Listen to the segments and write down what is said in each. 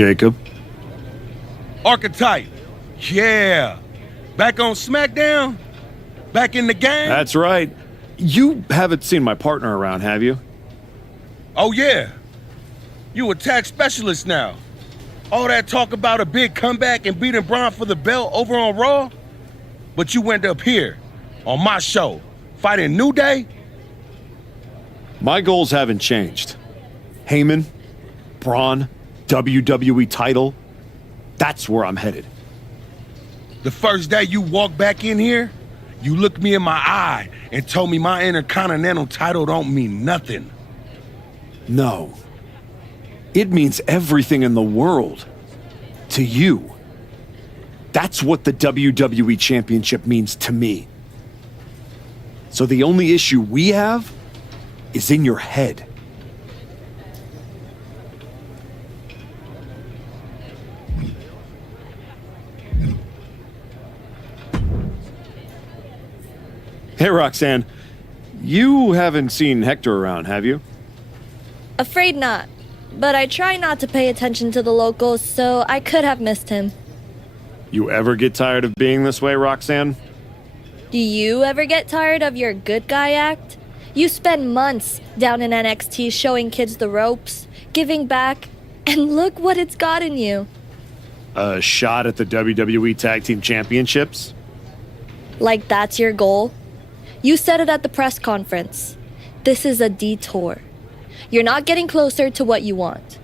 Jacob. Archetype. Yeah. Back on SmackDown? Back in the game? That's right. You haven't seen my partner around, have you? Oh, yeah. You a tag specialist now. All that talk about a big comeback and beating Bryan for the belt over on Raw? But you went up here, on my show, fighting New Day? My goals haven't changed. Heyman, Braun, WWE title. That's where I'm headed. The first day you walked back in here, you looked me in my eye and told me my Intercontinental title don't mean nothing. No. It means everything in the world. To you. That's what the WWE Championship means to me. So the only issue we have is in your head. Hey, Roxanne. You haven't seen Hector around, have you? Afraid not. But I try not to pay attention to the locals, so I could have missed him. You ever get tired of being this way, Roxanne? Do you ever get tired of your good guy act? You spend months down in NXT showing kids the ropes, giving back, and look what it's gotten you. A shot at the WWE Tag Team Championships? Like that's your goal? You said it at the press conference. This is a detour. You're not getting closer to what you want.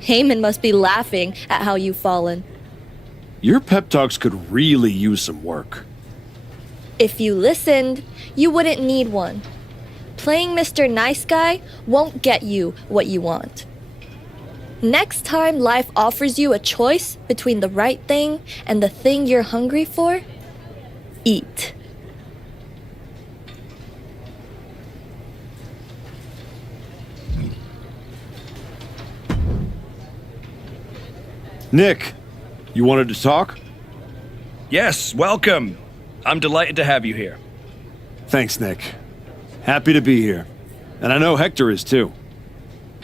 Heyman must be laughing at how you've fallen. Your pep talks could really use some work. If you listened, you wouldn't need one. Playing Mr. Nice Guy won't get you what you want. Next time life offers you a choice between the right thing and the thing you're hungry for, eat. Nick, you wanted to talk? Yes, welcome. I'm delighted to have you here. Thanks, Nick. Happy to be here. And I know Hector is too.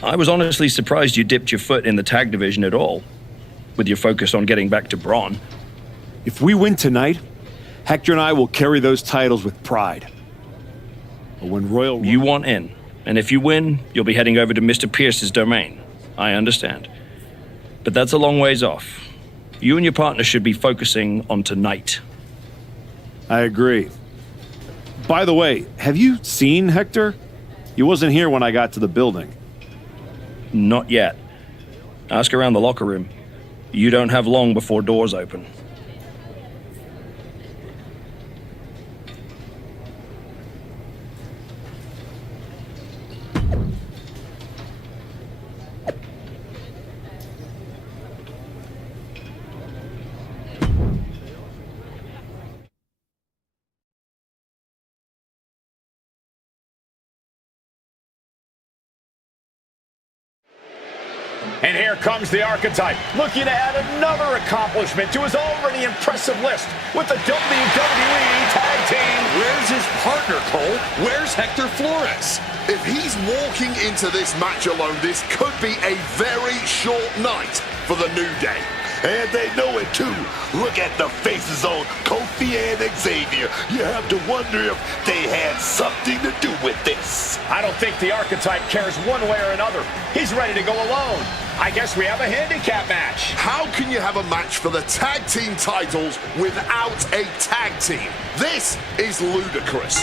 I was honestly surprised you dipped your foot in the tag division at all, with your focus on getting back to Braun. If we win tonight, Hector and I will carry those titles with pride. But when Royal... You want in, and if you win, you'll be heading over to Mr. Pierce's domain. I understand. But that's a long ways off. You and your partner should be focusing on tonight. I agree. By the way, have you seen Hector? He wasn't here when I got to the building. Not yet. Ask around the locker room. You don't have long before doors open. And here comes the Archetype, looking to add another accomplishment to his already impressive list with the WWE Tag Team. Where's his partner, Cole? Where's Hector Flores? If he's walking into this match alone, this could be a very short night for the New Day. And they know it too. Look at the faces on Kofi and Xavier. You have to wonder if they had something to do with this. I don't think the Archetype cares one way or another. He's ready to go alone. I guess we have a handicap match. How can you have a match for the tag team titles without a tag team? This is ludicrous.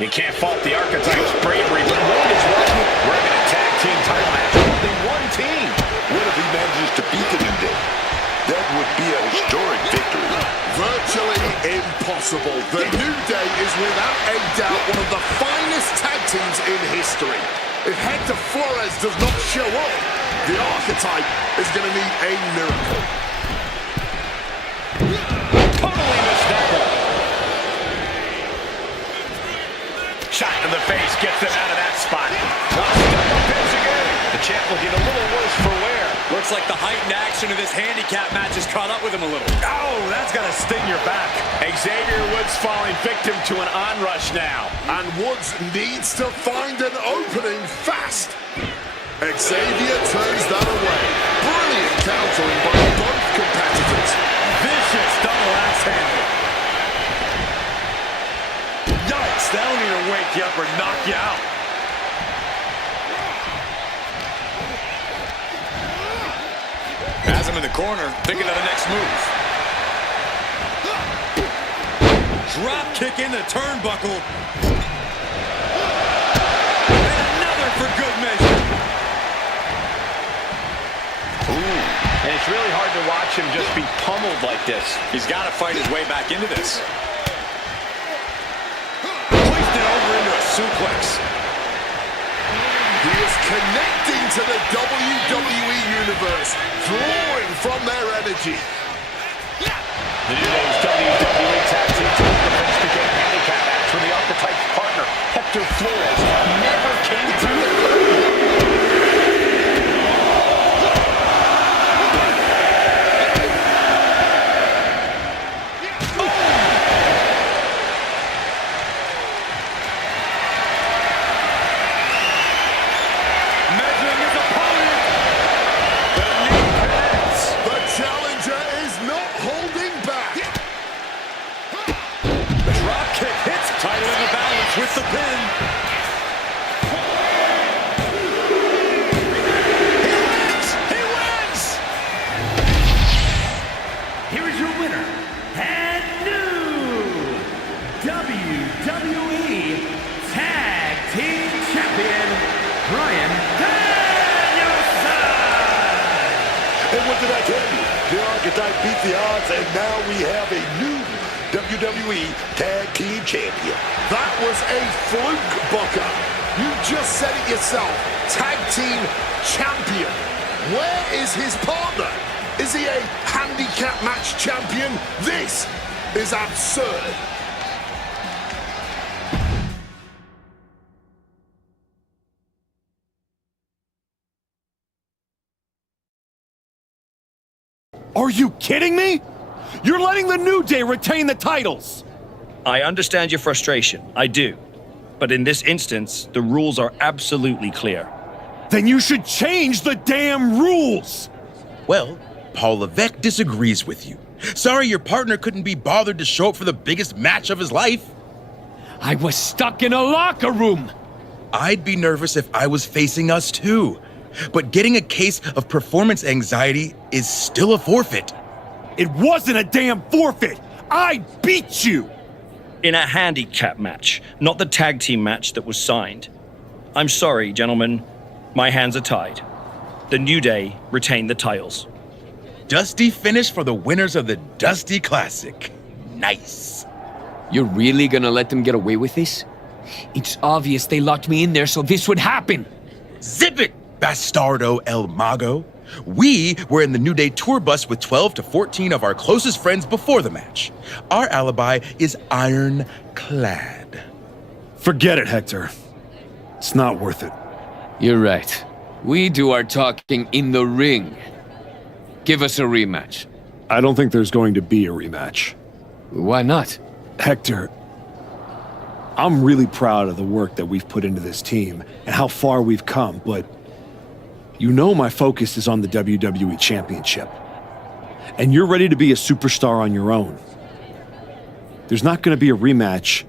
You can't fault the Archetype's bravery, but one is one. We're in a tag team title match. Only one team. What if he manages to beat the New Day? That would be a historic victory. Virtually impossible. The New Day is without a doubt one of the finest tag teams in history. If Hector Flores does not show up, the Archetype is going to need a miracle. Totally missed that one. Shot in the face gets them out of that spot. The champ looking a little worse for wear. Looks like the heightened action of this handicap match has caught up with him a little. Oh, that's gonna sting your back. Xavier Woods falling victim to an onrush now. And Woods needs to find an opening fast. Xavier turns that away. Brilliant countering by both competitors. Vicious double axe handle. Yikes, that'll either wake you up or knock you out. Has him in the corner, thinking of the next move. Drop kick in the turnbuckle. And another for good measure. And it's really hard to watch him just be pummeled like this. He's got to fight his way back into this. Placed it over into a suplex. He is connecting to the WWE Universe, drawing from their energy. The New Day's WWE Tag Team Defense became a handicap match for the Archetype's partner, Hector Flores, never came through the curtain. Measuring his opponent. The knee connects. The challenger is not holding back. The drop kick hits tight in the balance with the pin. He wins! He wins! Here is your winner and new WWE Tag Team Champion, Bryan Danielson! And what did I tell you? The Archetype beat the odds, and now we have a new WWE Tag Team Champion. That was a fluke, Booker. You just said it yourself. Tag Team Champion. Where is his partner? Is he a handicap match champion? This is absurd. Are you kidding me? You're letting the New Day retain the titles! I understand your frustration, I do. But in this instance, the rules are absolutely clear. Then you should change the damn rules! Well, Paul Levesque disagrees with you. Sorry your partner couldn't be bothered to show up for the biggest match of his life. I was stuck in a locker room! I'd be nervous if I was facing us too. But getting a case of performance anxiety is still a forfeit. It wasn't a damn forfeit! I beat you! In a handicap match, not the tag team match that was signed. I'm sorry, gentlemen. My hands are tied. The New Day retain the titles. Dusty finish for the winners of the Dusty Classic. Nice. You're really gonna let them get away with this? It's obvious they locked me in there so this would happen. Zip it, Bastardo El Mago. We were in the New Day tour bus with 12 to 14 of our closest friends before the match. Our alibi is ironclad. Forget it, Hector. It's not worth it. You're right. We do our talking in the ring. Give us a rematch. I don't think there's going to be a rematch. Why not? Hector, I'm really proud of the work that we've put into this team and how far we've come, but you know my focus is on the WWE Championship. And you're ready to be a superstar on your own. There's not going to be a rematch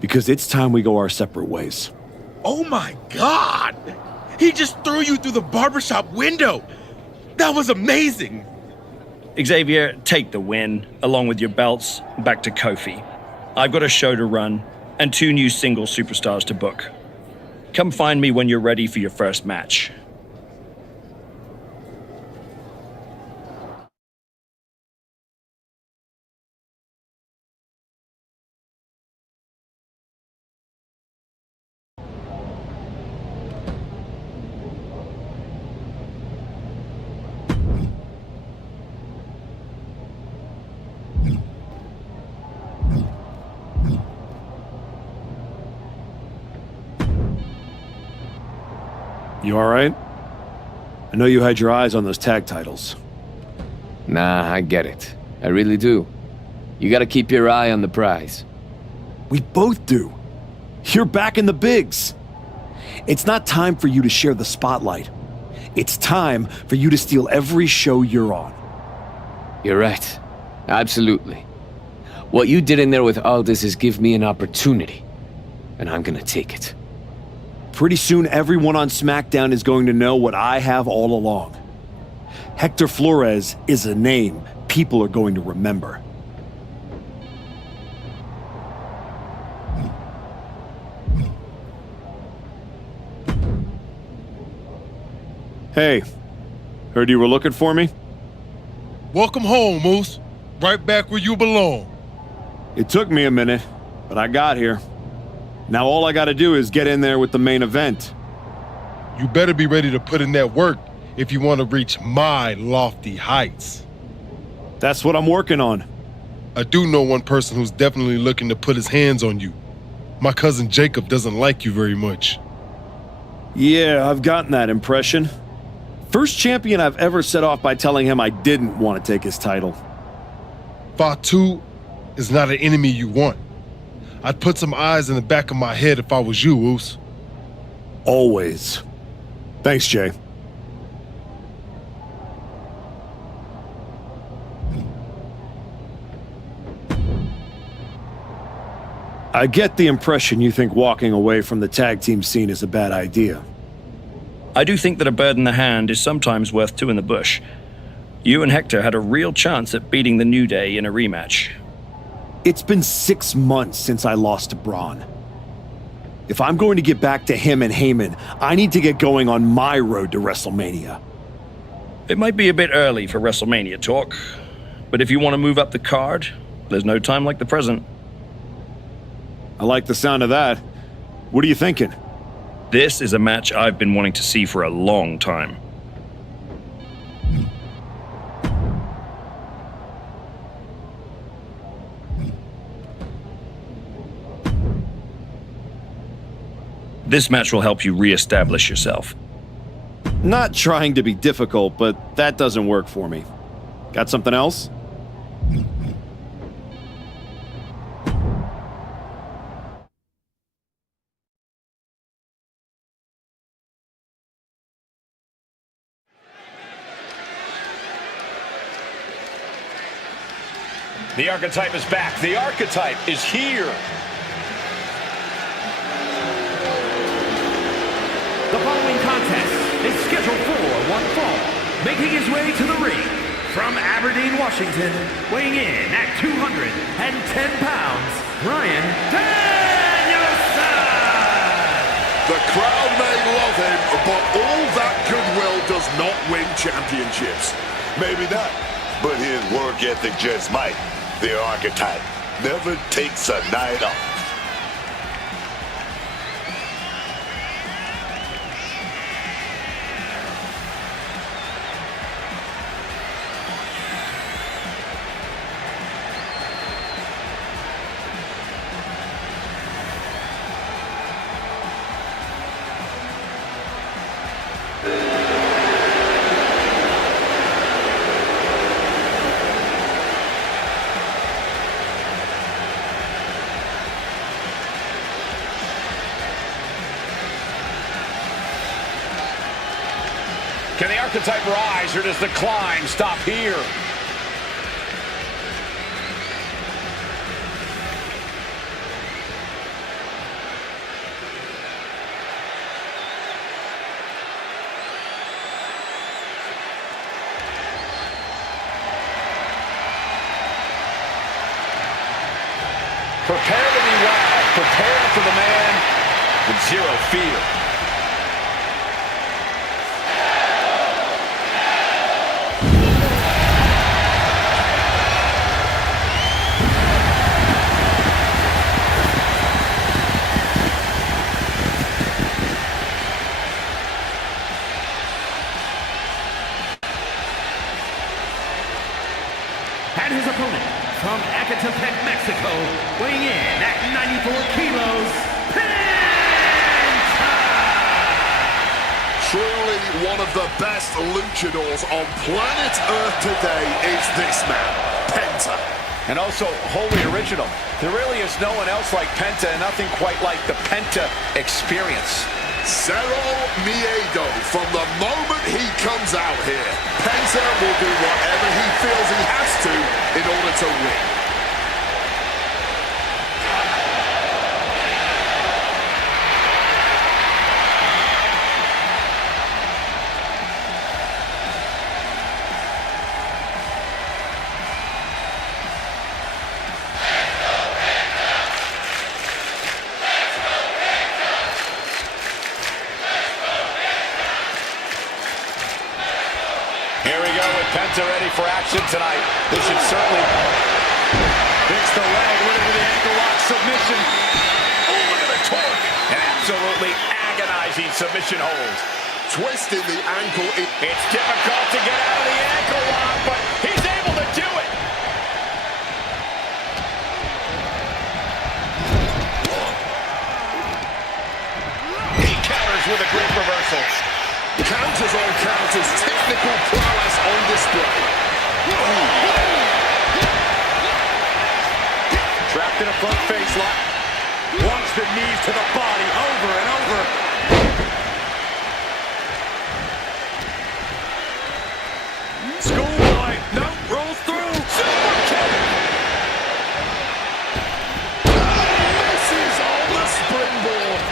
because it's time we go our separate ways. Oh my God! He just threw you through the barbershop window! That was amazing! Xavier, take the win, along with your belts, back to Kofi. I've got a show to run, and 2 new single superstars to book. Come find me when you're ready for your first match. You all right? I know you had your eyes on those tag titles. Nah, I get it. I really do. You gotta keep your eye on the prize. We both do. You're back in the bigs. It's not time for you to share the spotlight. It's time for you to steal every show you're on. You're right. Absolutely. What you did in there with Aldis is give me an opportunity, and I'm gonna take it. Pretty soon, everyone on SmackDown is going to know what I have all along. Hector Flores is a name people are going to remember. Hey, heard you were looking for me? Welcome home, Moose. Right back where you belong. It took me a minute, but I got here. Now all I gotta do is get in there with the main event. You better be ready to put in that work if you want to reach my lofty heights. That's what I'm working on. I do know one person who's definitely looking to put his hands on you. My cousin Jacob doesn't like you very much. Yeah, I've gotten that impression. First champion I've ever set off by telling him I didn't want to take his title. Fatu is not an enemy you want. I'd put some eyes in the back of my head if I was you, Oos. Always. Thanks, Jay. I get the impression you think walking away from the tag team scene is a bad idea. I do think that a bird in the hand is sometimes worth two in the bush. You and Hector had a real chance at beating the New Day in a rematch. It's been 6 months since I lost to Braun. If I'm going to get back to him and Heyman, I need to get going on my road to WrestleMania. It might be a bit early for WrestleMania talk, but if you want to move up the card, there's no time like the present. I like the sound of that. What are you thinking? This is a match I've been wanting to see for a long time. This match will help you re-establish yourself. Not trying to be difficult, but that doesn't work for me. Got something else? The archetype is back. The archetype is here. The following contest is scheduled for one fall. Making his way to the ring from Aberdeen, Washington, weighing in at 210 pounds, Bryan Danielson! The crowd may love him, but all that goodwill does not win championships. Maybe not, but his work ethic just might. The archetype never takes a night off. Can the archetype rise, or does the climb stop here? Prepare to be wild. Prepare for the man with zero fear. And his opponent from Ecatepec, Mexico, weighing in at 94 kilos, Penta! Truly one of the best luchadors on planet Earth today is this man, Penta. And also wholly original. There really is no one else like Penta, and nothing quite like the Penta experience. Cero Miedo, from the moment he comes out here, Penta will do whatever he feels he has to in order to win. Penta ready for action tonight. This should certainly fix the leg. Looking for the ankle lock submission. Oh, look at the torque. An absolutely agonizing submission hold. Twisting the ankle. It's difficult to get out of the ankle lock, but he's able to do it. He counters with a great reversal. Counters on counters, technical prowess on display. Trapped in a front face lock. Wants the knees to the body over and over. Schoolboy, no, rolls through. Super kick. Misses on the springboard.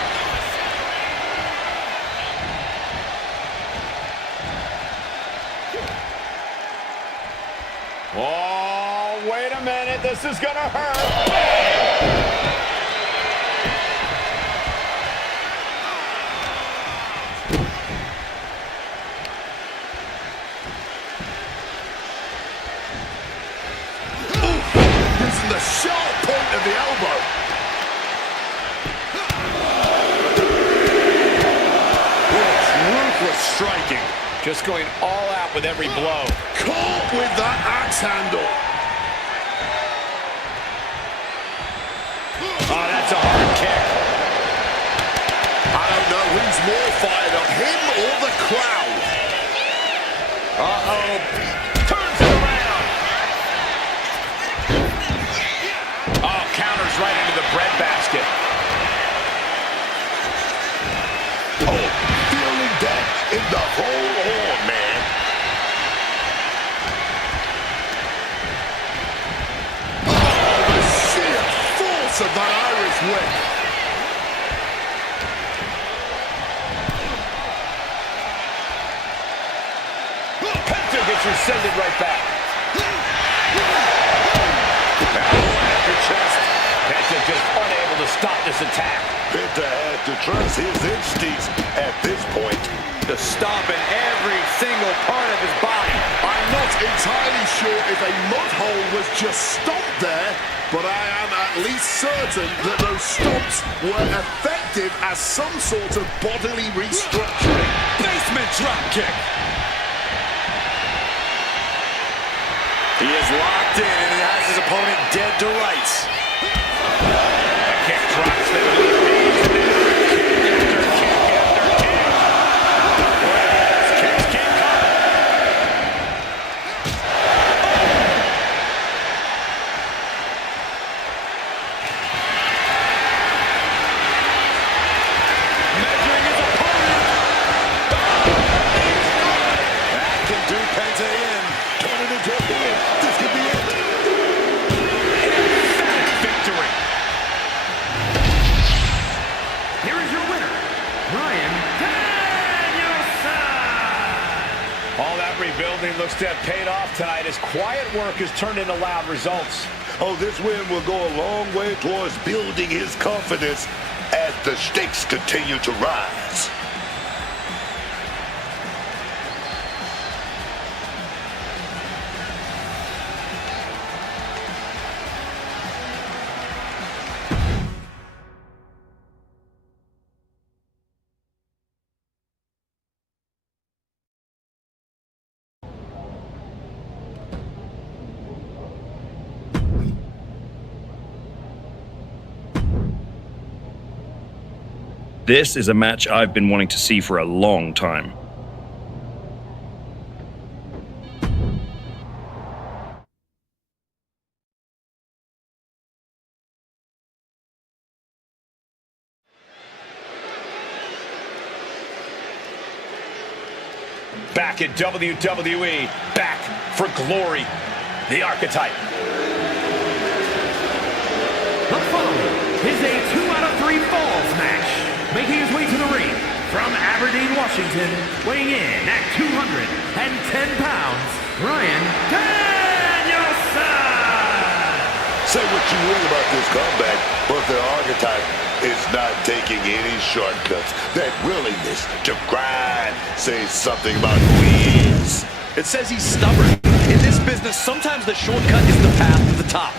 Oh, wait a minute. This is going to hurt. Using the sharp point of the elbow. Ruthless striking. Just going all out with every blow. Caught with that axe handle. Oh, that's a hard kick. I don't know who's more fired up, him or the crowd. Uh-oh. Turns it around. Oh, counters right into the breadbasket. Oh, feeling that in the whole arm, man. Oh, the sheer force of that Irish whip. Penta gets rescinded right back. Elbow after chest. Penta just unable to stop this attack. Penta had to trust his instincts at this point. To stomp in every single part of his body. I'm not entirely sure if a mud hole was just stomped there, but I am at least certain that those stomps were effective as some sort of bodily restructuring. Basement drop kick. He is locked in and has his opponent dead to rights. The kick drops them to their knees. Kick after kick after kick. Whereas kicks keep coming. Measuring his opponent. That can do Penta in. Turn it into a win. This could be it. Emphatic victory. Here is your winner, Bryan Danielson! All that rebuilding looks to have paid off tonight as quiet work has turned into loud results. Oh, this win will go a long way towards building his confidence as the stakes continue to rise. This is a match I've been wanting to see for a long time. Back in WWE, back for glory. The Archetype. The following is a 2 out of 3 falls match. Making his way to the ring from Aberdeen, Washington, weighing in at 210 pounds, Bryan Danielson! Say what you will about this comeback, but the Archetype is not taking any shortcuts. That willingness to grind says something about who he is. It says he's stubborn. In this business, sometimes the shortcut is the path to the top.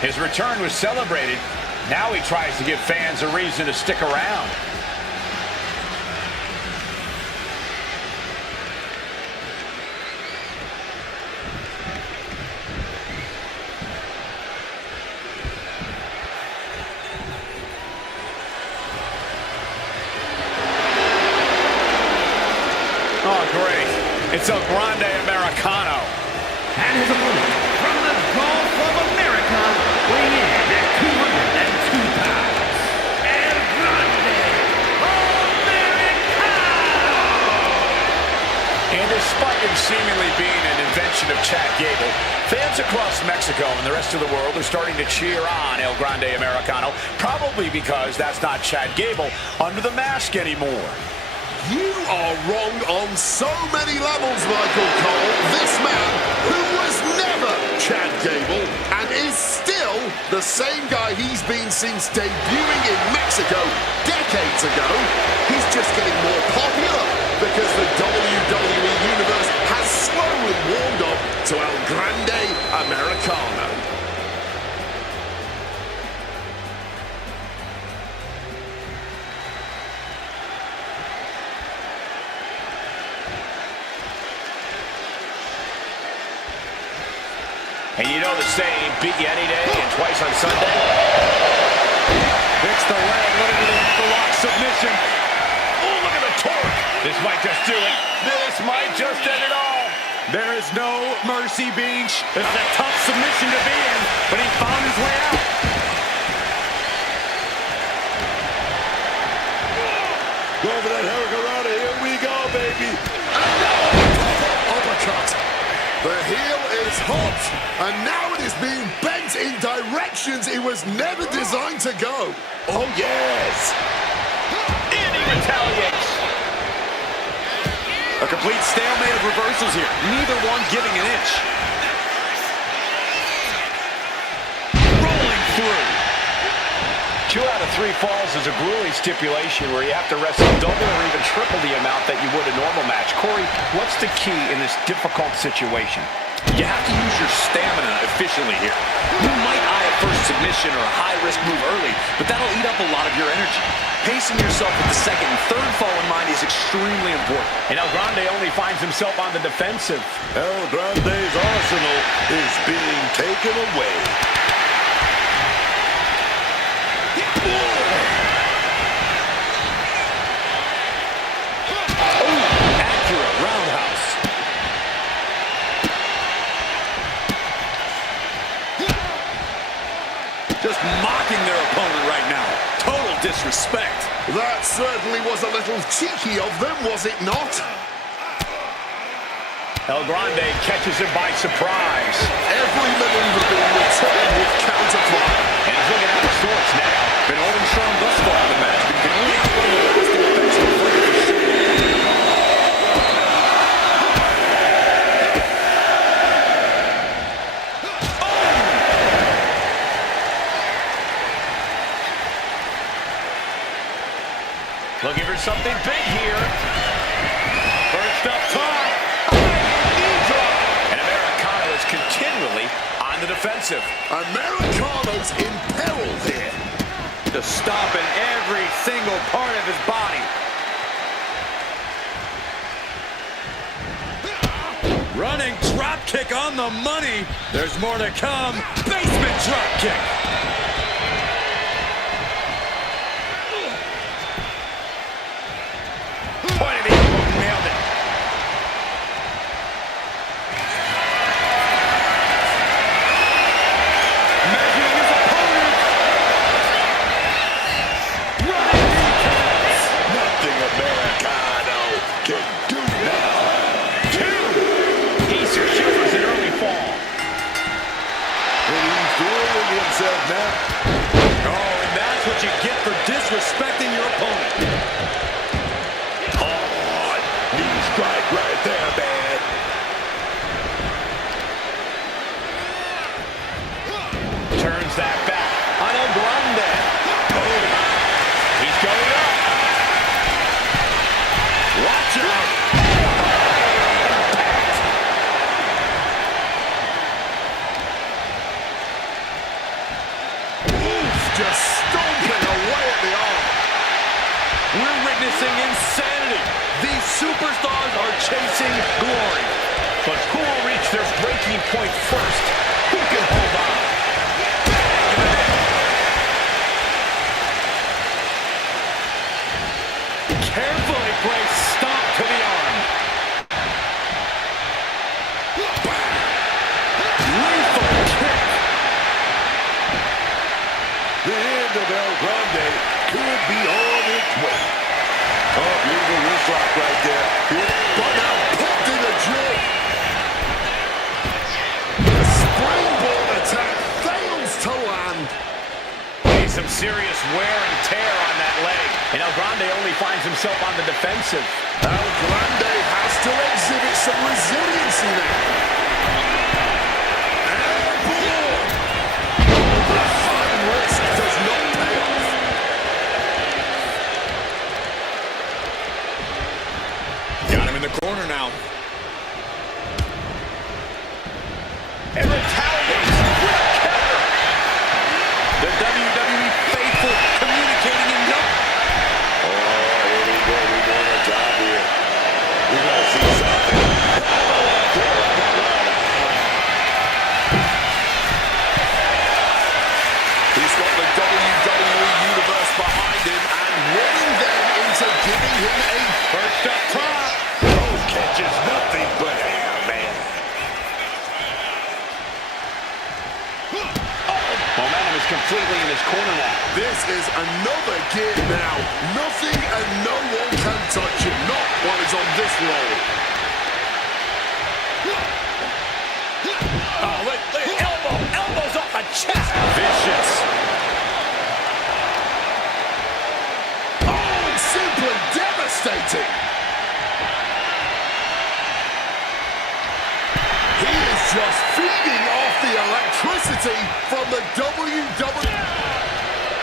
His return was celebrated. Now he tries to give fans a reason to stick around. Oh, great. It's El Grande Americano. And his opponent from the Gulf of America, weighing in at 202 pounds, El Grande Americano! And despite him seemingly being an invention of Chad Gable, fans across Mexico and the rest of the world are starting to cheer on El Grande Americano, probably because that's not Chad Gable under the mask anymore. You are wrong on so many levels, Michael Cole. This man, who was never Chad Gable and is still the same guy he's been since debuting in Mexico decades ago, he's just getting more popular because the WWE Universe has slowly warmed up to El Grande Americano. And you know the saying, beat you any day and twice on Sunday? It's the leg, look at the ankle lock submission. Oh, look at the torque. This might just do it. This might just end it all. There is no mercy, Beach. It's a tough submission to be in, but he found his way out. Go for that hurricane. Here we go, baby. Uppercut. The heel is hot, and now it is being bent in directions it was never designed to go. Oh, yes. And he retaliates. A complete stalemate of reversals here. Neither one giving an inch. Rolling through. 2 out of 3 falls is a grueling stipulation where you have to wrestle double or even triple the amount that you would a normal match. Corey, what's the key in this difficult situation? You have to use your stamina efficiently here. You might eye a first submission or a high-risk move early, but that'll eat up a lot of your energy. Pacing yourself with the second and third fall in mind is extremely important. And El Grande only finds himself on the defensive. El Grande's arsenal is being taken away. Accurate roundhouse. Just mocking their opponent right now. Total disrespect. That certainly was a little cheeky of them, was it not? El Grande catches him by surprise. Every maneuver being returned with counterfire. And he's looking out of sorts now. Been holding strong thus far in the match, but can only outrun the lasting effects of the fight for sure. Looking for something big here. First up top. Knee drop. And Americano is continually on the defensive. Americano's in peril here. Just stomping every single part of his body. Running drop kick on the money. There's more to come. Basement drop kick. Point of the elbow, nailed it. Measuring his opponent. Running kneecaps. Nothing Americano can do now. He secures an early fall. And he's fooling himself now. Oh, and that's what you get for disrespecting your opponent. Hard knee strike right there, man. Turns that back on El Grande. Oh, he's going up. Watch out. Just stomping away at the arm. We're witnessing insanity. These superstars are chasing glory. But who will reach their breaking point first? Who can hold on? Carefully placed stomp to the arm. Lethal kick. The end of El Grande could be on its way. Oh, beautiful wrist lock right there. But now pumped in the joint. The springboard attack fails to land. Some serious wear and tear on that leg. And El Grande only finds himself on the defensive. El Grande has to exhibit some resiliency now. Airborne. The high risk does not pay off. Got him in the corner now. And retaliates with a counter. The WWE faithful communicating in no. Oh, here we go. We're doing a job here. We gotta see something. He's got the WWE Universe behind him and winning them into giving him a First up top. Those catches nothing but air, man. Momentum is completely in his corner now. This is another gear now. Nothing and no one can touch him. Not while he's on this roll. Oh, look, elbows off the chest. Vicious. Oh, simply devastating. He is just feeding off the electricity from the WWE.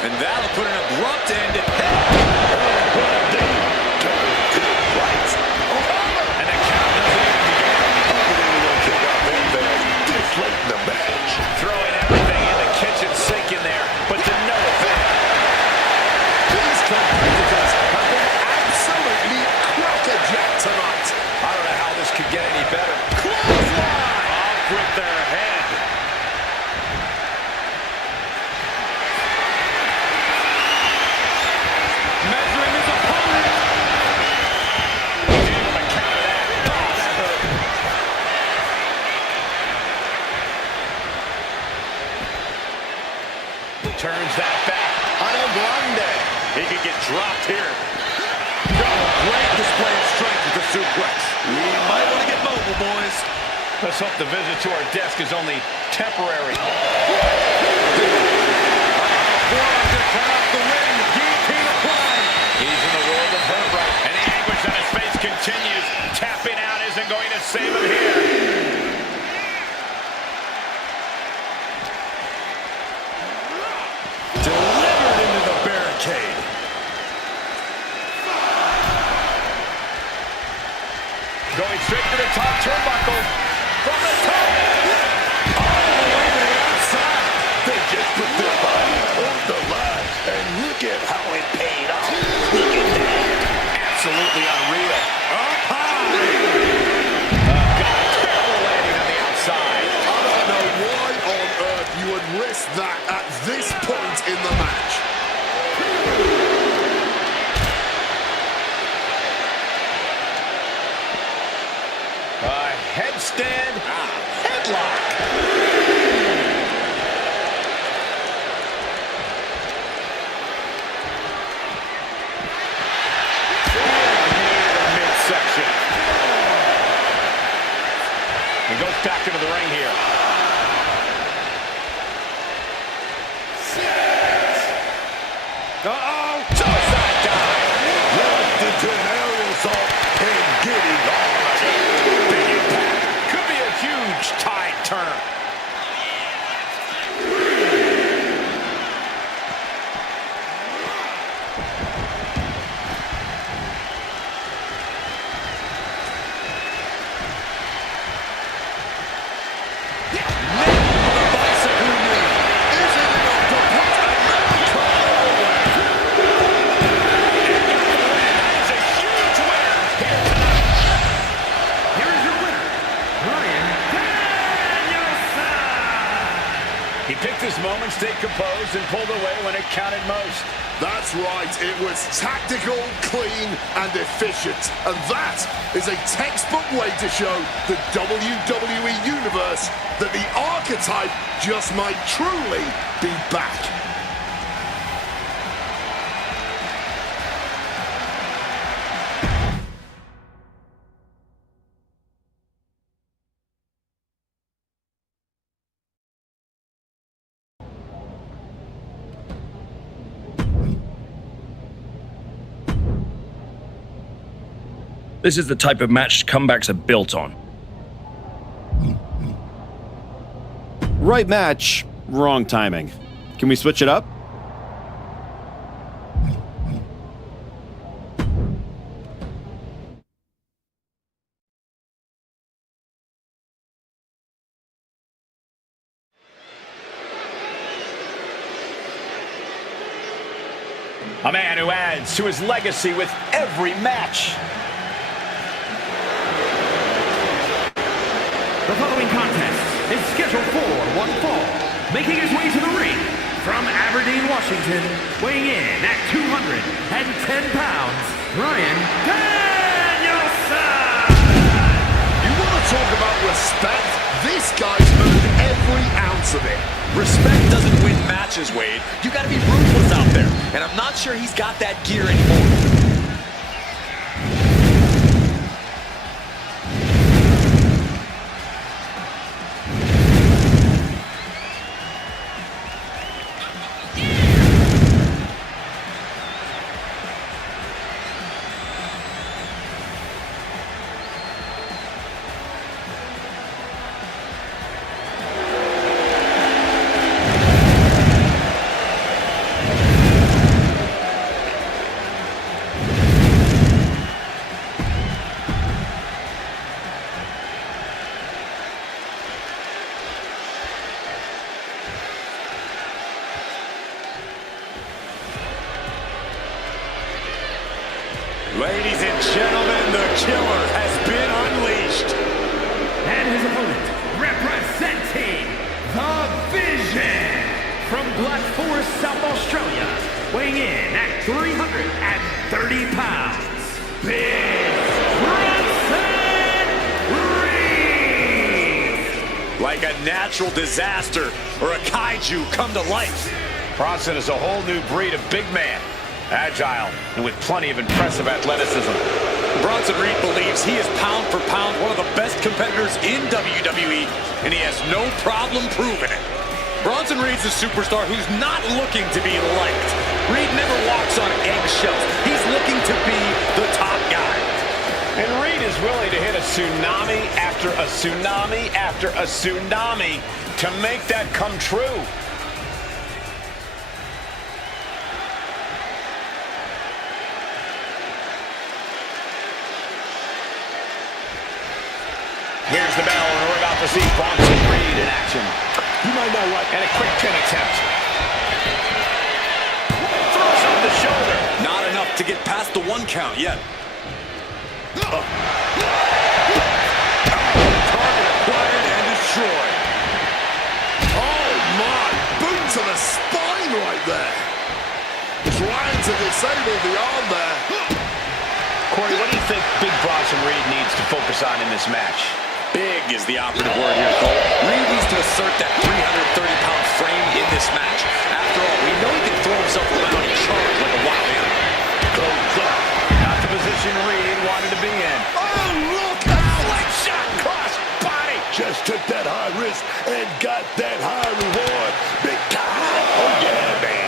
And that'll put an abrupt end to and the count doesn't even begin. Late in the match. Throwing everything in the kitchen sink in there, but to no effect. These competitors have been absolutely crackerjack tonight. I don't know how this could get any better. Clothesline! Off with their head. Measuring his opponent. He's able to counter that. Oh, that hurt. Turns that back on El Grande. He could get dropped here. Great display of strength with the suplex. We might want to get mobile, boys. Let's hope the visit to our desk is only temporary. Forearm to cut off the ring. Guillotine applied. He's in the world of hurt right. And the anguish on his face continues. Tapping out isn't going to save him here. Delivered into the barricade. Going straight to the top turnbuckle. From the top. All the way to the outside. They just put their body on the line, and look at how it paid off. Look at that. Absolutely unreal. Up high. Oh, God, terrible headstand, headlock. Midsection. He goes back into the ring here. Uh-oh! Suicide dive! Left into an aerial assault and getting all of it. Big impact. Could be a huge tide turner. Moment, stayed composed and pulled away when it counted most. That's right, it was tactical, clean, and efficient. And that is a textbook way to show the WWE Universe that the archetype just might truly be back. This is the type of match comebacks are built on. Right match, wrong timing. Can we switch it up? A man who adds to his legacy with every match. The following contest is scheduled for one fall. Making his way to the ring from Aberdeen, Washington, weighing in at 210 pounds, Bryan Danielson! You want to talk about respect? This guy's earned every ounce of it. Respect doesn't win matches, Wade. You gotta be ruthless out there. And I'm not sure he's got that gear anymore. Ladies and gentlemen, the killer has been unleashed. And his opponent, representing the Vision from Black Forest, South Australia, weighing in at 330 pounds, Big Bronson Reed! Like a natural disaster or a kaiju come to life. Bronson is a whole new breed of big man. Agile and with plenty of impressive athleticism. Bronson Reed believes he is pound for pound one of the best competitors in WWE, and he has no problem proving it. Bronson Reed's a superstar who's not looking to be liked. Reed never walks on eggshells. He's looking to be the top guy. And Reed is willing to hit a tsunami after a tsunami after a tsunami to make that come true. Here's the bell, and we're about to see Bronson Reed in action. You might know what. And a quick pin attempt. Throws on the shoulder. Not enough to get past the 1 count yet. Target acquired and destroyed. Oh my, boot to the spine right there. Trying to disable the arm there. Corey, what do you think Big Bronson Reed needs to focus on in this match? Big is the operative word here, Cole. Reed needs to assert that 330-pound frame in this match. After all, we know he can throw himself around and charge like a wild animal. Goes up. Not the position Reed wanted to be in. Oh, look out! Shot cross body. Just took that high risk and got that high reward. Big time. Oh, yeah, man.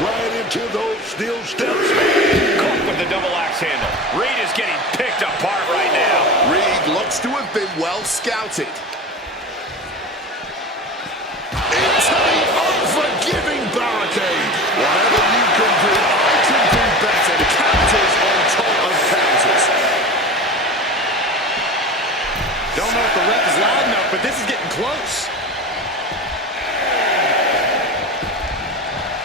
Right into those steel steps, man. Caught with the double axe handle. Reed is getting picked apart right now. Reed looks to have been well scouted. Into the unforgiving barricade. Whatever you can do, I can do better. Counters on top of counters. Don't know if the ref is loud enough, but this is getting close.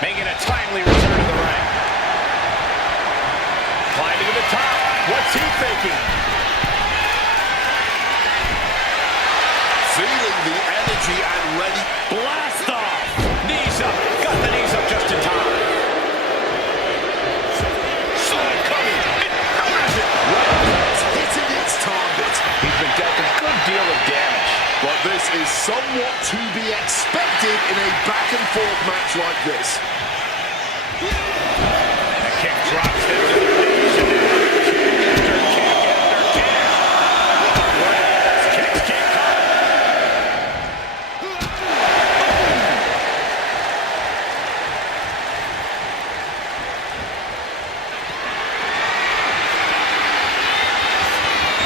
Making a timely return to the ring. Climbing to the top. What's he thinking? Feeling the energy and ready. Blast off. Knees up. Got the knees up just in time. Saw it coming. It counters it. It's hitting its target. He's been dealt a good deal of damage. But this is somewhat to be expected in a back-and-forth match like this. The kick drops down to the knees. And kick after kick. Kicks can't come.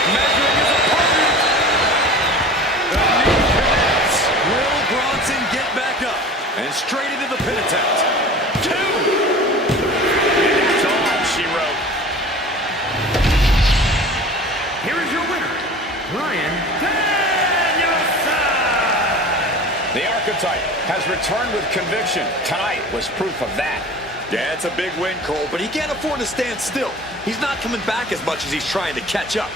Measuring his opponent. The knee connects. Will Bronson get back up and straight into the pin attempt? Two. And that's all she wrote. Here is your winner, Bryan Danielson! The archetype has returned with conviction. Tonight was proof of that. Yeah, it's a big win, Cole, but he can't afford to stand still. He's not coming back as much as he's trying to catch up.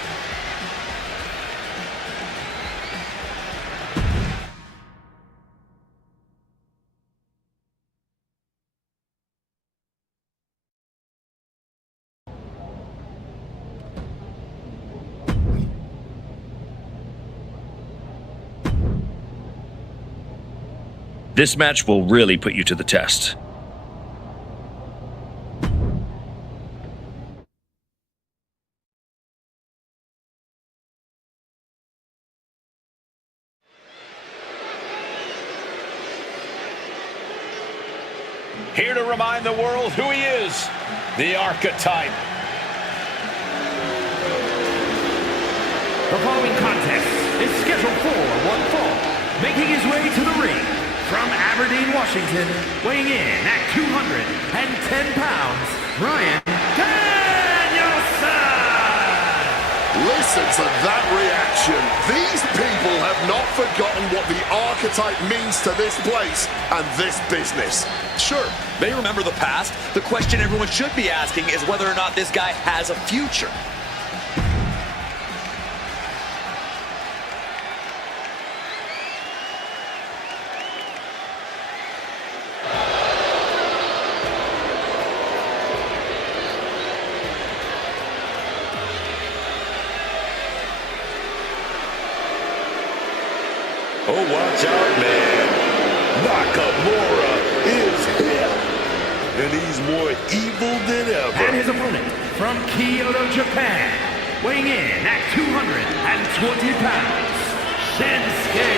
This match will really put you to the test. Here to remind the world who he is, the archetype. The following contest is scheduled for one fall. Making his way to the ring from Aberdeen, Washington, weighing in at 210 pounds, Bryan Danielson! Listen to that reaction. These people have not forgotten what the archetype means to this place and this business. Sure, they remember the past. The question everyone should be asking is whether or not this guy has a future. Oh, watch out, man. Nakamura is here. And he's more evil than ever. And his opponent from Kyoto, Japan, weighing in at 220 pounds, Shinsuke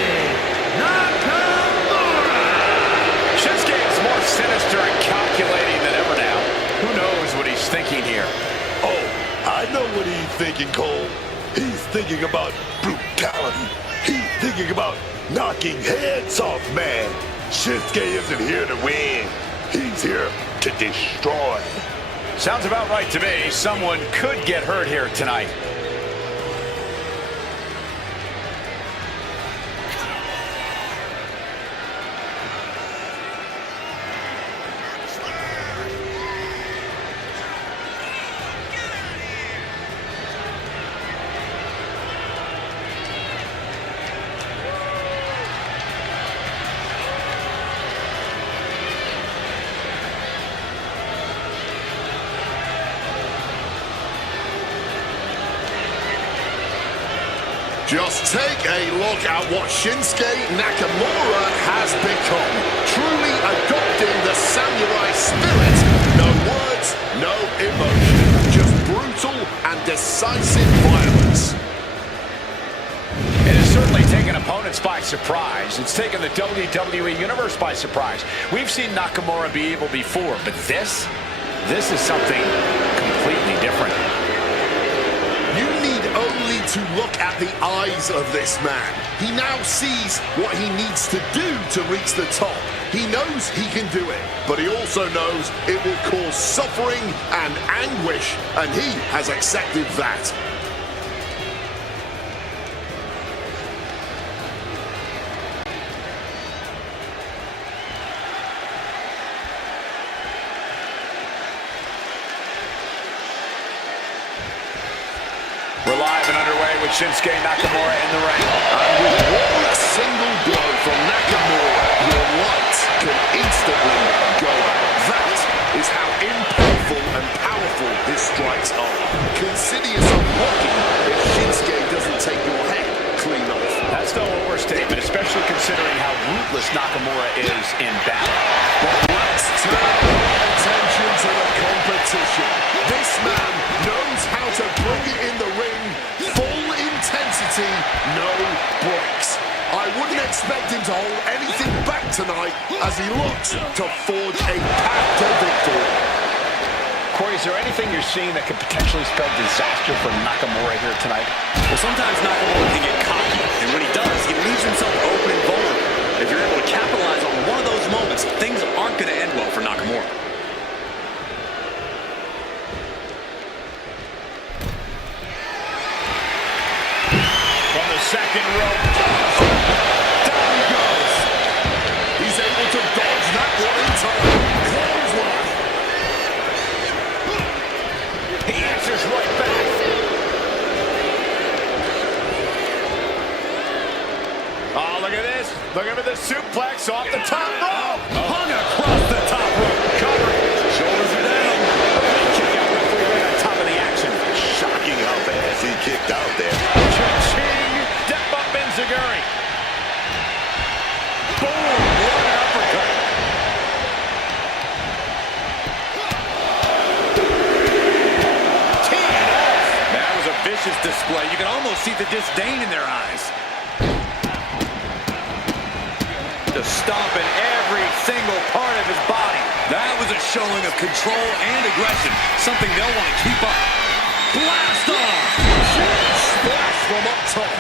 Nakamura! Shinsuke is more sinister and calculating than ever now. Who knows what he's thinking here? Oh, I know what he's thinking, Cole. He's thinking about brutality. He's thinking about knocking heads off, man. Shinsuke isn't here to win. He's here to destroy. Sounds about right to me. Someone could get hurt here tonight. Just take a look at what Shinsuke Nakamura has become. Truly adopting the samurai spirit. No words, no emotion. Just brutal and decisive violence. It has certainly taken opponents by surprise. It's taken the WWE Universe by surprise. We've seen Nakamura be evil before, but this is something completely different. You need only to look at the eyes of this man. He now sees what he needs to do to reach the top. He knows he can do it, but he also knows it will cause suffering and anguish, and he has accepted that. We're live and underway with Shinsuke Nakamura in the ring. With one single blow from Nakamura, your lights can instantly go out. That is how impactful and powerful his strikes are. Consider yourself lucky if Shinsuke doesn't take your head clean off. That's no overstatement, especially considering how ruthless Nakamura is in battle. But let's turn our attention to the competition. This man knows how to bring it in the ring. Full intensity, no breaks. I wouldn't expect him to hold anything back tonight as he looks to forge a path to victory. Corey, is there anything you're seeing that could potentially spell disaster for Nakamura here tonight? Well, sometimes Nakamura can get cocky, and when he does, he leaves himself open and vulnerable. If you're able to capitalize on one of those moments, things aren't going to end well for Nakamura. From the second rope. Down he goes. He's able to dodge that one in time. Clothesline. He answers right back. Oh, look at this. Look at the suplex off the top rope. Hung across the top rope. Covering. Shoulders are down. Kick out referee right on top of the action. Shocking how fast he kicked out there. Cha-ching. Step up Enziguri. Boom. What an uppercut. Teed off. That was a vicious display. You can almost see the disdain in their eyes. Just stomping every single part of his body. That was a showing of control and aggression, something they'll want to keep up. Blast off! Huge splash from up top.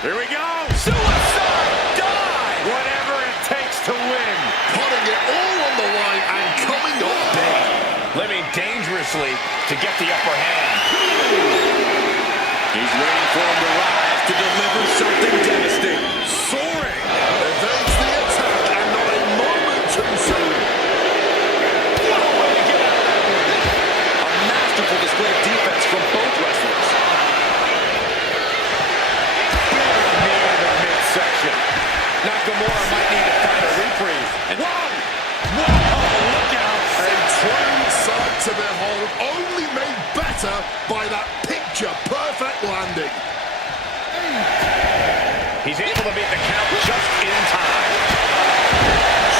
Here we go. Suicide dive. Whatever it takes to win. Putting it all on the line and coming up big. Living dangerously to get the upper hand. He's waiting for him to rise to deliver something devastating. Soaring. Evades the attack and not a moment too soon. What a way to get out of that one. A masterful display of defense from both wrestlers. Near the midsection. Nakamura might need to find a reprieve. And whoa! Look out! A true sight to behold, only made better by that picture-perfect landing. He's able to beat the count just in time.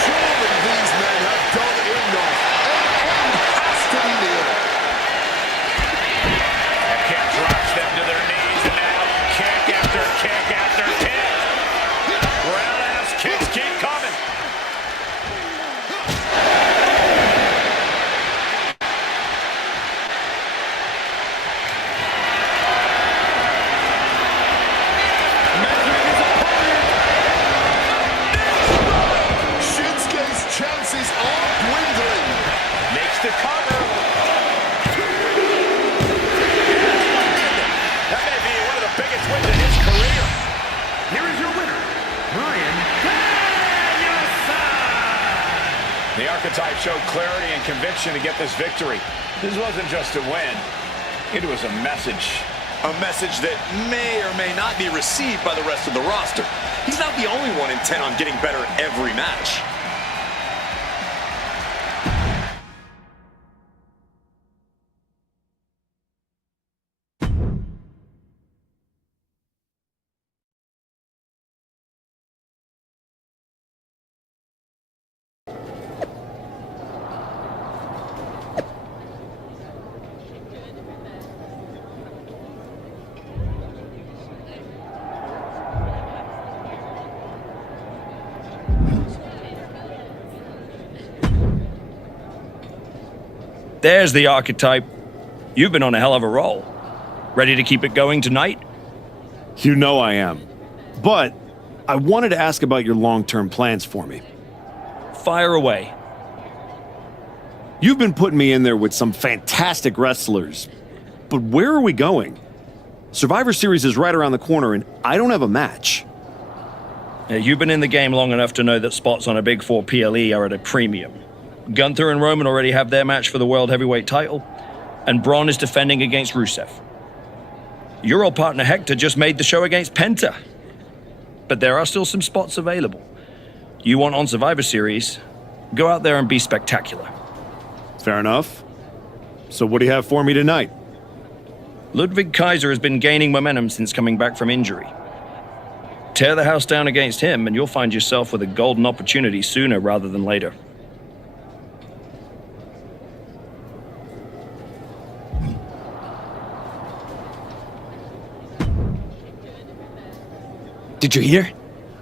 Surely these men have done enough. An end has to be near. And kick drops them to their knees, and now kick after kick after kick. Roundhouse kicks keep coming. Shinsuke's chances are dwindling. Makes the cover. That may be one of the biggest wins in his career. Here is your winner, Bryan Danielson. The archetype showed clarity and conviction to get this victory. This wasn't just a win. It was a message. A message that may or may not be received by the rest of the roster. He's not the only one intent on getting better every match. There's the archetype. You've been on a hell of a roll. Ready to keep it going tonight? You know I am. But I wanted to ask about your long-term plans for me. Fire away. You've been putting me in there with some fantastic wrestlers. But where are we going? Survivor Series is right around the corner and I don't have a match. You've been in the game long enough to know that spots on a Big 4 PLE are at a premium. Gunther and Roman already have their match for the World Heavyweight title, and Braun is defending against Rusev. Your old partner Hector just made the show against Penta. But there are still some spots available. You want on Survivor Series, go out there and be spectacular. Fair enough. So what do you have for me tonight? Ludwig Kaiser has been gaining momentum since coming back from injury. Tear the house down against him and you'll find yourself with a golden opportunity sooner rather than later. Did you hear?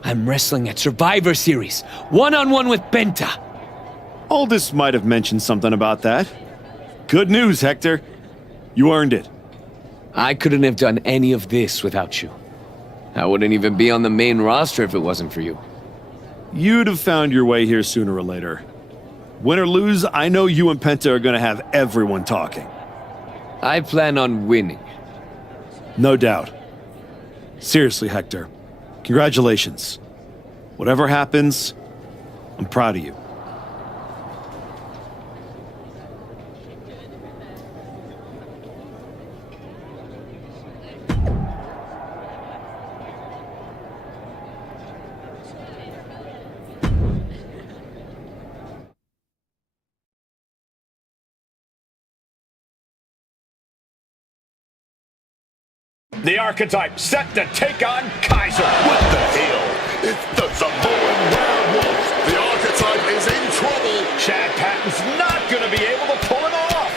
I'm wrestling at Survivor Series, one-on-one with Penta. Aldous might have mentioned something about that. Good news, Hector. You earned it. I couldn't have done any of this without you. I wouldn't even be on the main roster if it wasn't for you. You'd have found your way here sooner or later. Win or lose, I know you and Penta are gonna have everyone talking. I plan on winning. No doubt. Seriously, Hector. Congratulations. Whatever happens, I'm proud of you. The archetype set to take on Kaiser. What the hell? It's the Samoan werewolf. The archetype is in trouble. Chad Patton's not going to be able to pull him off.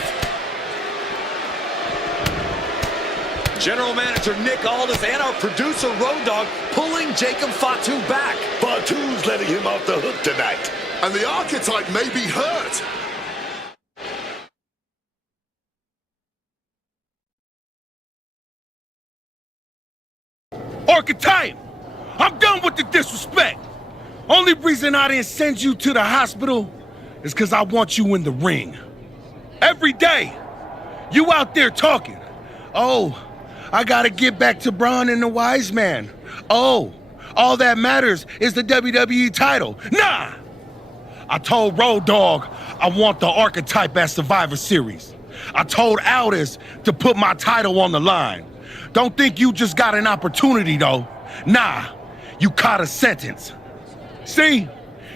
General Manager Nick Aldis and our producer Road Dogg pulling Jacob Fatu back. Fatu's letting him off the hook tonight. And the archetype may be hurt. Archetype! I'm done with the disrespect. Only reason I didn't send you to the hospital is because I want you in the ring. Every day, you out there talking. Oh, I gotta get back to Braun and the Wise Man. Oh, all that matters is the WWE title. Nah! I told Road Dogg I want the archetype at Survivor Series. I told Aldis to put my title on the line. Don't think you just got an opportunity, though. Nah, you caught a sentence. See,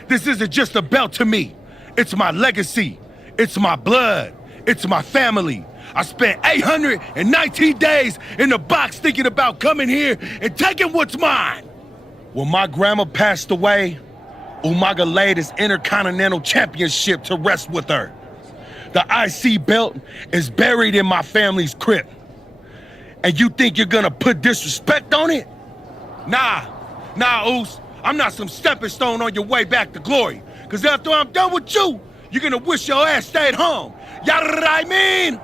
this isn't just a belt to me. It's my legacy. It's my blood. It's my family. I spent 819 days in the box thinking about coming here and taking what's mine. When my grandma passed away, Umaga laid his Intercontinental Championship to rest with her. The IC belt is buried in my family's crypt. And you think you're gonna put disrespect on it? Nah, Oos. I'm not some stepping stone on your way back to glory. Cause after I'm done with you, you're gonna wish your ass stayed home. You know what I mean?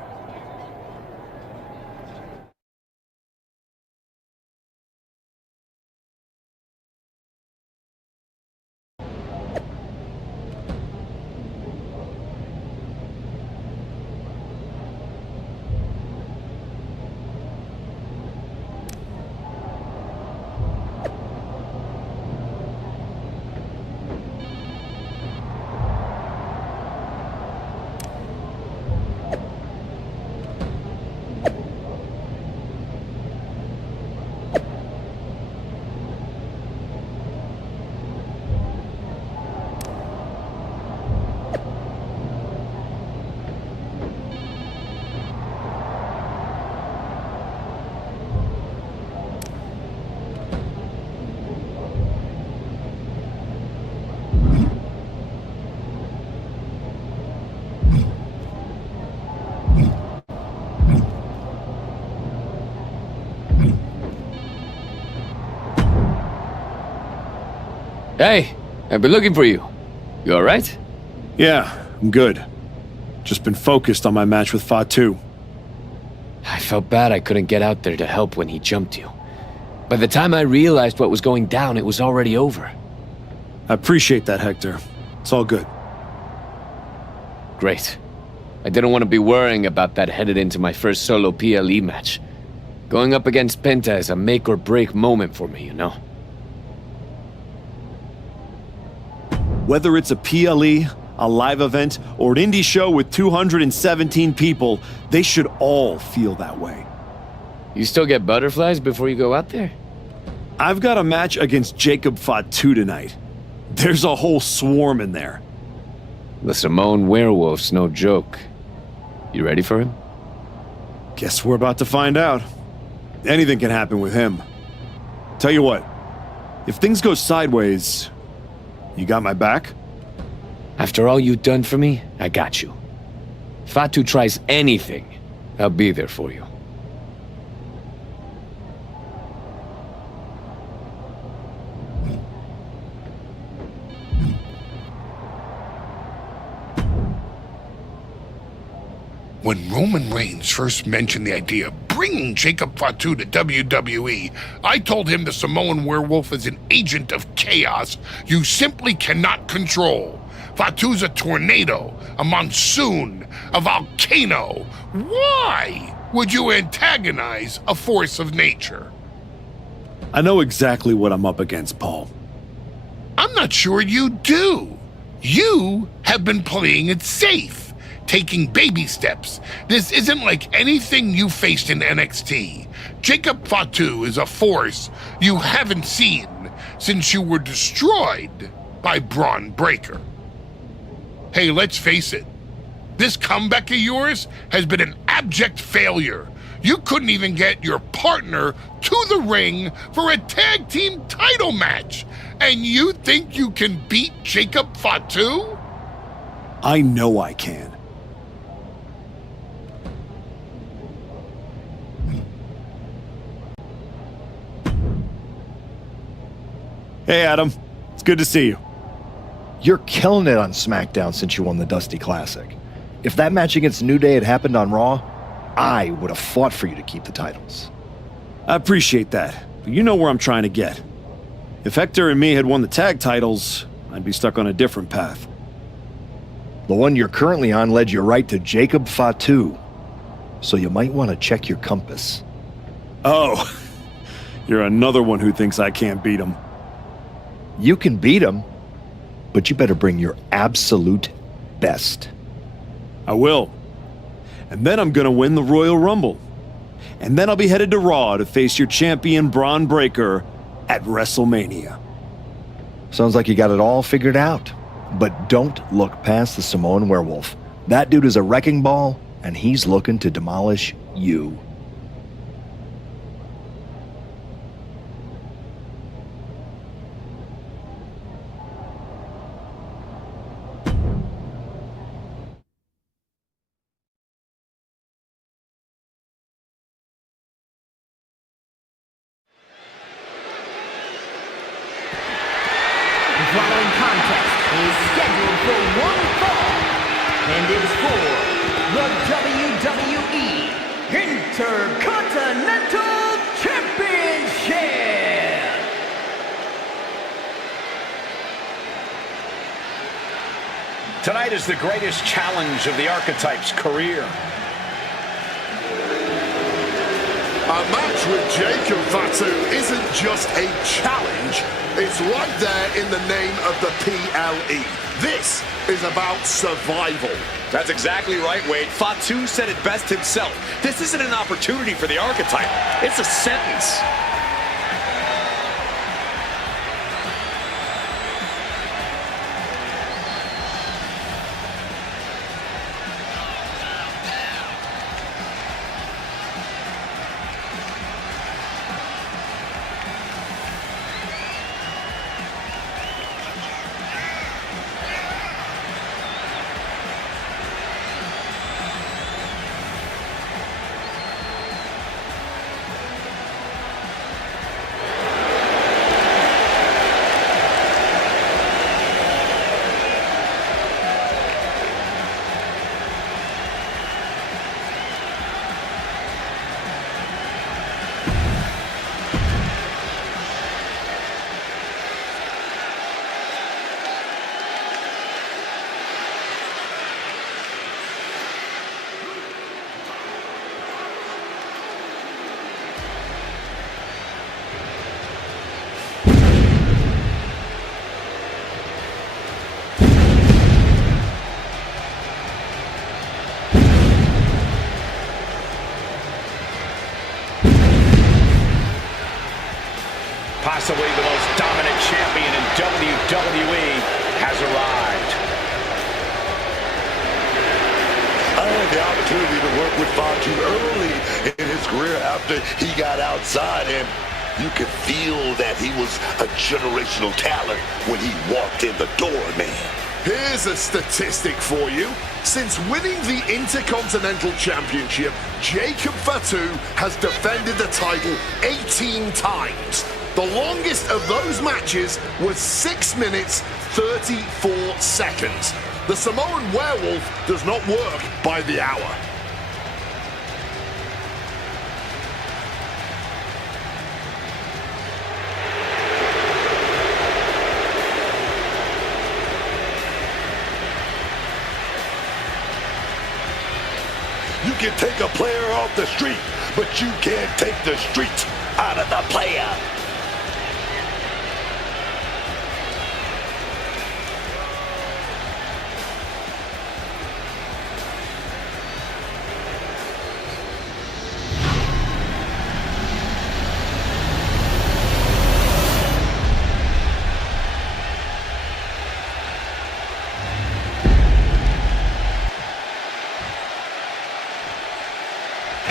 Hey, I've been looking for you. You alright? Yeah, I'm good. Just been focused on my match with Fatu. I felt bad I couldn't get out there to help when he jumped you. By the time I realized what was going down, it was already over. I appreciate that, Hector. It's all good. Great. I didn't want to be worrying about that headed into my first solo PLE match. Going up against Penta is a make-or-break moment for me, you know? Whether it's a PLE, a live event, or an indie show with 217 people, they should all feel that way. You still get butterflies before you go out there? I've got a match against Jacob Fatu tonight. There's a whole swarm in there. The Samoan werewolf's no joke. You ready for him? Guess we're about to find out. Anything can happen with him. Tell you what, if things go sideways, you got my back? After all you've done for me, I got you. Fatu tries anything, I'll be there for you. When Roman Reigns first mentioned the idea of bringing Jacob Fatu to WWE, I told him the Samoan werewolf is an agent of chaos you simply cannot control. Fatu's a tornado, a monsoon, a volcano. Why would you antagonize a force of nature? I know exactly what I'm up against, Paul. I'm not sure you do. You have been playing it safe, taking baby steps. This isn't like anything you faced in NXT. Jacob Fatu is a force you haven't seen since you were destroyed by Braun Breaker. Hey, let's face it. This comeback of yours has been an abject failure. You couldn't even get your partner to the ring for a tag team title match. And you think you can beat Jacob Fatu? I know I can. Hey, Adam. It's good to see you. You're killing it on SmackDown since you won the Dusty Classic. If that match against New Day had happened on Raw, I would have fought for you to keep the titles. I appreciate that, but you know where I'm trying to get. If Hector and me had won the tag titles, I'd be stuck on a different path. The one you're currently on led you right to Jacob Fatu, so you might want to check your compass. Oh, you're another one who thinks I can't beat him. You can beat him, but you better bring your absolute best. I will. And then I'm gonna win the Royal Rumble. And then I'll be headed to Raw to face your champion Braun Breaker at WrestleMania. Sounds like you got it all figured out. But don't look past the Samoan werewolf. That dude is a wrecking ball, and he's looking to demolish you. The following contest is scheduled for one fall and is for the WWE Intercontinental Championship. Tonight is the greatest challenge of the Archetype's career. A match with Jacob Fatu isn't just a challenge, it's right there in the name of the PLE. This is about survival. That's exactly right, Wade. Fatu said it best himself. This isn't an opportunity for the Archetype. It's a sentence. the opportunity to work with Fatu early in his career after he got outside, and you could feel that he was a generational talent when he walked in the door, man. Here's a statistic for you. Since winning the Intercontinental Championship, Jacob Fatu has defended the title 18 times. The longest of those matches was 6 minutes, 34 seconds. The Samoan Werewolf does not work by the hour. You can take a player off the street, but you can't take the street out of the player.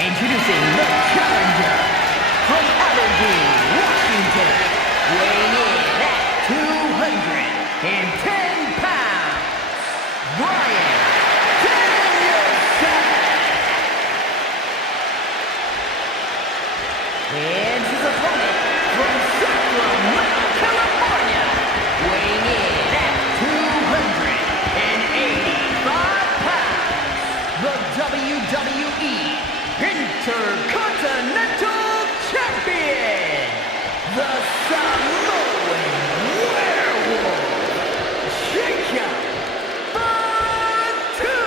Introducing the challenger from Aberdeen, Washington, weighing in at 210 pounds, Bryan Danielson. And his opponent from Sacramento, California, weighing in at 285 pounds, the WWE Intercontinental Champion, the Samoan Werewolf, Jacob Fatu.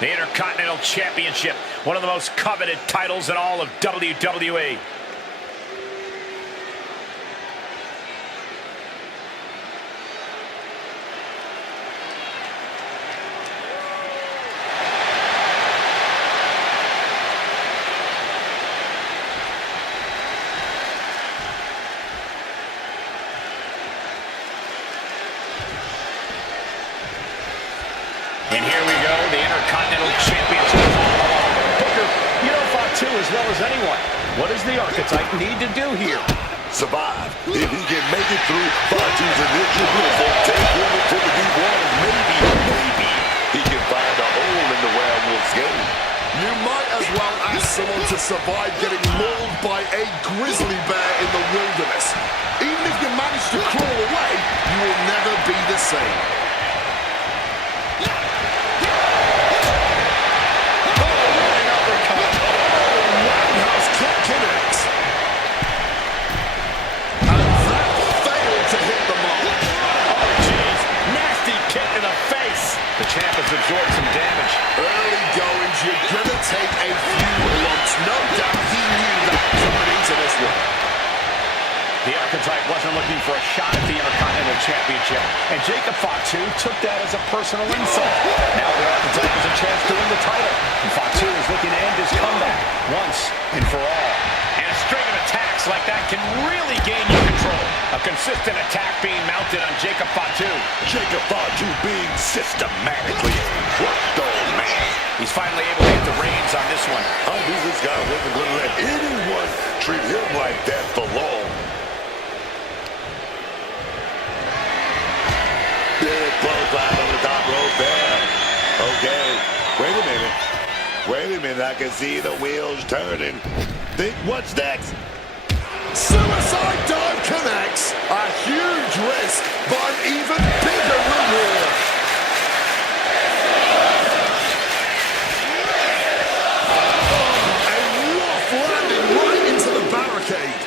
The Intercontinental Championship, one of the most coveted titles in all of WWE. And here we go, the Intercontinental Championship. Booker, you know Fatu as well as anyone. What does the Archetype need to do here? Survive. If he can make it through Fatu's initial move, take him into the deep waters, maybe he can find a hole in the Werewolf's game. You might as well ask someone to survive getting mauled by a grizzly bear in the wilderness. Even if you manage to crawl away, you will never be the same. The champ has absorbed some damage. Early goings, you're gonna take a few lumps. No doubt he knew that coming into this one. The Archetype wasn't looking for a shot at the Intercontinental Championship, and Jacob Fatu took that as a personal insult. Now the Archetype has a chance to win the title, and Fatu is looking to end his comeback once and for all. And a string of attacks like that can really gain you control. A consistent attack being mounted on Jacob Fatu. Jacob Fatu being systematically worked on, man. He's finally able to hit the reins on this one. I knew this guy wasn't going to let anyone treat him like that for long. Big clothesline on the top rope there. Okay, wait a minute. Wait a minute, I can see the wheels turning. Think what's next? Suicide dive connects. A huge risk, but an even bigger reward. A rough landing right into the barricade.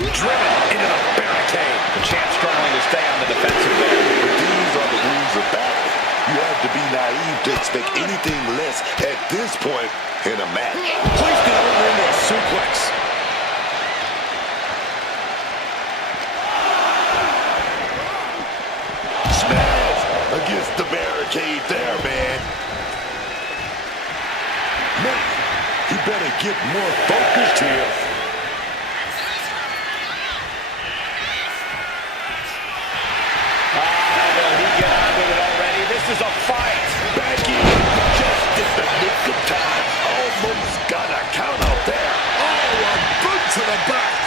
Driven into the barricade. The champ struggling to stay on the defensive there. These are the rules of battle. You have to be naive to expect anything less at this point in a match. Placed it over into a suplex. Smash against the barricade there, man. Man, you better get more focused here. is a fight. Back in, just in the nick of time. Almost got a count out there. Oh, a boot to the back.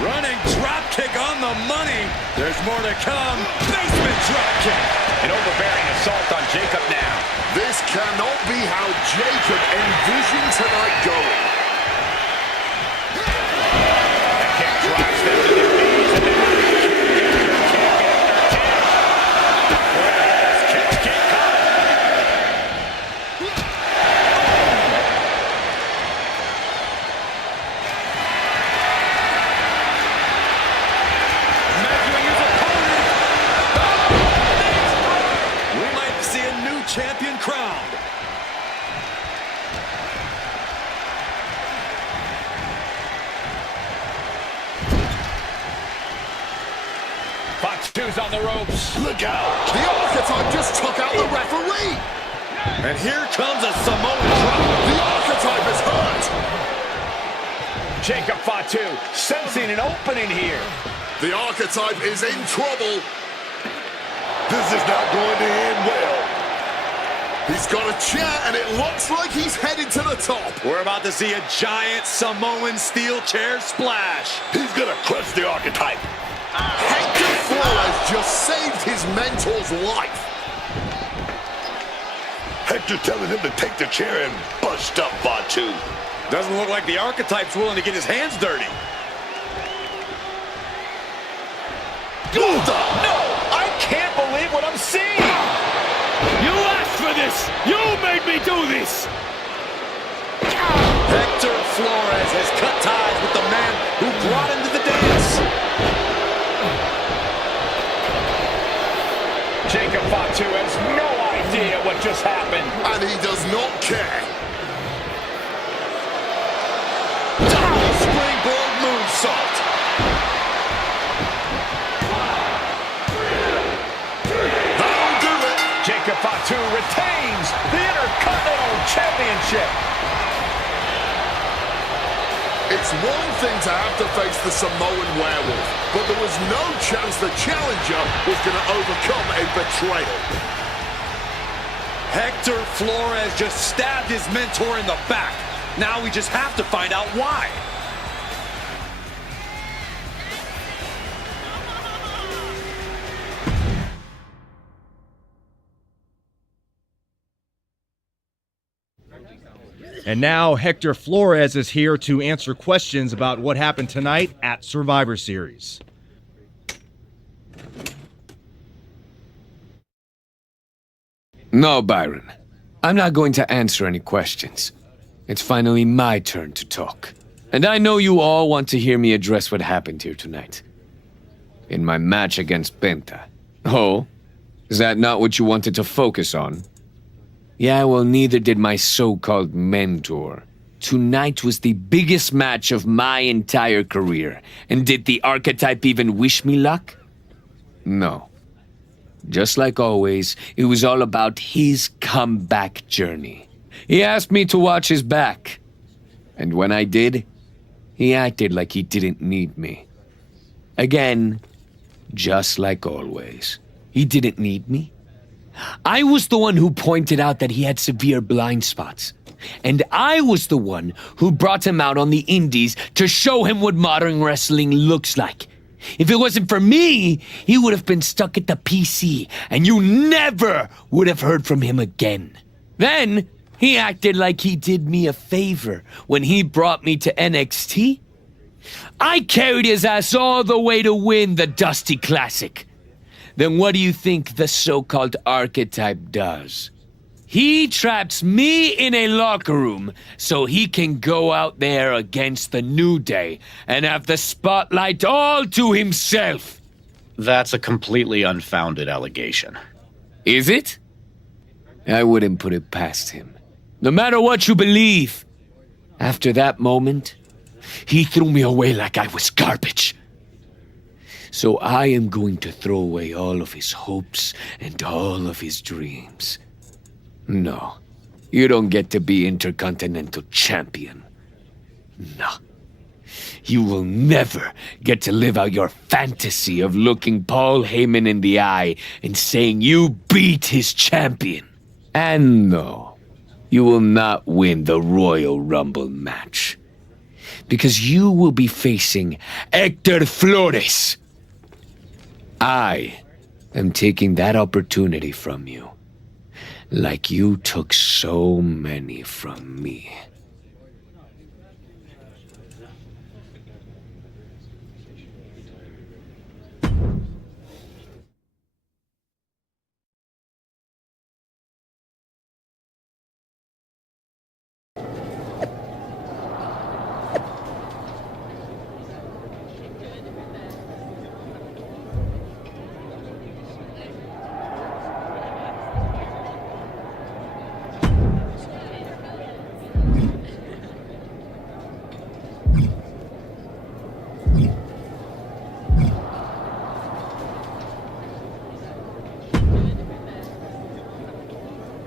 Running drop kick on the money. There's more to come. Basement drop kick. An overbearing assault on Jacob now. This cannot be how Jacob envisioned tonight going. That kick drops them to their knees, and now kicks keep coming. Measuring his opponent. We might see a new champion crowned. Fatu's on the ropes. Look out. The Archetype just took out the referee. And here comes a Samoan drop. The Archetype is hurt. Jacob Fatu sensing an opening here. The Archetype is in trouble. This is not going to end well. He's got a chair, and it looks like he's headed to the top. We're about to see a giant Samoan steel chair splash. He's going to crush the Archetype. Hector Flores just saved his mentor's life. Hector telling him to take the chair and bust up Fatu. Doesn't look like the Archetype's willing to get his hands dirty. No! I can't believe what I'm seeing! You asked for this! You made me do this! Hector Flores has cut ties with the man who brought him to the dance. Jacob Fatu has no idea what just happened. And he does not care. Springboard moonsault. That'll do it. Jacob Fatu retains the Intercontinental Championship. It's one thing to have to face the Samoan werewolf, but there was no chance the challenger was going to overcome a betrayal. Hector Flores just stabbed his mentor in the back. Now we just have to find out why. And now Hector Flores is here to answer questions about what happened tonight at Survivor Series. No, Byron. I'm not going to answer any questions. It's finally my turn to talk. And I know you all want to hear me address what happened here tonight. In my match against Penta. Oh? Is that not what you wanted to focus on? Yeah, well, neither did my so-called mentor. Tonight was the biggest match of my entire career. And did the Archetype even wish me luck? No. Just like always, it was all about his comeback journey. He asked me to watch his back. And when I did, he acted like he didn't need me. Again, just like always. He didn't need me. I was the one who pointed out that he had severe blind spots. And I was the one who brought him out on the indies to show him what modern wrestling looks like. If it wasn't for me, he would have been stuck at the PC, and you never would have heard from him again. Then, he acted like he did me a favor when he brought me to NXT. I carried his ass all the way to win the Dusty Classic. Then what do you think the so-called Archetype does? He traps me in a locker room so he can go out there against the New Day and have the spotlight all to himself. That's a completely unfounded allegation. Is it? I wouldn't put it past him. No matter what you believe. After that moment, he threw me away like I was garbage. So I am going to throw away all of his hopes and all of his dreams. No, you don't get to be Intercontinental Champion. No. You will never get to live out your fantasy of looking Paul Heyman in the eye and saying you beat his champion. And no, you will not win the Royal Rumble match. Because you will be facing Hector Flores. I am taking that opportunity from you, like you took so many from me.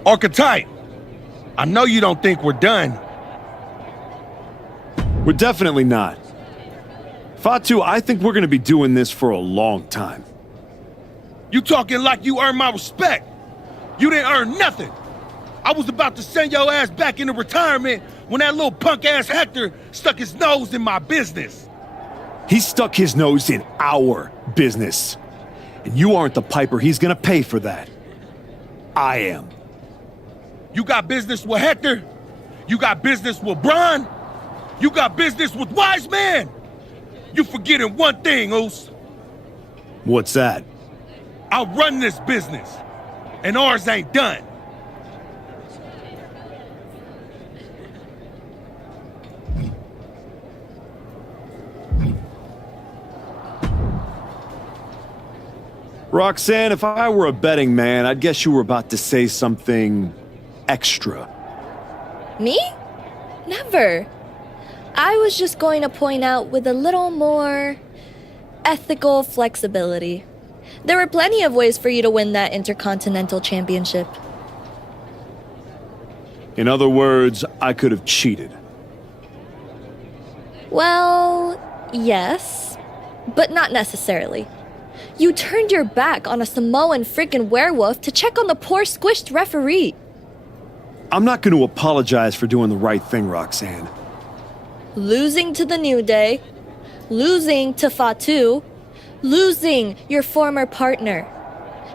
Archetype, I know you don't think we're done. We're definitely not. Fatu, I think we're gonna be doing this for a long time. You talking like you earned my respect. You didn't earn nothing. I was about to send your ass back into retirement when that little punk-ass Hector stuck his nose in my business. He stuck his nose in our business. And you aren't the piper he's gonna pay for that. I am. You got business with Hector? You got business with Bryan? You got business with Wise Man? You forgetting one thing, Oos. What's that? I run this business, and ours ain't done. Roxanne, if I were a betting man, I'd guess you were about to say something extra. Me? Never. I was just going to point out with a little more ethical flexibility. There were plenty of ways for you to win that Intercontinental Championship. In other words, I could have cheated. Well, yes, but not necessarily. You turned your back on a Samoan freaking werewolf to check on the poor squished referee. I'm not going to apologize for doing the right thing, Roxanne. Losing to the New Day, losing to Fatu, losing your former partner.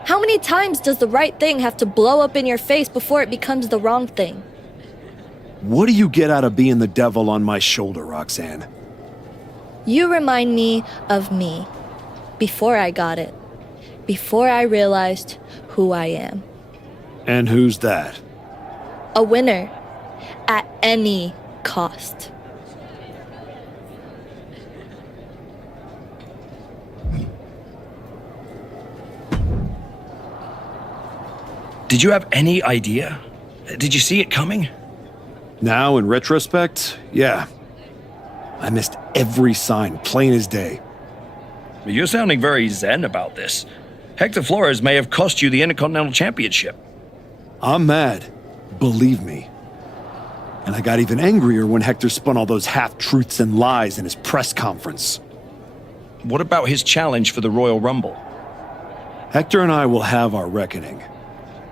How many times does the right thing have to blow up in your face before it becomes the wrong thing? What do you get out of being the devil on my shoulder, Roxanne? You remind me of me. Before I got it. Before I realized who I am. And who's that? A winner. At any cost. Did you have any idea? Did you see it coming? Now, in retrospect, yeah. I missed every sign, plain as day. You're sounding very zen about this. Hector Flores may have cost you the Intercontinental Championship. I'm mad, believe me. And I got even angrier when Hector spun all those half-truths and lies in his press conference. What about his challenge for the Royal Rumble? Hector and I will have our reckoning.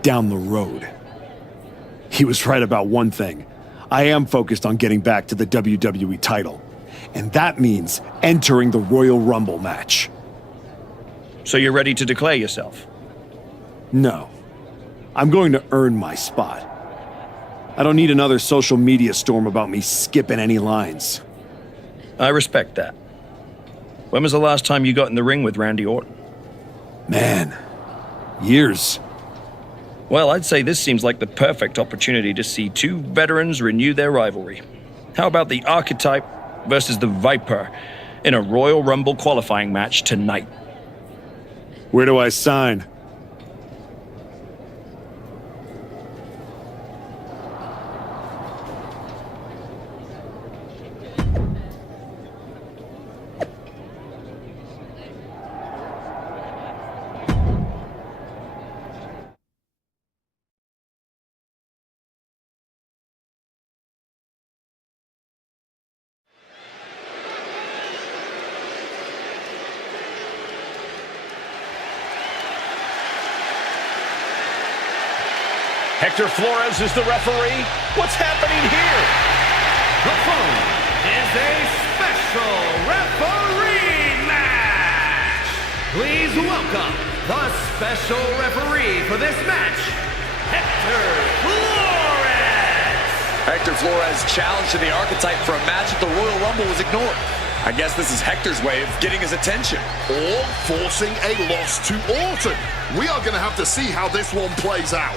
Down the road. He was right about one thing. I am focused on getting back to the WWE title. And that means entering the Royal Rumble match. So you're ready to declare yourself? No. I'm going to earn my spot. I don't need another social media storm about me skipping any lines. I respect that. When was the last time you got in the ring with Randy Orton? Man, years. Well, I'd say this seems like the perfect opportunity to see two veterans renew their rivalry. How about the Archetype versus the Viper in a Royal Rumble qualifying match tonight? Where do I sign? Hector Flores is the referee. What's happening here? The following is a special referee match. Please welcome the special referee for this match, Hector Flores. Hector Flores' challenge to the Archetype for a match at the Royal Rumble was ignored. I guess this is Hector's way of getting his attention. Or forcing a loss to Orton. We are going to have to see how this one plays out.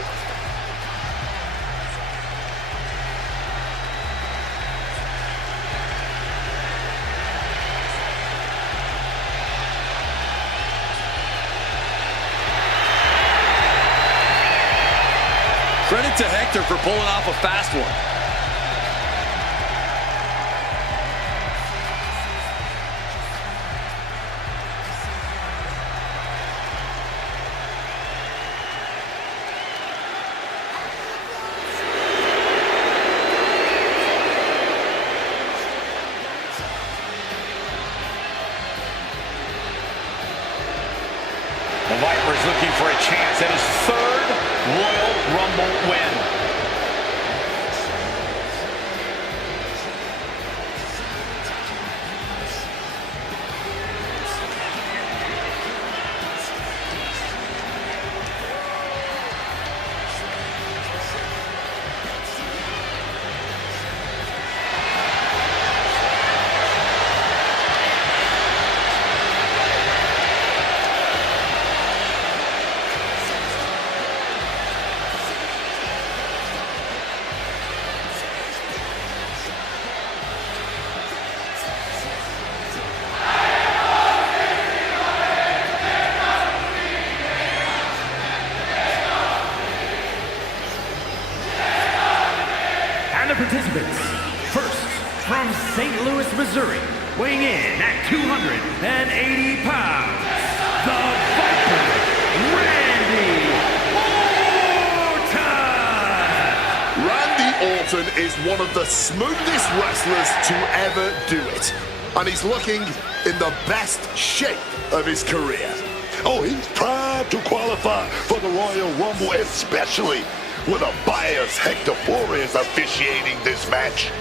Credit to Hector for pulling off a fast one. The Viper's looking for a chance at his third Royal Rumble win. And the participants, first from St. Louis, Missouri, weighing in at 280 pounds, the Viper, Randy Orton! Randy Orton is one of the smoothest wrestlers to ever do it. And he's looking in the best shape of his career. Oh, he's proud to qualify for the Royal Rumble, especially with a biased Hector Flores officiating this match.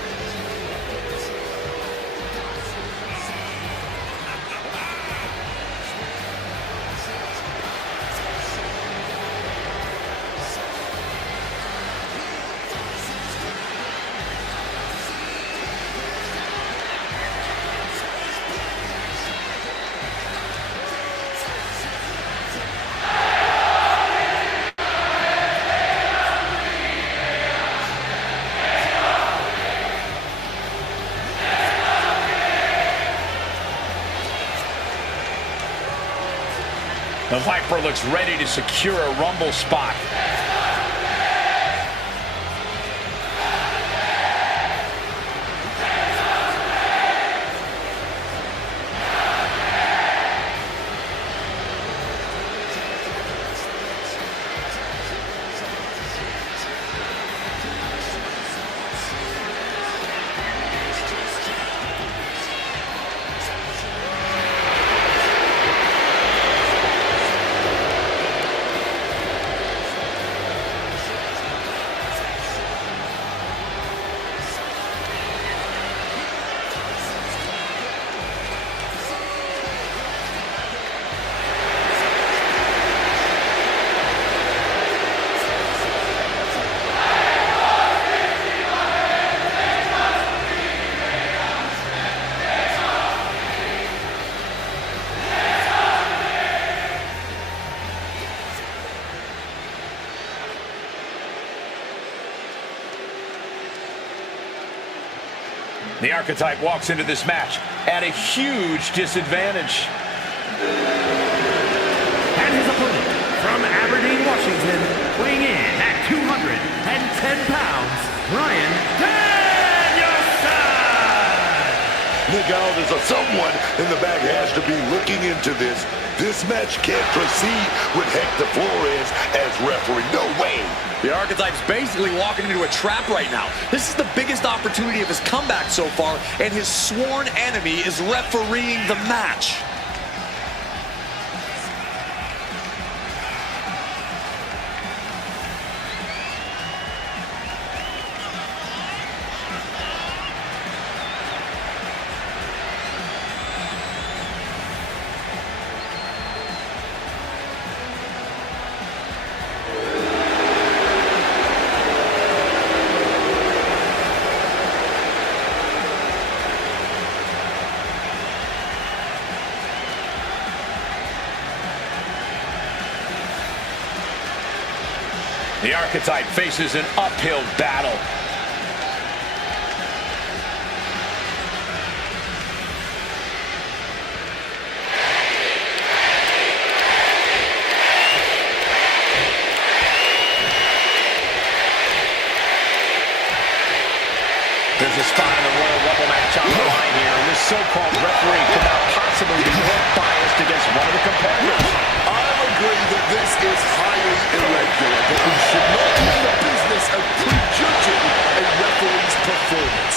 The Viper looks ready to secure a Rumble spot. The Archetype walks into this match at a huge disadvantage. And his opponent from Aberdeen, Washington, weighing in at 210 pounds, Bryan Danielson! Look out, there's someone in the back has to be looking into this. This match can't proceed with Hector Flores as referee. No way. The Archetype's basically walking into a trap right now. This is the biggest opportunity of his comeback so far, and his sworn enemy is refereeing the match. The Archetype faces an uphill battle. There's a spot in the Royal Rumble match on the line here, and this so-called referee could not possibly be more biased against one of the competitors. I agree that this is highly irregular, but we should not be in the business of prejudging a referee's performance.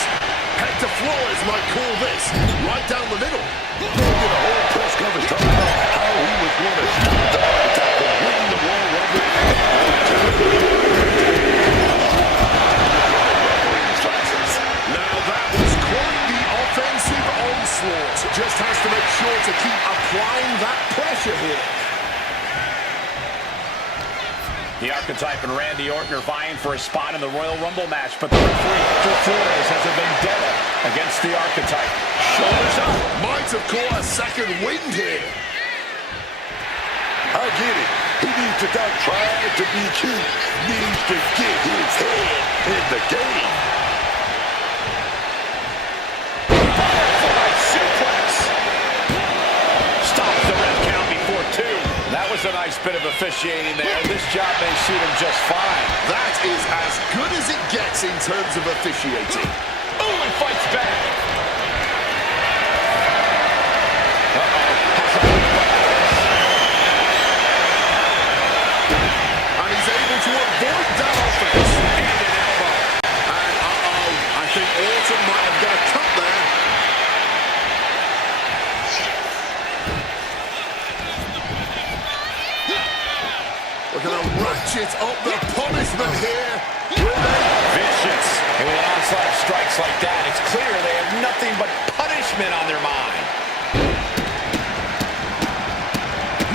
Hector Flores might call this right down the middle. He did a whole press conference talking about how he was going to stop the Archetype from winning the Royal Rumble. Now that was quite the offensive onslaught. Just has to make sure to keep applying that pressure here. The Archetype and Randy Orton are vying for a spot in the Royal Rumble match, but the referee, Hector Flores, has a vendetta against the Archetype. Shoulders up. Might have caught a second wind here. I get it. He needs to stop trying to be cute. Needs to get his head in the game. Stops the ref count before 2. That was a nice bit of officiating there. This job may suit him just fine. That is as good as it gets in terms of officiating. Oh, he fights back. And he's able to avoid that offense. And an elbow. And I think Orton might have got a cut there. We're going to ratchet up the punishment here. Vicious. And with onslaught strikes like that, it's clear they have nothing but punishment on their mind.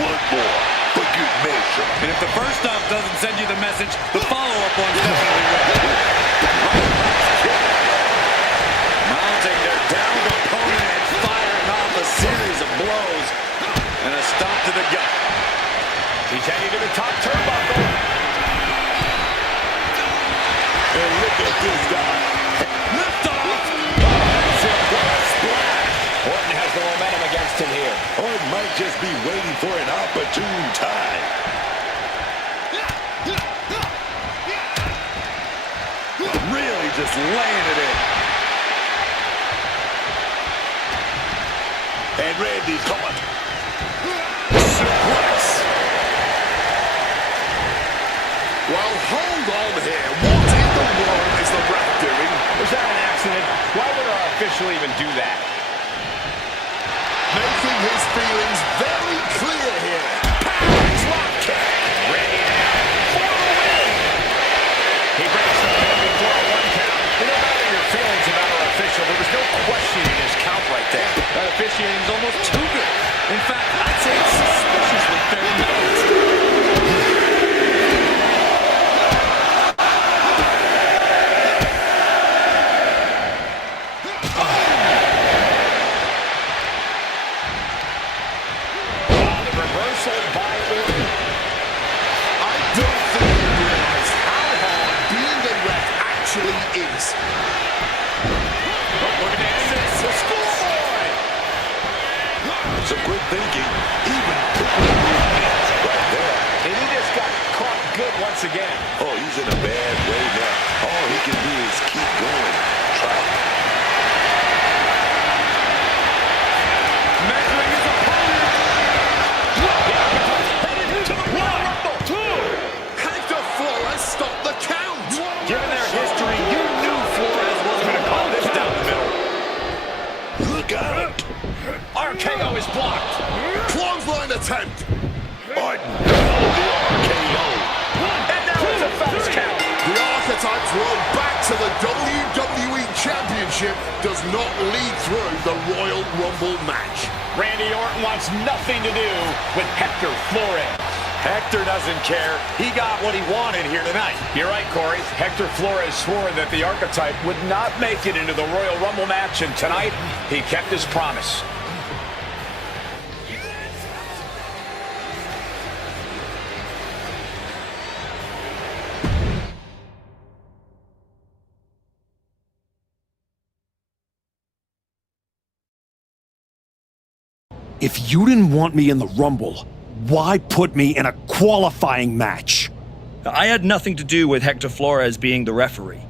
One more for good measure. And if the first off doesn't send you the message, the follow-up one's definitely will. Mounting their downed opponent and firing off a series of blows. And a stomp to the gut. He's heading to the top turnbuckle. And look at this guy. Lift off. Splash. Orton has the momentum against him here. Orton might just be waiting for an opportune time. Really just laying it in. And Randy's caught. Suplex. Well, hold on here. What in the world is the ref doing? Was that an accident? Why would our official even do that? Making his feelings very clear here. Power drop kick. Randy now for the win. He breaks the pin before a 1 count. And no matter your feelings about our official, there was no questioning his count right there. That officiating is almost too good. In fact, I'd say it's suspiciously fairly balanced. Is. Look at this, the schoolboy! Some quick thinking, even right there. And he just got caught good once again. Oh, he's in a bad way now. All he can do is keep going. Try it. Measuring his opponent. Headed to the Royal Rumble. 2. Hector Flores stopped the count. Given their history, you knew Flores wasn't going to call this down the middle. Look out! RKO is blocked. Clothesline attempt. Oh, no, the RKO. And now it's a fast count. The Archetype's road back to the WWE Championship does not lead through the Royal Rumble match. Randy Orton wants nothing to do with Hector Flores. Hector doesn't care. He got what he wanted here tonight. You're right, Corey. Hector Flores swore that the Archetype would not make it into the Royal Rumble match, and tonight, he kept his promise. If you didn't want me in the Rumble, why put me in a qualifying match? I had nothing to do with Hector Flores being the referee.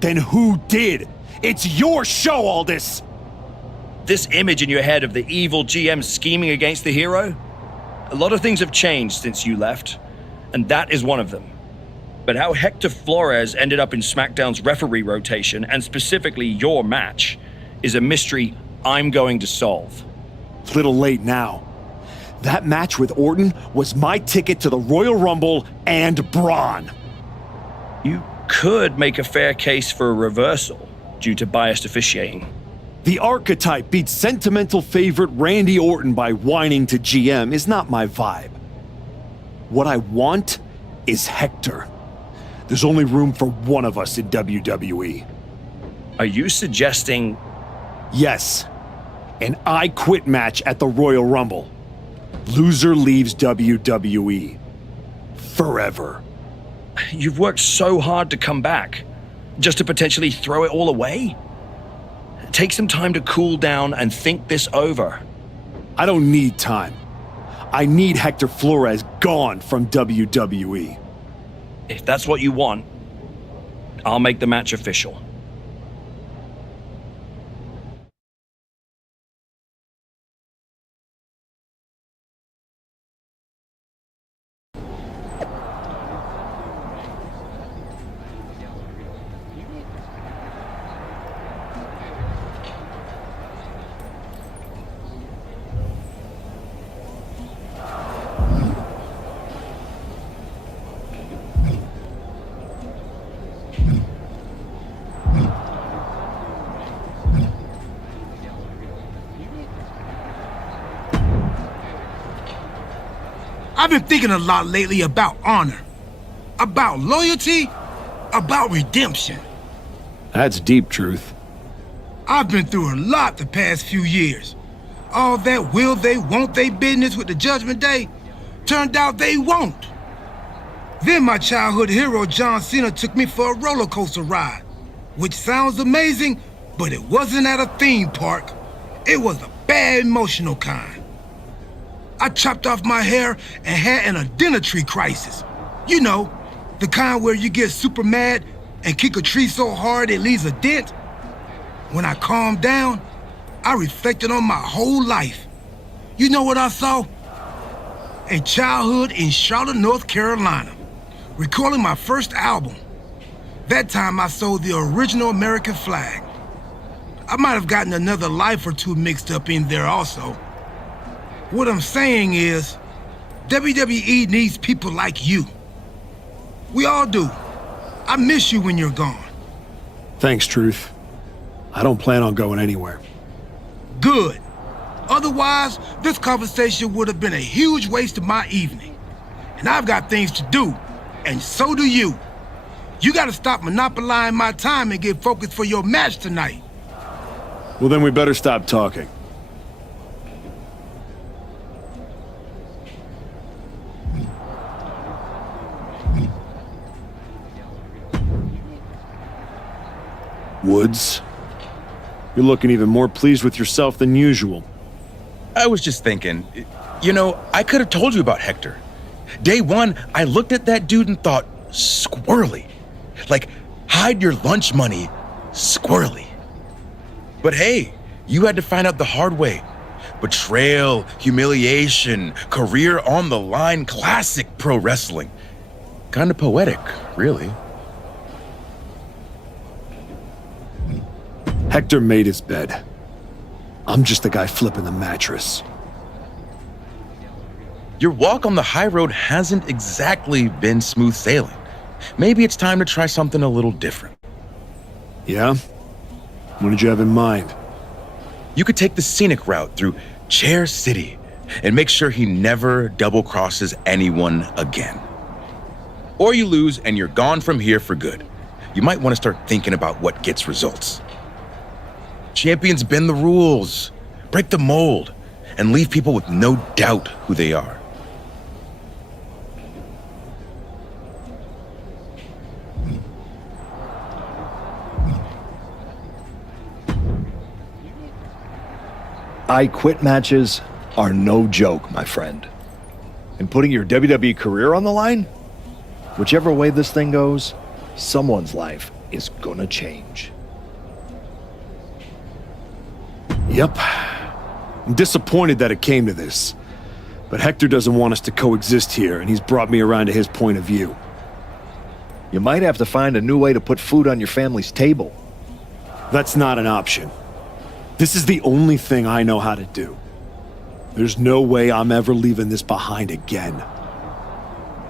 Then who did? It's your show, Aldis! This image in your head of the evil GM scheming against the hero? A lot of things have changed since you left, and that is one of them. But how Hector Flores ended up in SmackDown's referee rotation, and specifically your match, is a mystery I'm going to solve. Little late now. That match with Orton was my ticket to the Royal Rumble and Braun. You could make a fair case for a reversal due to biased officiating. The archetype beats sentimental favorite Randy Orton by whining to GM is not my vibe. What I want is Hector. There's only room for one of us in WWE. Are you suggesting... Yes. An I Quit match at the Royal Rumble. Loser leaves WWE. Forever. You've worked so hard to come back, just to potentially throw it all away? Take some time to cool down and think this over. I don't need time. I need Hector Flores gone from WWE. If that's what you want, I'll make the match official. I've been thinking a lot lately about honor, about loyalty, about redemption. That's deep, Truth. I've been through a lot the past few years. All that will they, won't they business with the Judgment Day turned out they won't. Then my childhood hero John Cena took me for a roller coaster ride, which sounds amazing, but it wasn't at a theme park. It was a bad emotional kind. I chopped off my hair and had an identity crisis. You know, the kind where you get super mad and kick a tree so hard it leaves a dent. When I calmed down, I reflected on my whole life. You know what I saw? A childhood in Charlotte, North Carolina, recording my first album. That time I sold the original American flag. I might have gotten another life or two mixed up in there also. What I'm saying is, WWE needs people like you. We all do. I miss you when you're gone. Thanks, Truth. I don't plan on going anywhere. Good. Otherwise, this conversation would have been a huge waste of my evening. And I've got things to do, and so do you. You gotta stop monopolizing my time and get focused for your match tonight. Well, then we better stop talking. Woods, you're looking even more pleased with yourself than usual. I was just thinking, you know, I could have told you about Hector. Day one, I looked at that dude and thought, squirrely. Like, hide your lunch money, squirrely. But hey, you had to find out the hard way. Betrayal, humiliation, career on the line, classic pro wrestling. Kind of poetic, really. Hector made his bed. I'm just the guy flipping the mattress. Your walk on the high road hasn't exactly been smooth sailing. Maybe it's time to try something a little different. Yeah? What did you have in mind? You could take the scenic route through Chair City and make sure he never double-crosses anyone again. Or you lose and you're gone from here for good. You might want to start thinking about what gets results. Champions bend the rules, break the mold, and leave people with no doubt who they are. I Quit matches are no joke, my friend. And putting your WWE career on the line? Whichever way this thing goes, someone's life is gonna change. Yep. I'm disappointed that it came to this. But Hector doesn't want us to coexist here, and he's brought me around to his point of view. You might have to find a new way to put food on your family's table. That's not an option. This is the only thing I know how to do. There's no way I'm ever leaving this behind again.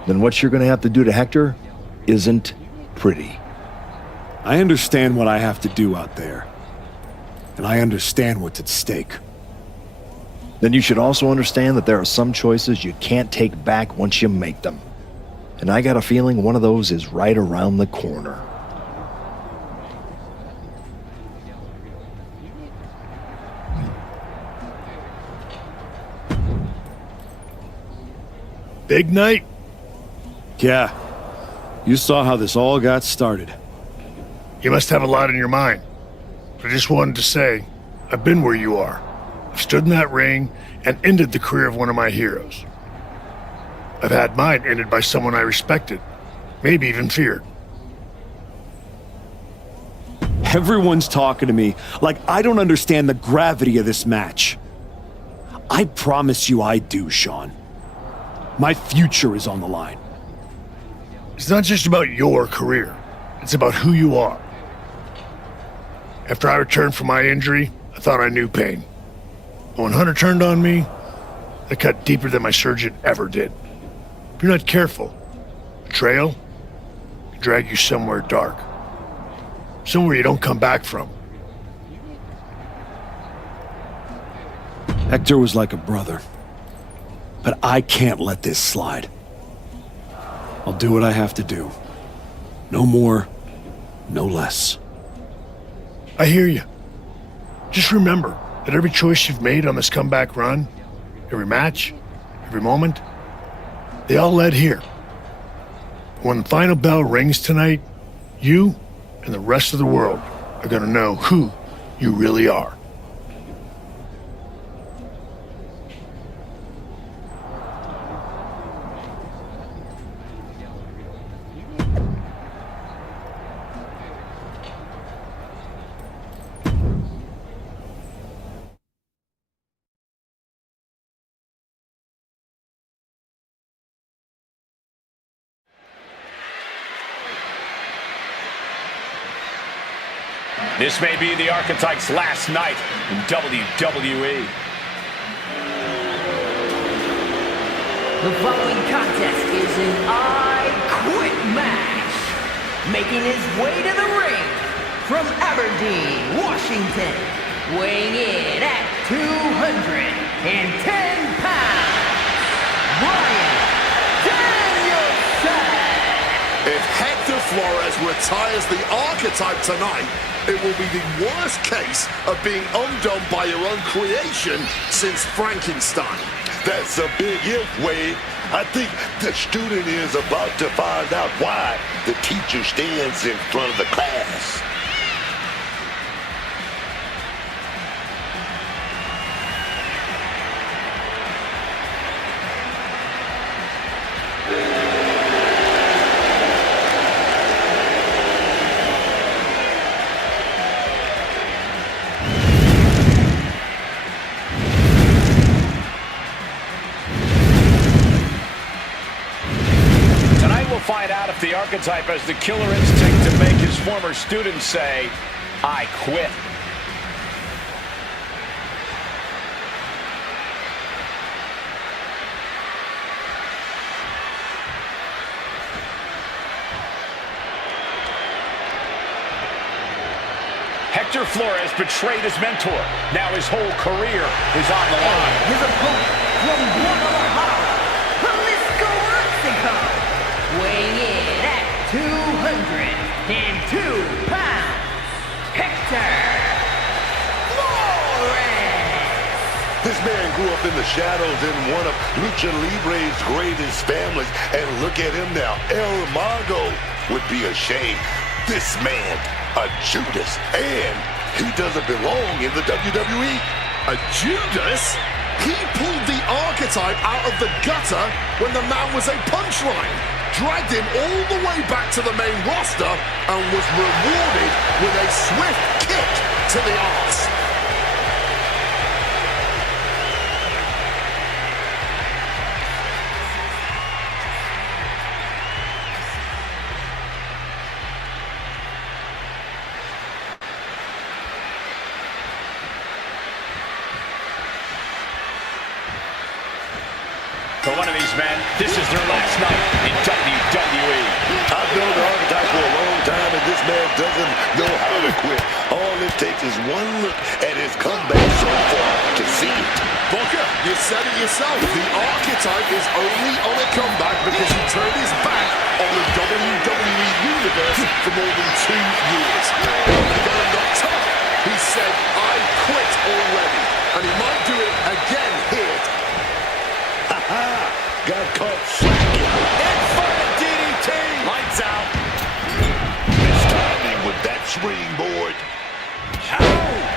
Then what you're gonna have to do to Hector isn't pretty. I understand what I have to do out there. And I understand what's at stake. Then you should also understand that there are some choices you can't take back once you make them. And I got a feeling one of those is right around the corner. Big night? Yeah. You saw how this all got started. You must have a lot in your mind. I just wanted to say, I've been where you are. I've stood in that ring and ended the career of one of my heroes. I've had mine ended by someone I respected, maybe even feared. Everyone's talking to me like I don't understand the gravity of this match. I promise you I do, Sean. My future is on the line. It's not just about your career. It's about who you are. After I returned from my injury, I thought I knew pain. But when Hunter turned on me, it cut deeper than my surgeon ever did. If you're not careful, betrayal can drag you somewhere dark. Somewhere you don't come back from. Hector was like a brother. But I can't let this slide. I'll do what I have to do. No more, no less. I hear you. Just remember that every choice you've made on this comeback run, every match, every moment, they all led here. When the final bell rings tonight, you and the rest of the world are going to know who you really are. This may be the Archetype's last night in WWE. The following contest is an I Quit match. Making his way to the ring from Aberdeen, Washington, weighing in at 210 pounds, Bryan Danielson. If Hector Flores retires the Archetype tonight, it will be the worst case of being undone by your own creation since Frankenstein. That's a big if, Wade. I think the student is about to find out why the teacher stands in front of the class. Find out if the Archetype has the killer instinct to make his former students say, I quit. Hector Flores betrayed his mentor. Now his whole career is on the line. His opponent from Guadalajara, Jalisco, Mexico, weighing in at 202 pounds, Hector Flores. This man grew up in the shadows in one of Lucha Libre's greatest families, and look at him now. El Mago would be ashamed. This man, a Judas, and he doesn't belong in the WWE. A Judas? He pulled the archetype out of the gutter when the man was a punchline, dragged him all the way back to the main roster, and was rewarded with a swift kick to the arse. For one of these men, this is their last night in WWE. I've known the archetype for a long time, and this man doesn't know how to quit. All it takes is one look at his comeback so far to see it. Booker, you said it yourself. The archetype is only on a comeback because he turned his back on the WWE Universe for more than 2 years. He got tough. He said, I quit already. And he might do it again here. Got caught slacking. Inverted DDT. Lights out. Missed timing with that springboard.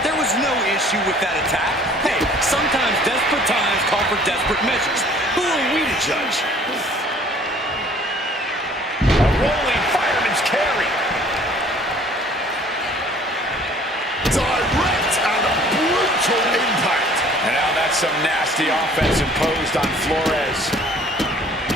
There was no issue with that attack. Hey, sometimes desperate times call for desperate measures. Who are we to judge? A rolling fireman's carry. Direct and a brutal impact. And now that's some nasty offense imposed on Flores.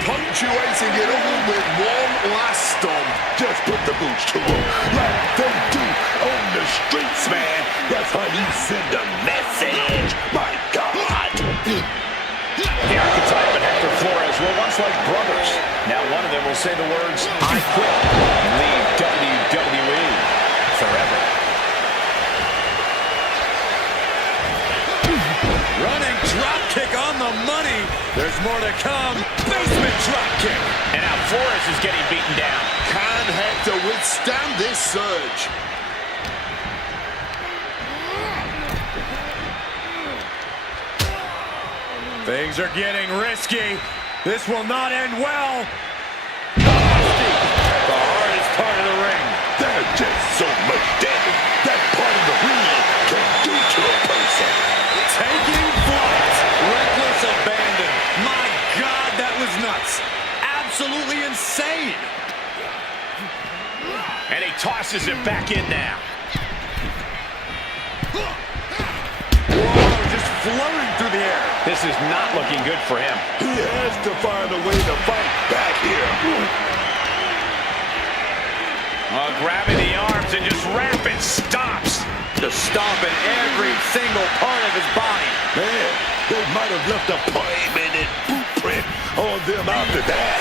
Punctuating it all with one last stomp. Just put the boots to him like they do on the streets, man. That's how you send a message. My God. The archetype and Hector Flores were once like brothers. Now one of them will say the words, I quit, and leave WWE forever. Running drop kick on the money. There's more to come. Basement drop kick. And now Flores is getting beaten down. Can Hector withstand this surge? Things are getting risky. This will not end well. The hardest part of the ring. There's just so much damage that part of the ring can do to a person. Taking flight. Reckless abandon. My God, that was nuts. Absolutely insane. And he tosses it back in now. Whoa, just floating through the air. This is not looking good for him. He has to find a way to fight back here. Grabbing the arms and just rapid stomps. Just stomping every single part of his body. Man, they might have left a permanent footprint on them after that.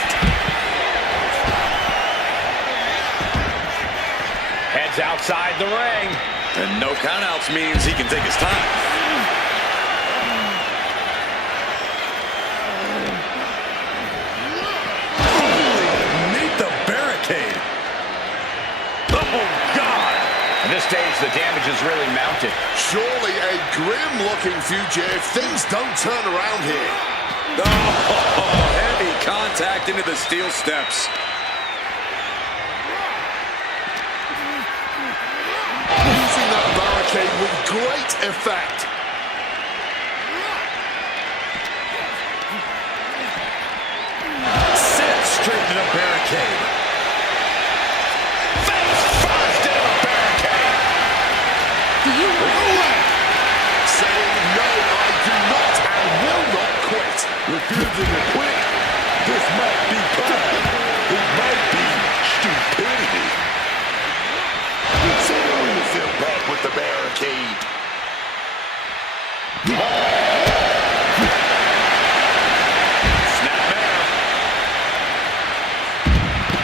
Heads outside the ring. And no countouts means he can take his time. Meet the barricade. Oh, God. At this stage, the damage is really mounted. Surely a grim-looking future if things don't turn around here. Oh, heavy contact into the steel steps. Using that barricade with great effect. Sent straight to the barricade. Face first into the barricade. Do you Saying no, I do not and will not quit. Refusing to quit. This might be pride. It might be stupidity. Considering this impact with the barricade. Snapmare.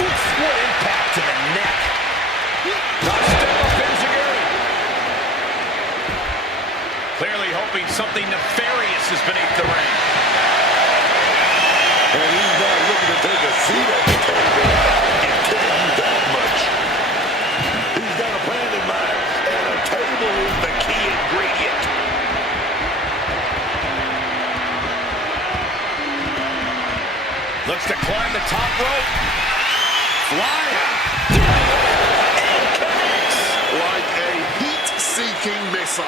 Oof, what impact to the neck. Touchdown, Enziguri. Clearly hoping something nefarious is beneath the ring. And he's not looking to take a seat at the table. It tell you that much. He's got a plan in mind, and a table is the key ingredient. Looks to climb the top rope. Flying. Like a heat-seeking Fucking missile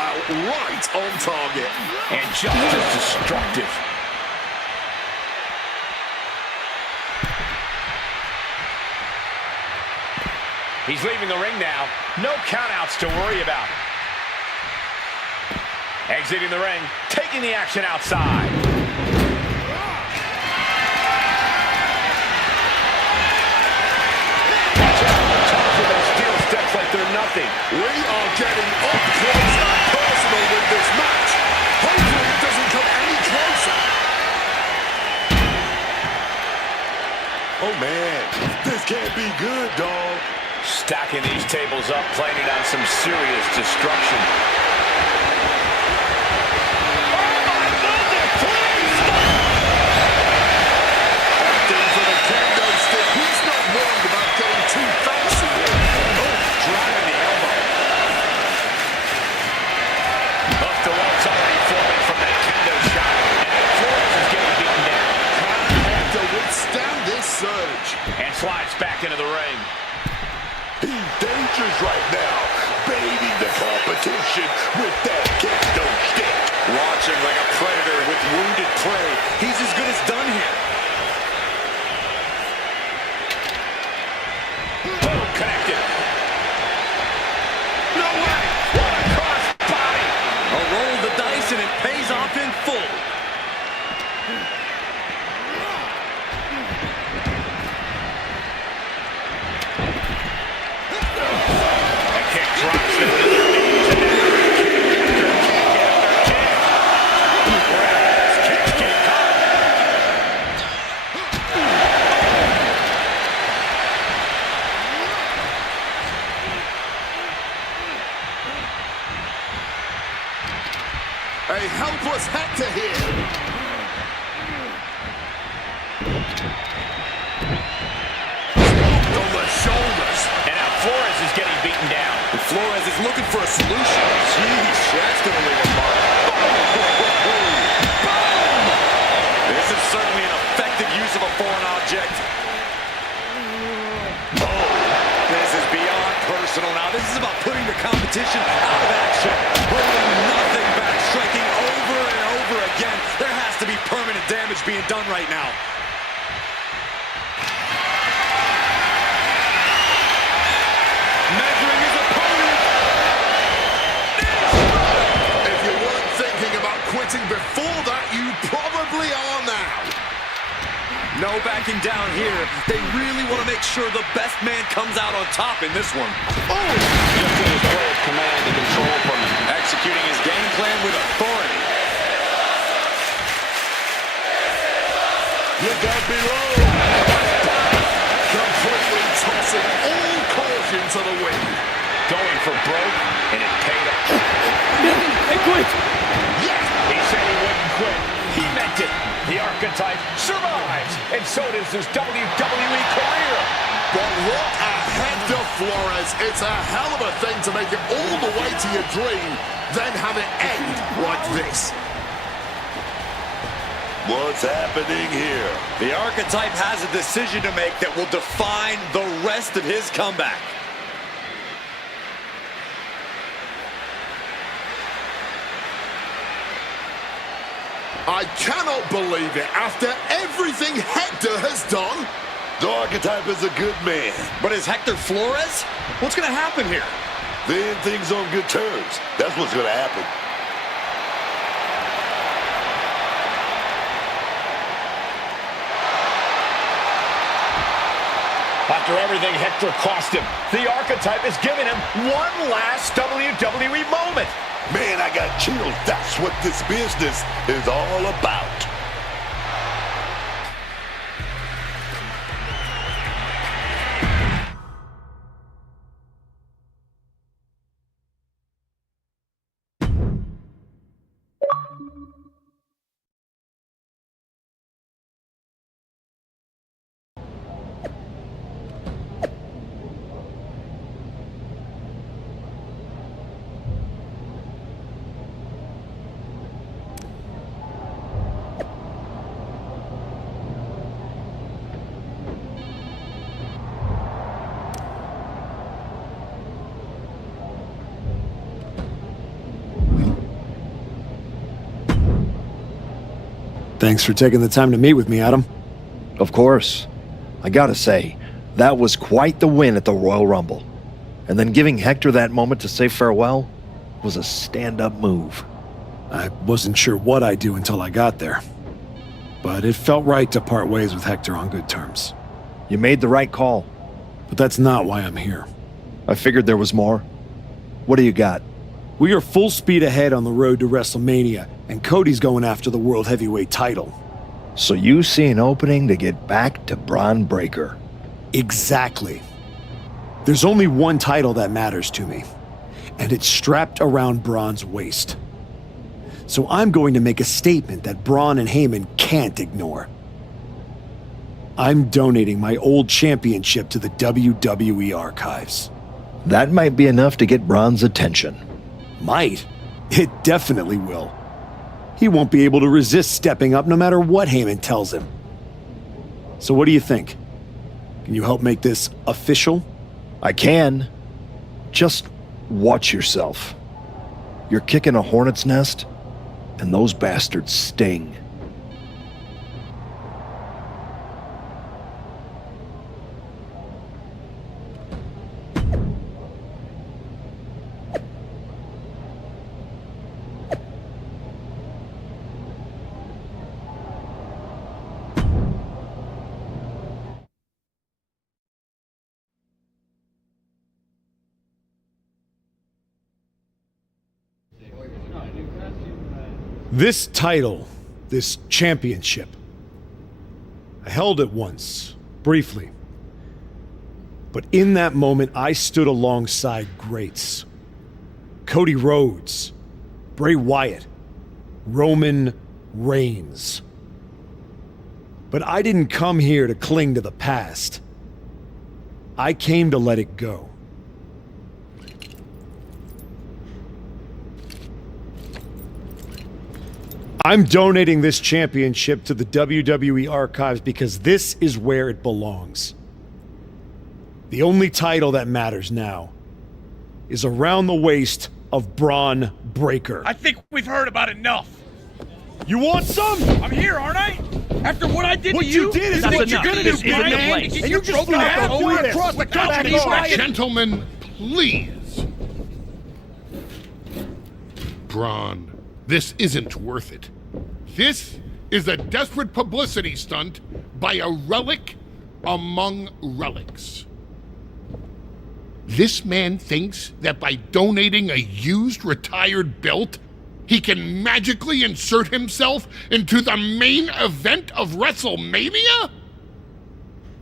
right on target. And just as destructive. He's leaving the ring now. No countouts to worry about. Exiting the ring, taking the action outside. Steel steps like they're nothing. We are getting up close and personal with this match. Hopefully it doesn't come any closer. Oh man, this can't be good, dog. Stacking these tables up, planning on some serious destruction. Opting for the kendo stick. He's not worried about getting too fancy here. Oh, driving the elbow. Up the wall's already forming from that kendo shot. And Flores is getting beaten down. Can't have to withstand this surge. And slides back into the ring. He's dangerous right now, baiting the competition with that kendo stick. Watching like a predator with wounded prey. He's as good as done here. Boom, connected. No way! What a cross body! A roll of the dice and it pays off in full. That kick drops them to their knees. And now kick after kick after kick. Whereas kicks keep coming. A helpless Hector here. On the shoulders. And now Flores is getting beaten down. And Flores is looking for a solution. Jeez, that's going to leave a mark. Boom! This is certainly an effective use of a foreign object. Oh, this is beyond personal now. This is about putting the competition out of action. Holding nothing back, striking over and over again. There has to be permanent damage being done right now. Measuring his opponent. If you weren't thinking about quitting before that, you probably are now. No backing down here. They really want to make sure the best man comes out on top in this one. Oh! Lifting his play of command and control from him. Executing his game plan with authority. Look out below. Completely tossing all caution to the wind. Going for broke, and it paid off. Hey, quit! Yeah. He said he wouldn't quit. He meant it. The archetype survives, and so does his WWE career. But look at Hector Flores. It's a hell of a thing to make it all the way to your dream, then have it end like this. What's happening here? The archetype has a decision to make that will define the rest of his comeback. I cannot believe it. After everything Hector has done. The archetype is a good man. But is Hector Flores? What's going to happen here? They end things on good terms. That's what's going to happen. After everything Hector cost him, the archetype is giving him one last WWE moment. Man, I got chills. That's what this business is all about. Thanks for taking the time to meet with me, Adam. Of course. I gotta say, that was quite the win at the Royal Rumble. And then giving Hector that moment to say farewell was a stand-up move. I wasn't sure what I'd do until I got there. But it felt right to part ways with Hector on good terms. You made the right call. But that's not why I'm here. I figured there was more. What do you got? We are full speed ahead on the road to WrestleMania, and Cody's going after the World Heavyweight title. So you see an opening to get back to Braun Breaker. Exactly. There's only one title that matters to me, and it's strapped around Braun's waist. So I'm going to make a statement that Braun and Heyman can't ignore. I'm donating my old championship to the WWE archives. That might be enough to get Braun's attention. Might. It definitely will. He won't be able to resist stepping up no matter what Heyman tells him. So what do you think? Can you help make this official? I can. Just watch yourself. You're kicking a hornet's nest, and those bastards sting. This title, this championship, I held it once, briefly. But in that moment, I stood alongside greats. Cody Rhodes, Bray Wyatt, Roman Reigns. But I didn't come here to cling to the past. I came to let it go. I'm donating this championship to the WWE archives because this is where it belongs. The only title that matters now is around the waist of Braun Breaker. I think we've heard about enough. You want some? I'm here, aren't I? After what I did What to you? you did is That's what you're enough. gonna do, This isn't the Brian. place. And you just gotta do it across the country. Gentlemen, please. Braun, this isn't worth it. This is a desperate publicity stunt by a relic among relics. This man thinks that by donating a used retired belt, he can magically insert himself into the main event of WrestleMania?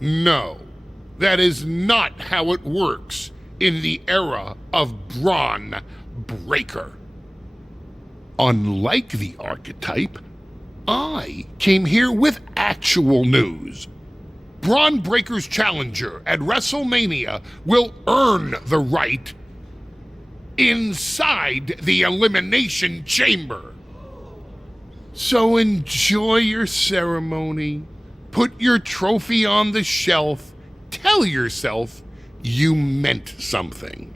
No, that is not how it works in the era of Braun Breaker. Unlike the archetype, I came here with actual news. Braun Breaker's challenger at WrestleMania will earn the right inside the Elimination Chamber. So enjoy your ceremony, put your trophy on the shelf, tell yourself you meant something.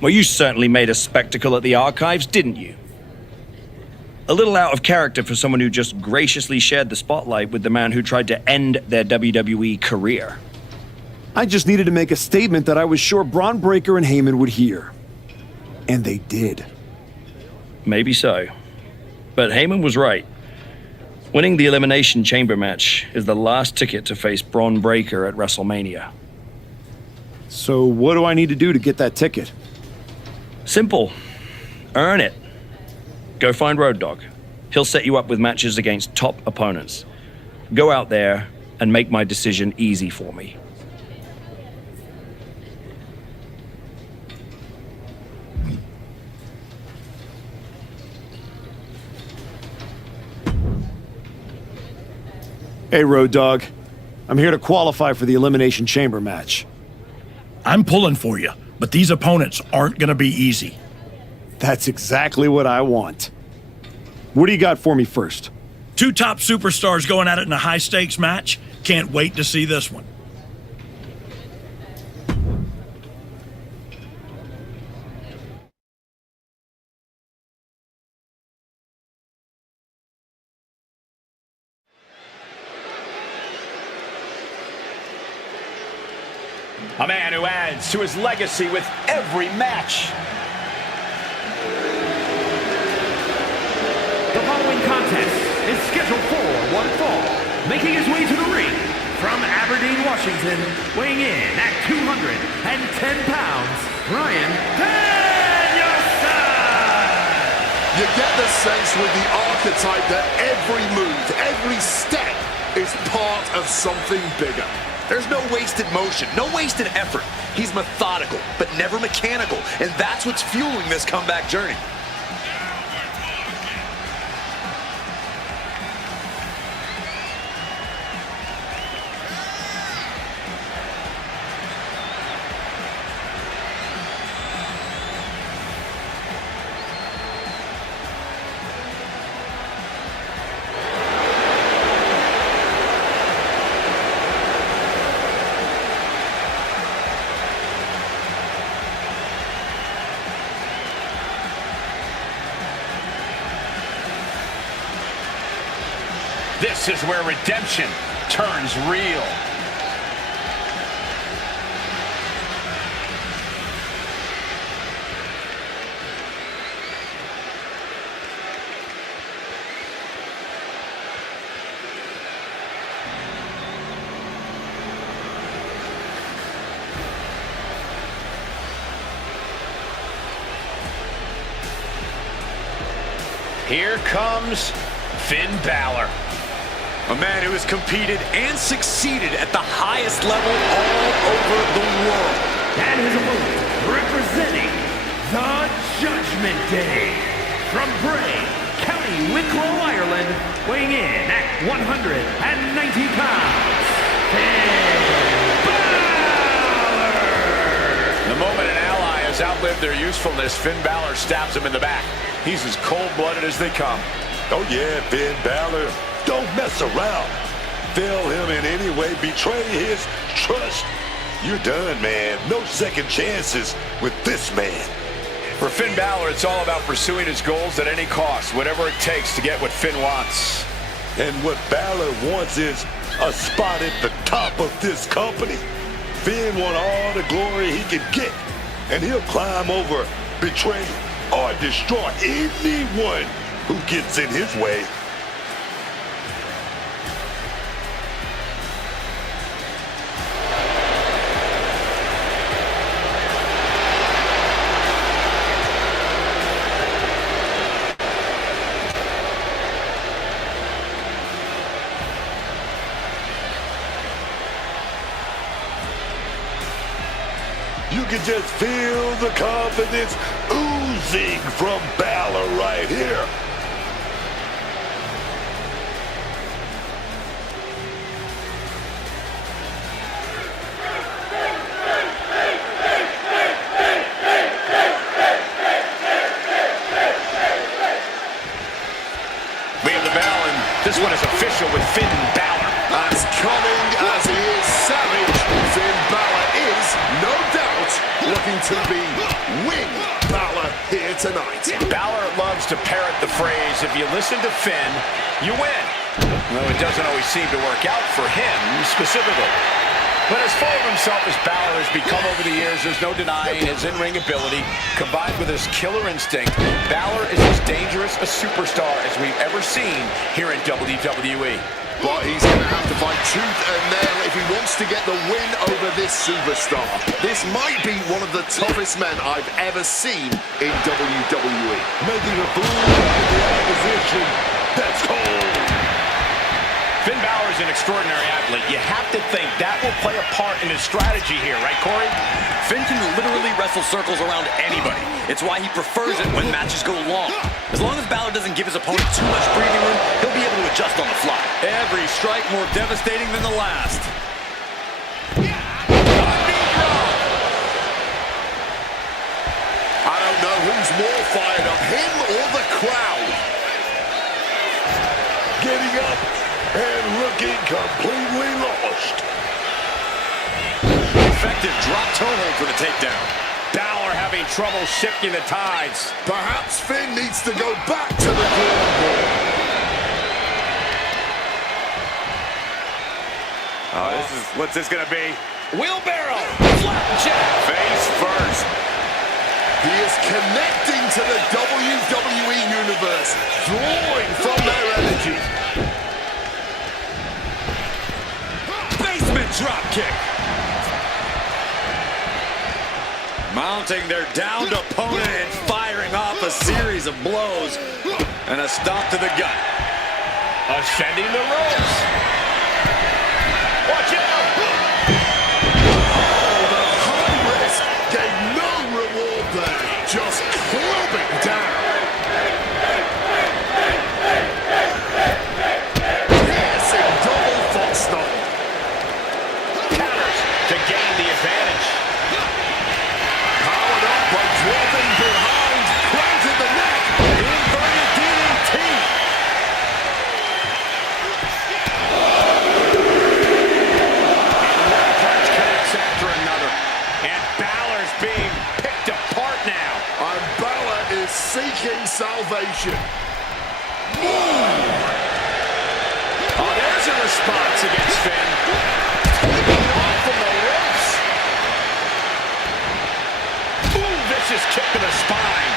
Well, you certainly made a spectacle at the archives, didn't you? A little out of character for someone who just graciously shared the spotlight with the man who tried to end their WWE career. I just needed to make a statement that I was sure Braun Breaker and Heyman would hear. And they did. Maybe so. But Heyman was right. Winning the Elimination Chamber match is the last ticket to face Braun Breaker at WrestleMania. So what do I need to do to get that ticket? Simple. Earn it. Go find Road Dogg. He'll set you up with matches against top opponents. Go out there and make my decision easy for me. Hey, Road Dogg. I'm here to qualify for the Elimination Chamber match. I'm pulling for you, but these opponents aren't going to be easy. That's exactly what I want. What do you got for me first? 2 top superstars going at it in a high-stakes match. Can't wait to see this one. A man who adds to his legacy with every match. The following contest is scheduled for one fall. Making his way to the ring from Aberdeen, Washington, weighing in at 210 pounds, Bryan Danielson! You get the sense with the archetype that every move, every step is part of something bigger. There's no wasted motion, no wasted effort. He's methodical, but never mechanical, and that's what's fueling this comeback journey. This is where redemption turns real. Here comes Finn Balor. A man who has competed and succeeded at the highest level all over the world. And his opponent, representing the Judgment Day, from Bray, County Wicklow, Ireland, weighing in at 190 pounds, Finn Balor! The moment an ally has outlived their usefulness, Finn Balor stabs him in the back. He's as cold-blooded as they come. Oh yeah, Finn Balor. Don't mess around. Fail him in any way, betray his trust. You're done, man. No second chances with this man. For Finn Balor, it's all about pursuing his goals at any cost, whatever it takes to get what Finn wants. And what Balor wants is a spot at the top of this company. Finn wants all the glory he can get, and he'll climb over, betray, or destroy anyone who gets in his way. You can just feel the confidence oozing from Balor right here. We have the bell, and this one is official with Finn Balor. As cunning as he is savage, Finn Balor is, no doubt, looking to be wing Balor here tonight. Balor loves to parrot the phrase, if you listen to Finn, you win. Though it doesn't always seem to work out for him specifically. But as full of himself as Balor has become over the years, there's no denying his in-ring ability. Combined with his killer instinct, Balor is as dangerous a superstar as we've ever seen here in WWE. But he's going to have to find tooth and nail if he wants to get the win over this superstar. This might be one of the toughest men I've ever seen in WWE. Making a fool out of the opposition. That's cold. Finn Balor is an extraordinary athlete. You have to think that will play a part in his strategy here, right, Corey? Finn can literally wrestle circles around anybody. It's why he prefers it when matches go long. As long as Balor doesn't give his opponent too much breathing room, he'll be able to adjust on the fly. Every strike more devastating than the last. I don't know who's more fired up, him or the crowd. Getting up and looking completely lost. Effective drop toe hold for the takedown. Balor having trouble shifting the tides. Perhaps Finn needs to go back to the drawing board. What's this gonna be? Wheelbarrow. Flat jack. Face first. He is connecting to the WWE Universe, drawing from their energy. Basement drop kick. Mounting their downed opponent and firing off a series of blows. And a stomp to the gut. Ascending the ropes. Watch out! Oh, the high risk gave no reward there. Just clubbing down. Piercing double footstep. Counters to gain the advantage. Powered up by dropping behind. Right to the neck. Inverted DDT. One punch connects after another. And Balor's being picked apart now. And Balor is seeking salvation. Oh, there's a response against Finn. Taking off from the ropes. Ooh, vicious kick to the spine.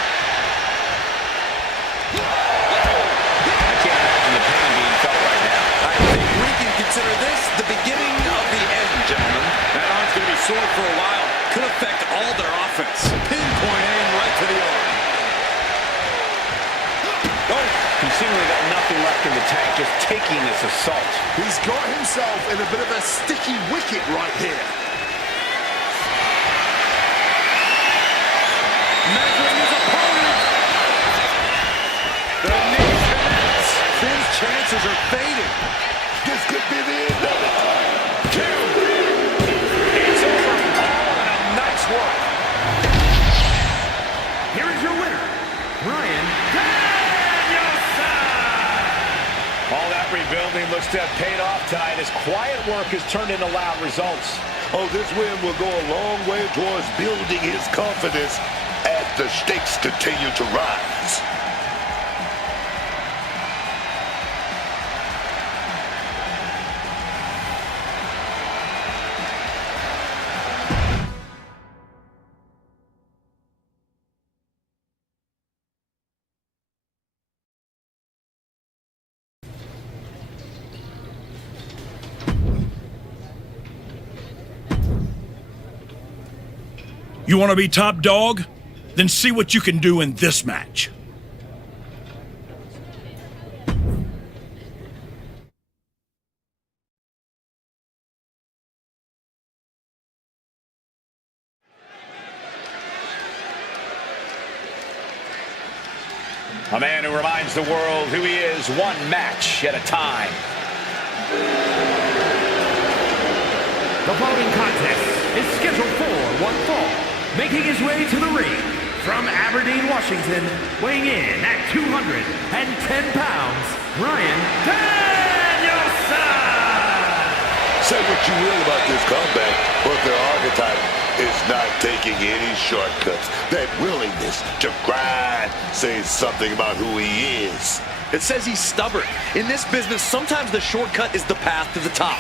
I can't imagine the pain being felt right now. I think we can consider this the beginning of the end, gentlemen. That arm's going to be sore for a while. Could affect all their offense. Pinpoint aim right to the arm. He seemingly got nothing left in the tank, just taking this assault. He's got himself in a bit of a sticky wicket right here. Measuring his opponent. The knee connects. Finn's chances are fading. This could be the end of it. Two. It's over. All in a nice work. Here is your winner, Bryan Danielson. All that rebuilding looks to have paid off tonight as quiet work has turned into loud results. Oh, this win will go a long way towards building his confidence as the stakes continue to rise. You want to be top dog? Then see what you can do in this match. A man who reminds the world who he is one match at a time. The following contest is scheduled for one fall. Making his way to the ring from Aberdeen, Washington, weighing in at 210 pounds, Bryan Danielson! Say what you will about this comeback, but their archetype is not taking any shortcuts. That willingness to grind says something about who he is. It says he's stubborn. In this business, sometimes the shortcut is the path to the top.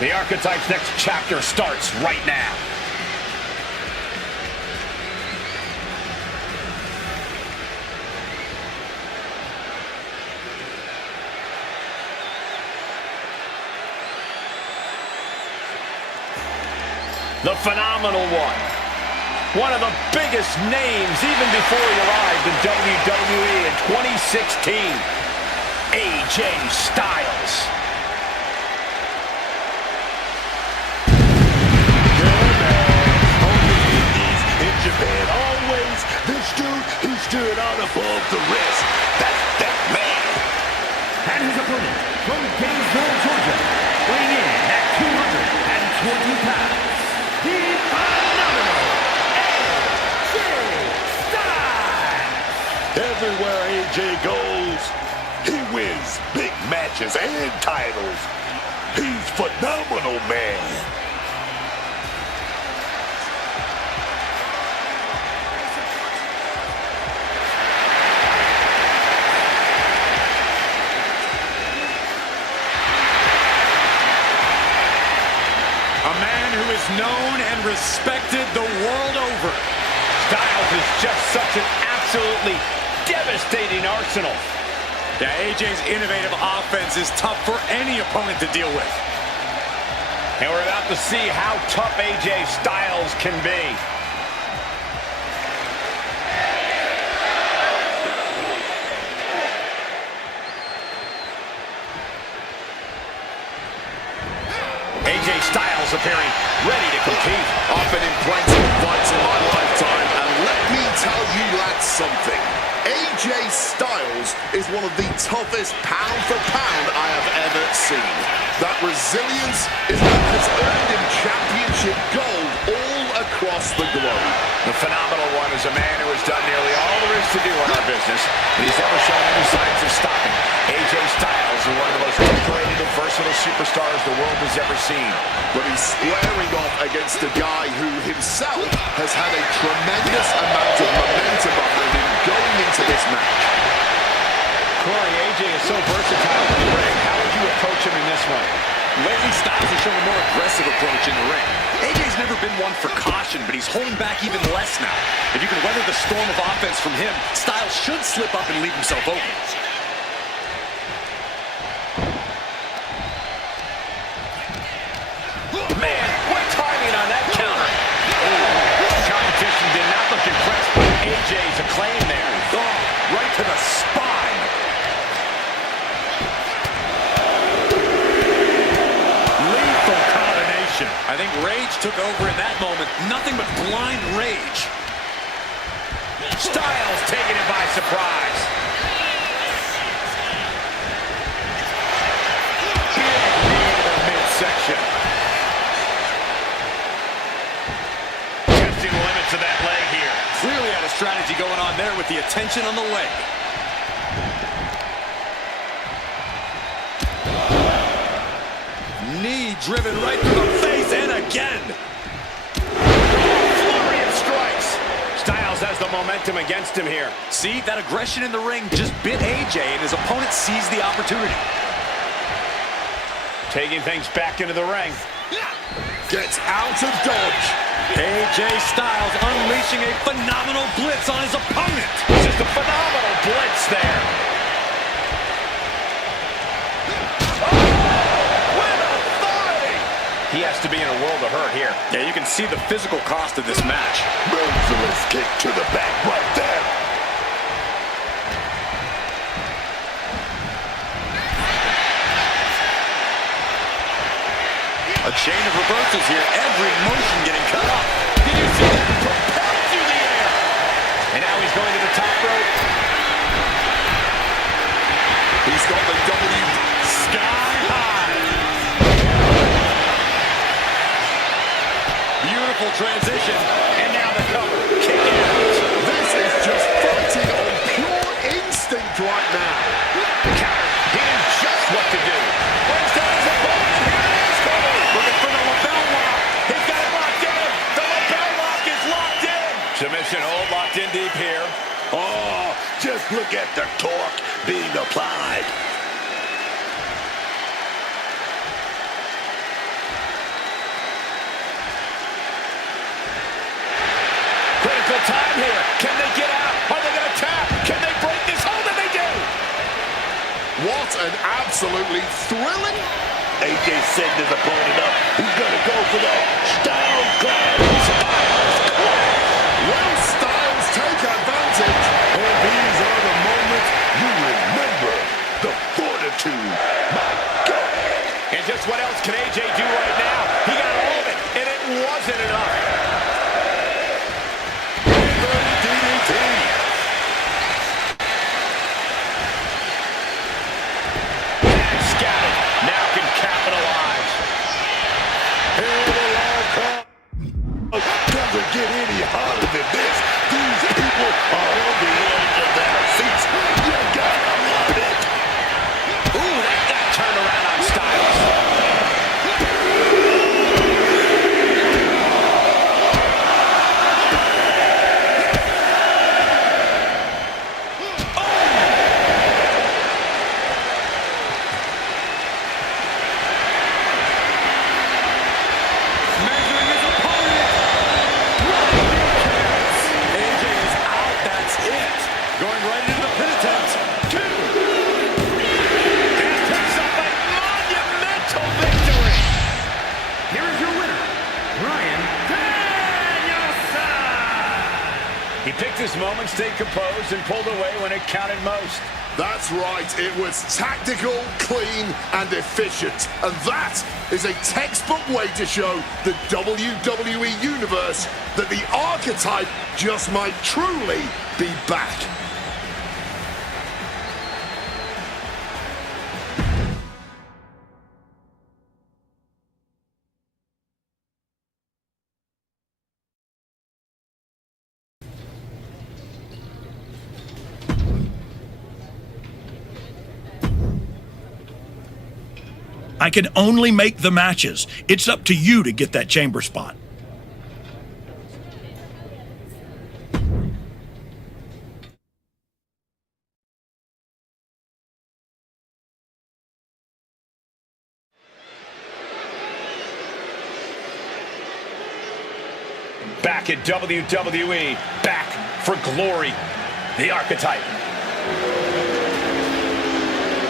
The Archetype's next chapter starts right now. the phenomenal one. One of the biggest names even before he arrived in WWE in 2016. AJ Styles. In Japan, always, this dude, he stood out above the rest. That's that man. And his opponent from Gainesville, Georgia, weighing in at 220 pounds, the phenomenal AJ Styles. Everywhere AJ goes, he wins big matches and titles. He's phenomenal, man. A man who is known and respected the world over. Styles is just such an absolutely devastating arsenal. Yeah, AJ's innovative offense is tough for any opponent to deal with. And we're about to see how tough AJ Styles can be. AJ Styles appearing ready to compete. I've been in plenty of fights in my lifetime, and let me tell you lads something. AJ Styles is one of the toughest pound for pound I have ever seen. That resilience is what has earned him championship gold all across the globe. The phenomenal one is a man who has done nearly all there is to do in our business, and he's never shown any signs of stopping. AJ Styles is one of the most decorated and versatile superstars the world has ever seen. But he's squaring off against a guy who himself has had a tremendous amount of momentum behind him going into this match. Corey, AJ is so versatile in the ring. How would you approach him in this one? Lately, Styles has shown a more aggressive approach in the ring. AJ's never been one for caution, but he's holding back even less now. If you can weather the storm of offense from him, Styles should slip up and leave himself open. Man, what timing on that counter. Competition did not look impressed by AJ's acclaim there. Oh, right to the spine. Lethal combination. I think rage took over in that moment. Nothing but blind rage. Styles taking it by surprise. Big knee to the midsection. Testing the limits of that leg here. Clearly had a strategy going on there with the attention on the leg. Knee driven right through the face, and again. Flurry of strikes. Styles has the momentum against him here. See, that aggression in the ring just bit AJ, and his opponent seized the opportunity. Taking things back into the ring. Gets out of dodge. AJ Styles unleashing a phenomenal blitz on his opponent. Just a phenomenal blitz there. He has to be in a world of hurt here. Yeah, you can see the physical cost of this match. Merciless kick to the back right there. A chain of reversals here. Every motion getting cut off. Did you see that? Propelled through the air. And now he's going to the top rope. He's got the W Sky high. Beautiful transition. And now the cover. Kick out. This is just fighting on pure instinct right now. Counter. He knew just what to do. Brings down his opponent. Here it is, Cole. Looking for the lapel lock. He's got it locked in. The lapel lock is locked in. Submission hold locked in deep here. Oh, just look at the torque being applied. Critical time here. Can they get out? Are they going to tap? Can they break this hold? And they do. What an absolutely thrilling AJ setting his opponent up. He's gonna go for that Styles Clash. Will Styles take advantage? And these are the moments you remember. The fortitude. My God. And just what else can AJ do right now? He got all of it, and it wasn't enough. DDT. And scattered. Now can capitalize. Doesn't get any harder than this. These people are on the edge of their seats. You gotta love it. Ooh, that got turned around on Styles. Going right into the pin attempt. 2. And picks up a monumental victory. Here is your winner, Bryan Danielson. He picked his moment, stayed composed, and pulled away when it counted most. That's right, it was tactical, clean, and efficient. And that is a textbook way to show the WWE Universe that the archetype just might truly be back. I can only make the matches. It's up to you to get that chamber spot. Back at WWE, back for glory, the archetype.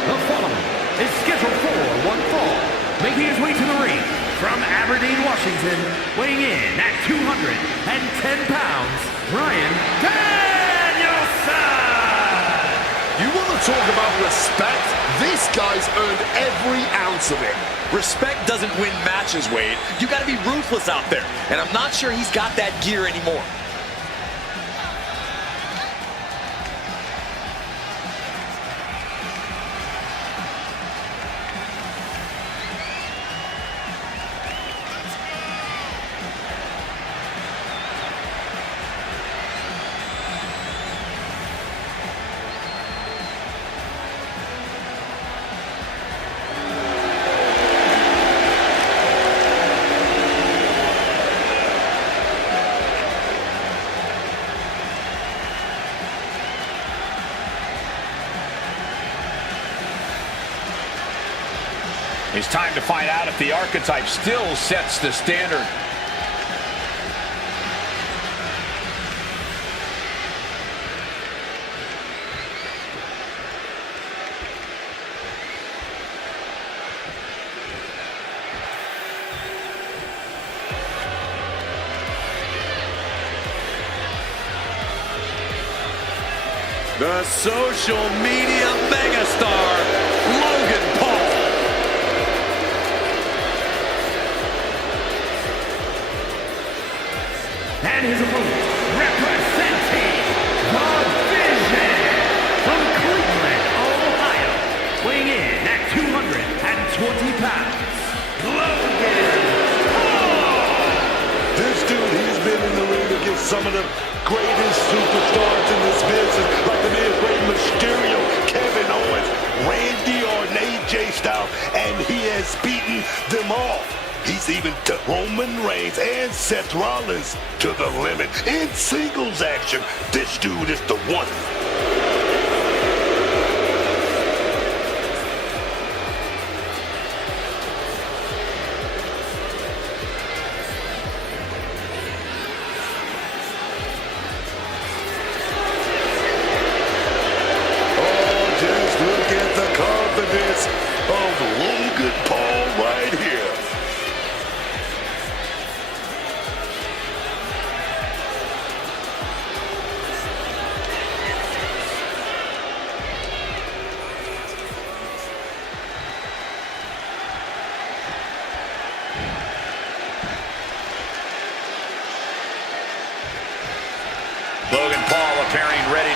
The following is scheduled for one fall, making his way to the ring from Aberdeen, Washington, weighing in at 210 pounds, Bryan Danielson! You want to talk about respect? This guy's earned every ounce of it. Respect doesn't win matches, Wade. You got to be ruthless out there, and I'm not sure he's got that gear anymore. It's time to find out if the archetype still sets the standard. The social media megastar, Logan Paul. And his opponent, representing the Vision from Cleveland, Ohio, weighing in at 220 pounds, Logan Paul! This dude, he's been in the ring against some of the greatest superstars in this business, like the man Rey Mysterio, Kevin Owens, Randy Orton, AJ Styles, and he has beaten them all. He's even took Roman Reigns and Seth Rollins to the limit. In singles action, this dude is the one. Oh, just look at the confidence of Logan Paul right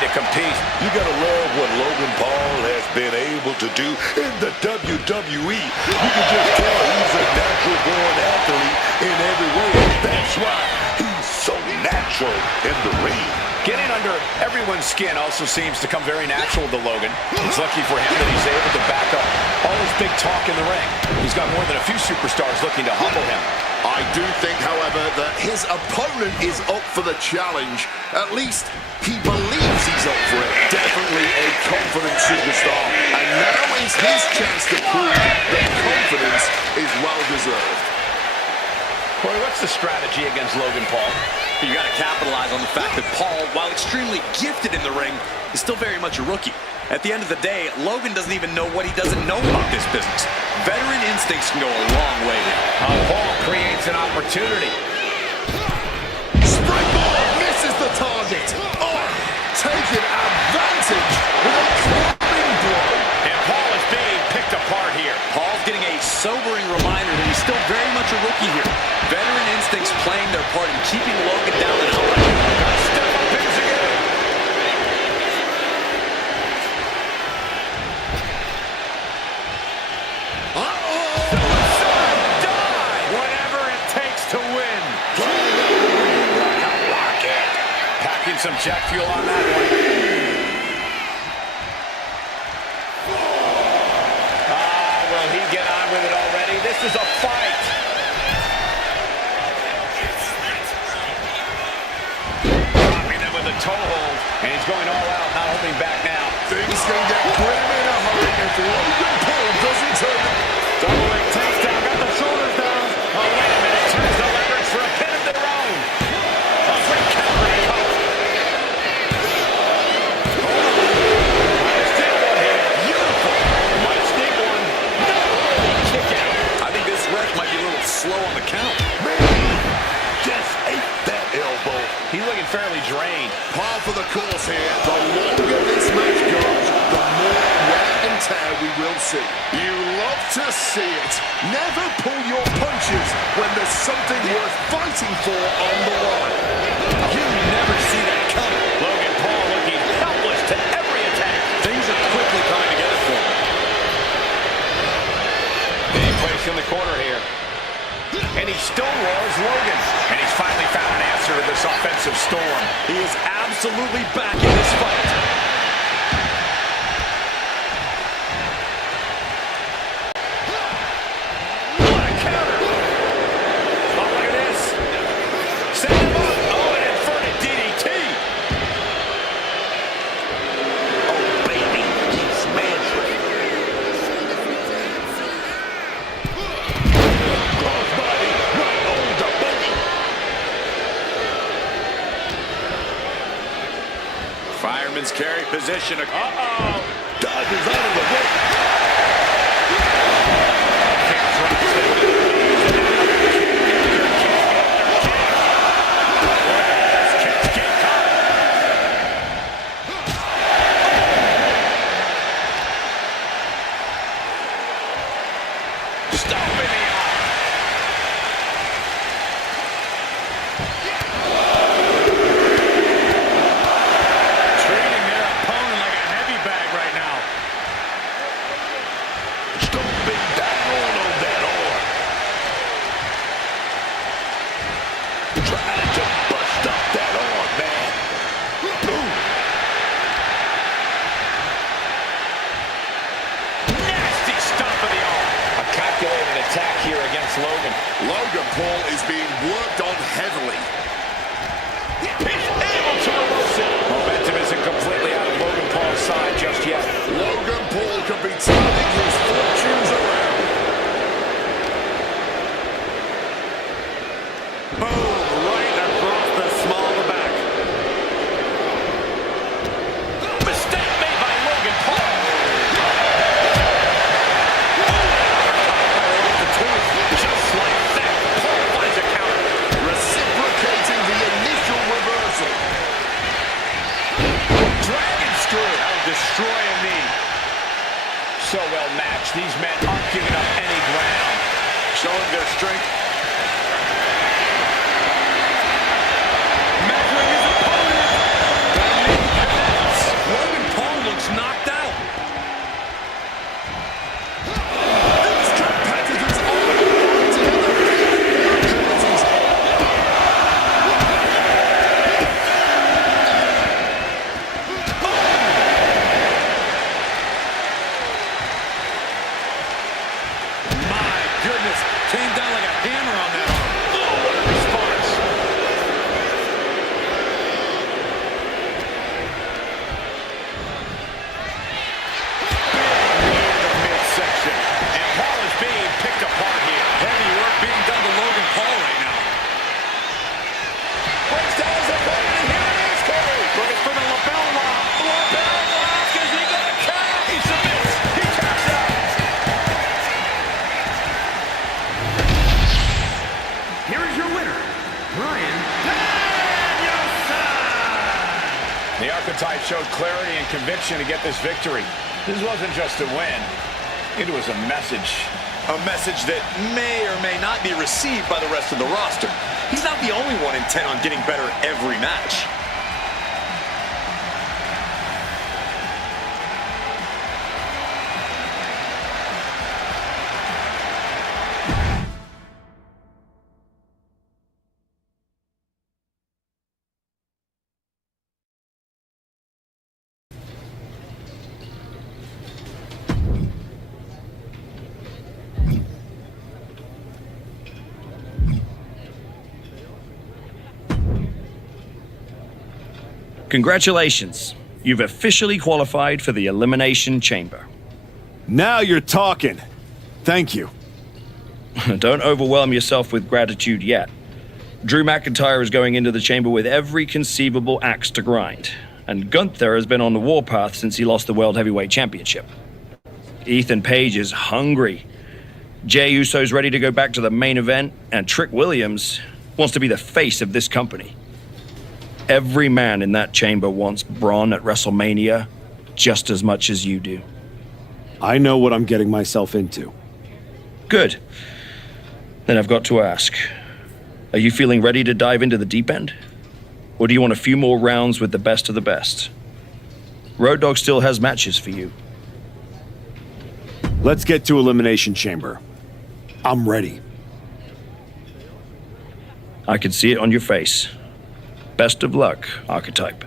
to compete. You gotta love what Logan Paul has been able to do in the WWE. You can just tell he's a natural-born athlete in every way, and that's why he's so natural in the ring. Getting under everyone's skin also seems to come very natural to Logan. It's lucky for him that he's able to back up all his big talk in the ring. He's got more than a few superstars looking to humble him. I do think, however, that his opponent is up for the challenge. At least he believes he's up for it. Definitely a confident superstar. And now is his chance to prove that confidence is well-deserved. Corey, what's the strategy against Logan Paul? You got to capitalize on the fact that Paul, while extremely gifted in the ring, is still very much a rookie. At the end of the day, Logan doesn't even know what he doesn't know about this business. Veteran instincts can go a long way here. Paul creates an opportunity. Springboard misses the target. Oh, taking advantage with a clubbing blow. And Paul is being picked apart here. Paul's getting a sobering reminder that he's still very much a rookie here. Veteran instincts playing their part in keeping Logan down and outright. Step up again. Whatever it takes to win. Like a rocket. Packing some jet fuel on that one. Will he get on with it already? This is a fight. Dropping them with a toe hold. And he's going all out, not holding back now. Things can get grim in a hurry if Logan Paul doesn't turn it. Double leg takedown, got the shoulders down. Oh, wait a minute, turns the leverage for a pin of their own. A free counter to come. Might stick one here. Beautiful. Might stick one. No. Kick out. I think this ref might be a little slow on the count. Just ate that elbow. He's looking fairly drained. Par for the course here. The longer this match goes, the more wear and tear we will see. You love to see it. Never pull your punches when there's something worth fighting for on the line. You never see that coming. Logan Paul looking helpless to every attack. Things are quickly coming together for him. Being placed in the corner here. And he stonewalls Logan. And he's finally found an answer to this offensive storm. He is absolutely back in this fight. What a counter. Oh, look at this. Set him up. Oh, an inverted DDT. Oh, baby, he's manly. Crossbody right on the boogie. Fireman's carry position. Uh-oh. Dodges out of the way. Logan Paul is being worked on heavily. He's able to reverse it. Momentum isn't completely out of Logan Paul's side just yet. Logan Paul could be turning his fortunes around. Boom, right across the small of the back. Mistake made by Logan Paul. Just like that, Paul finds a counter. Reciprocating the initial reversal. Dragon screw. That'll destroy a knee. So well matched. These men aren't giving up any ground. Showing their strength. Measuring his opponent. The knee connects. clarity and conviction to get this victory. This wasn't just a win. It was a message. A message that may or may not be received by the rest of the roster. He's not the only one intent on getting better every match. Congratulations. You've officially qualified for the Elimination Chamber. Now you're talking. Thank you. Don't overwhelm yourself with gratitude yet. Drew McIntyre is going into the chamber with every conceivable axe to grind, and Gunther has been on the warpath since he lost the World Heavyweight Championship. Ethan Page is hungry. Jey Uso's ready to go back to the main event, and Trick Williams wants to be the face of this company. Every man in that chamber wants Braun at WrestleMania just as much as you do. I know what I'm getting myself into. Good. Then I've got to ask, are you feeling ready to dive into the deep end? Or do you want a few more rounds with the best of the best? Road Dogg still has matches for you. Let's get to Elimination Chamber. I'm ready. I can see it on your face. Best of luck, Archetype.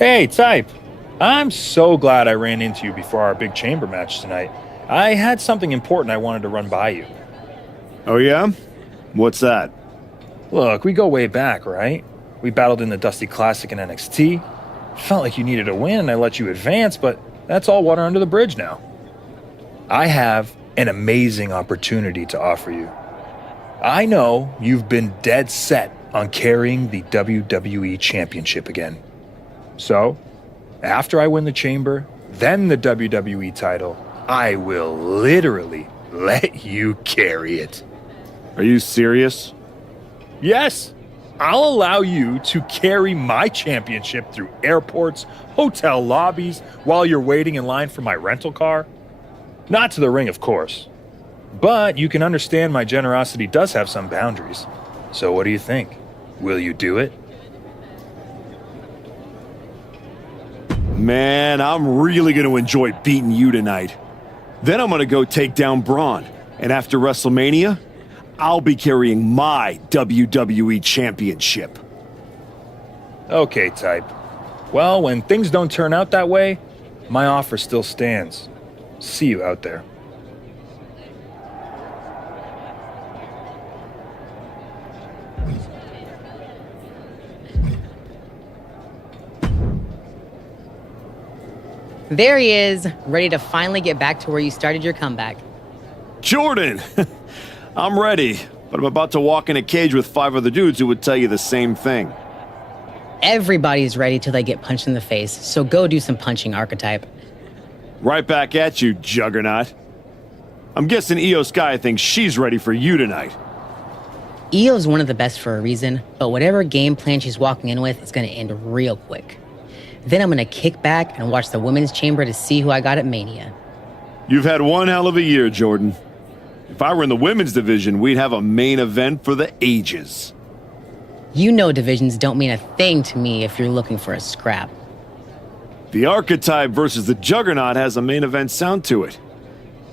Hey, Type. I'm so glad I ran into you before our big chamber match tonight. I had something important I wanted to run by you. Oh, yeah? What's that? Look, we go way back, right? We battled in the Dusty Classic in NXT. Felt like you needed a win and I let you advance, but that's all water under the bridge now. I have an amazing opportunity to offer you. I know you've been dead set on carrying the WWE Championship again. So, after I win the chamber, then the WWE title, I will literally let you carry it. Are you serious? Yes. I'll allow you to carry my championship through airports, hotel lobbies, while you're waiting in line for my rental car. Not to the ring, of course. But you can understand my generosity does have some boundaries. So what do you think? Will you do it? Man, I'm really going to enjoy beating you tonight. Then I'm going to go take down Braun. And after WrestleMania, I'll be carrying my WWE Championship. Okay, Type. Well, when things don't turn out that way, my offer still stands. See you out there. There he is, ready to finally get back to where you started your comeback. Jordan! I'm ready, but I'm about to walk in a cage with 5 other dudes who would tell you the same thing. Everybody's ready till they get punched in the face, so go do some punching, Archetype. Right back at you, Juggernaut. I'm guessing Io Sky thinks she's ready for you tonight. Io's one of the best for a reason, but whatever game plan she's walking in with is going to end real quick. Then I'm going to kick back and watch the women's chamber to see who I got at Mania. You've had one hell of a year, Jordan. If I were in the women's division, we'd have a main event for the ages. You know divisions don't mean a thing to me if you're looking for a scrap. The Archetype versus the Juggernaut has a main event sound to it.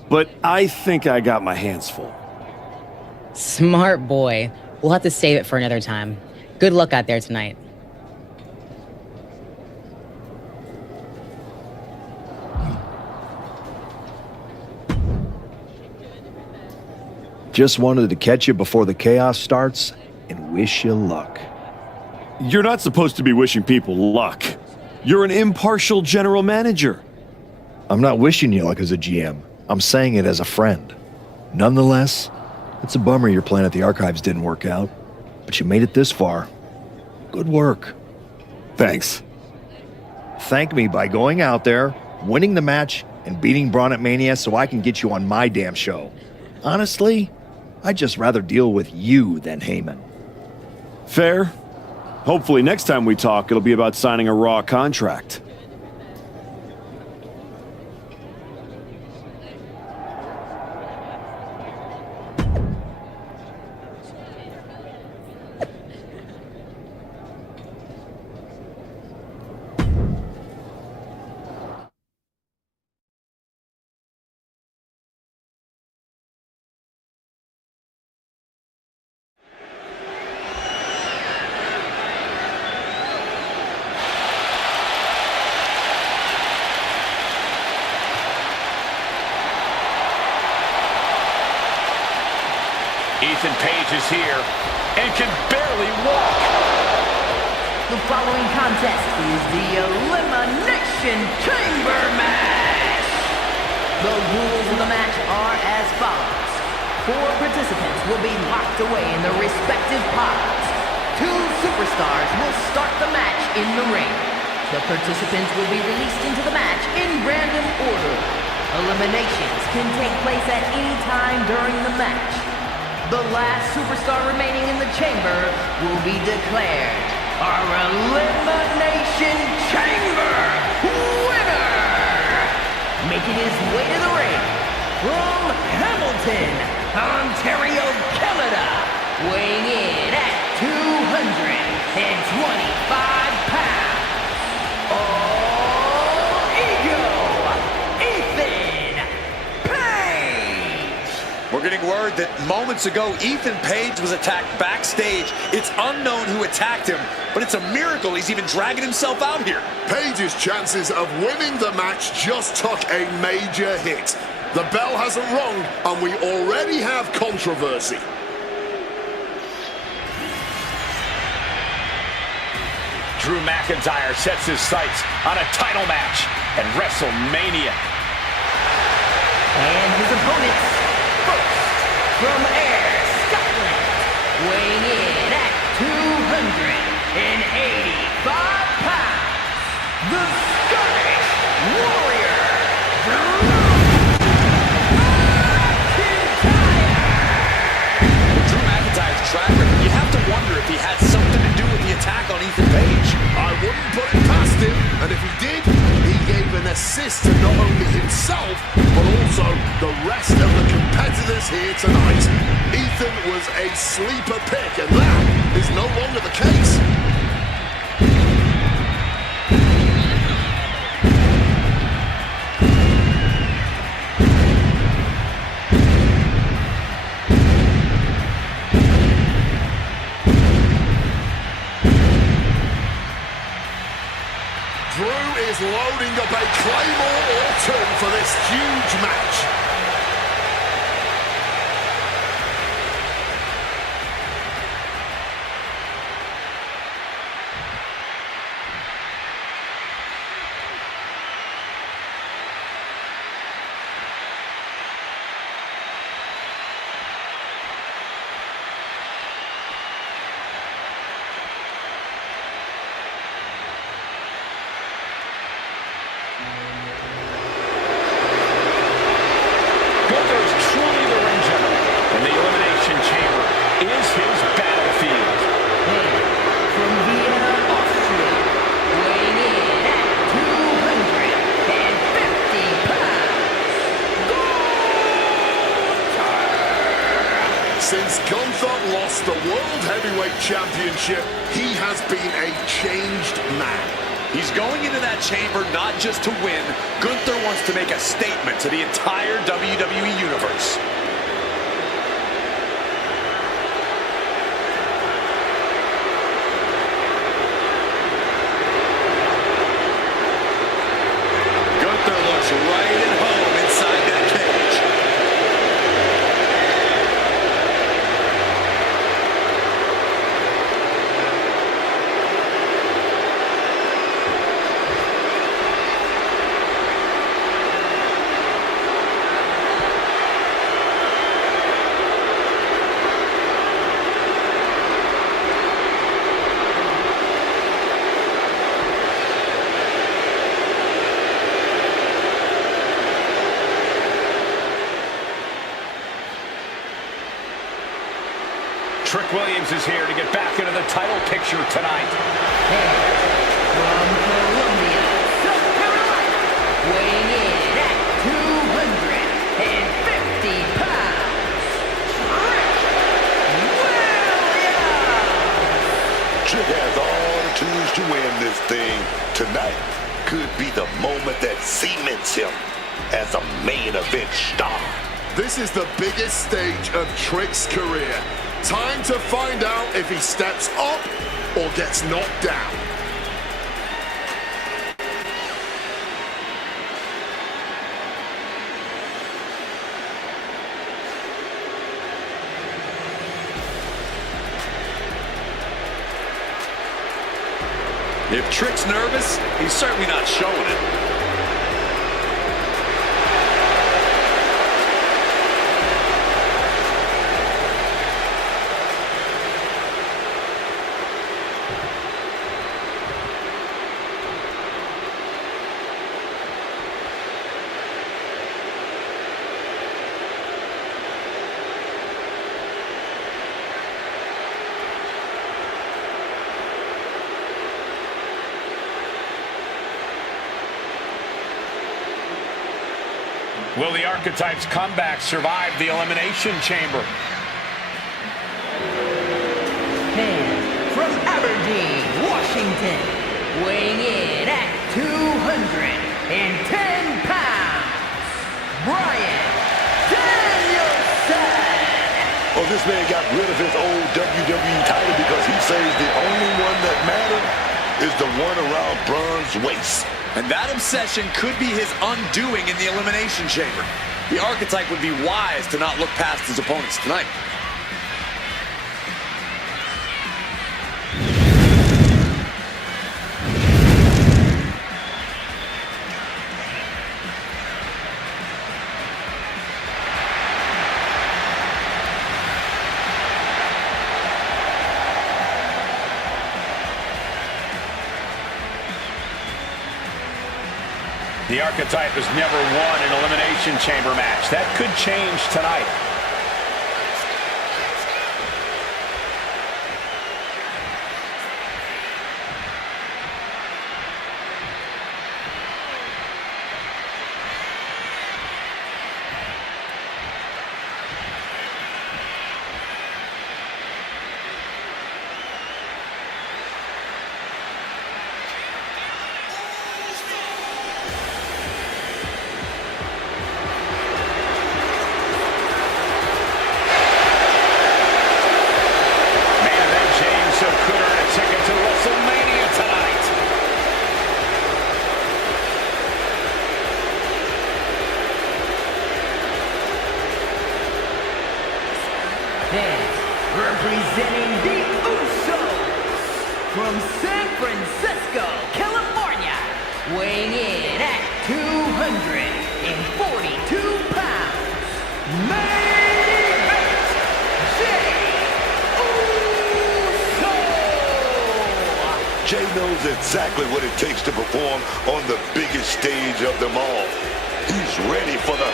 But I think I got my hands full. Smart boy. We'll have to save it for another time. Good luck out there tonight. Just wanted to catch you before the chaos starts and wish you luck. You're not supposed to be wishing people luck. You're an impartial general manager. I'm not wishing you luck as a GM. I'm saying it as a friend. Nonetheless, it's a bummer your plan at the Archives didn't work out, but you made it this far. Good work. Thanks. Thank me by going out there, winning the match, and beating Braun at Mania so I can get you on my damn show. Honestly, I'd just rather deal with you than Heyman. Fair. Hopefully next time we talk, it'll be about signing a Raw contract. Ethan Page is here and can barely walk. The following contest is the Elimination Chamber match. The rules of the match are as follows. 4 participants will be locked away in their respective pods. 2 superstars will start the match in the ring. The participants will be released into the match in random order. Eliminations can take place at any time during the match. The last superstar remaining in the chamber will be declared our Elimination Chamber winner! Making his way to the ring from Hamilton, Ontario, Canada, weighing in at 225 pounds. All Ego, Ethan Page! We're getting word that moments ago, Ethan Page was attacked backstage. It's unknown who attacked him, but it's a miracle he's even dragging himself out here. Page's chances of winning the match just took a major hit. The bell hasn't rung, and we already have controversy. Drew McIntyre sets his sights on a title match at WrestleMania. And his opponents, first, from Ayr, Scotland, weighing in at 285 pounds, the Scottish Warrior, Drew McIntyre's track record, you have to wonder if he had something to do with the attack on Ethan Page. I wouldn't put it past him, and if he did, he gave an assist to not only himself, but also the rest of the competitors here tonight. Ethan was a sleeper pick, and that is no longer the case. Loading up a claymore or two for this huge match. Since Gunther lost the World Heavyweight Championship, he has been a changed man. He's going into that chamber not just to win. Gunther wants to make a statement to the entire WWE Universe. Gunther looks right at home inside that cage. Trick Williams is here to get back into the title picture tonight. From Columbia, South Carolina, weighing in at 250 pounds, Trick has all the tools to win this thing. Tonight could be the moment that cements him as a main event star. This is the biggest stage of Trick's career. Time to find out if he steps up or gets knocked down. If Trick's nervous, he's certainly not showing it. Will the Archetypes' comeback survive the Elimination Chamber? And from Aberdeen, Washington, weighing in at 210 pounds, Bryan Danielson. Because this man got rid of his old WWE title because he says the only one that mattered is the one around Braun's waist. And that obsession could be his undoing in the Elimination Chamber. The Archetype would be wise to not look past his opponents tonight. The Archetype has never won an Elimination Chamber match. That could change tonight. Representing the Usos from San Francisco, California, weighing in at 242 pounds, main event, Jey Uso! Jey knows exactly what it takes to perform on the biggest stage of them all. He's ready for the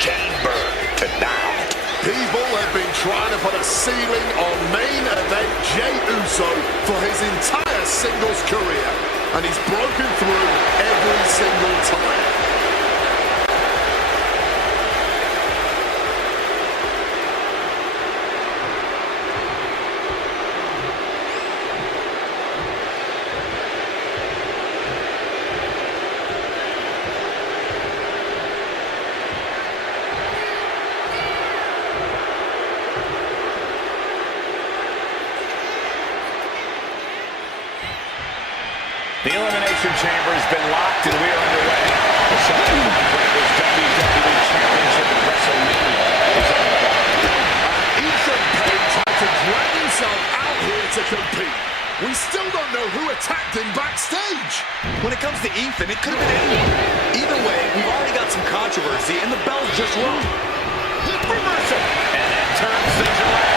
chamber tonight. People have been trying to put a ceiling on main event Jey Uso for his entire singles career, and he's broken through every single time. The Elimination Chamber has been locked and we are underway. The second Breakers WWE Championship at WrestleMania is on the line. Ethan Page had to drag himself out here to compete. We still don't know who attacked him backstage. When it comes to Ethan, it could have been anyone. Either way, we've already got some controversy and the bell's just rung. Reversal. And that turns things around.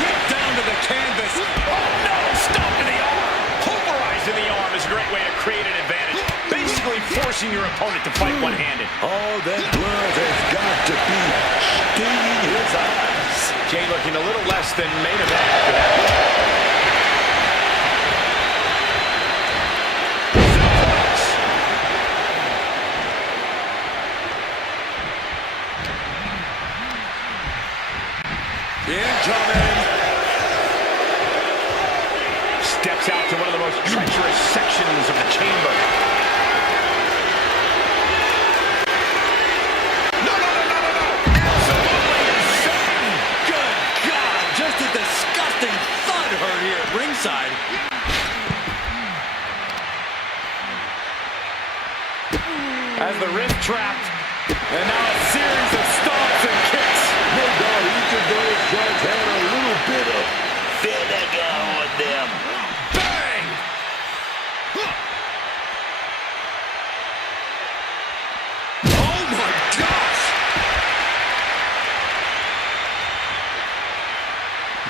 Ripped down to the canvas. In the arm is a great way to create an advantage, basically forcing your opponent to fight one-handed. Oh, that blood has got to be stinging his eyes. Jey looking a little less than main event after that. Incoming. Steps out to one of the most treacherous sections of the chamber. No. Absolutely insane. Good God, just a disgusting thud heard here at ringside. As the wrist trapped, and now a series of stomps and kicks. No doubt each of those guys had a little bit of vinegar on them. Bang! Oh my gosh!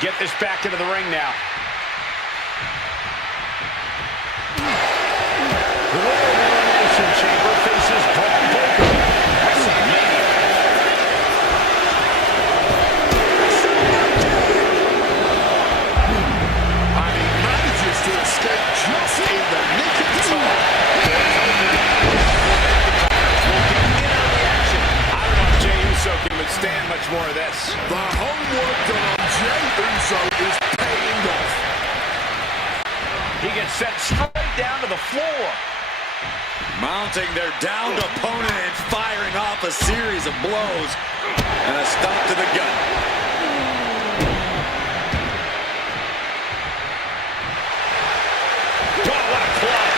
Get this back into the ring now. The Elimination Chamber faces Braun Breaker. WrestleMania. Manages to escape just in the nick of time. I don't know if Jey Uso can withstand much more of this. The homework done on Jey Uso is paying off. He gets set straight down to the floor. Mounting their downed opponent and firing off a series of blows. And a stomp to the gut. Oh, what a play.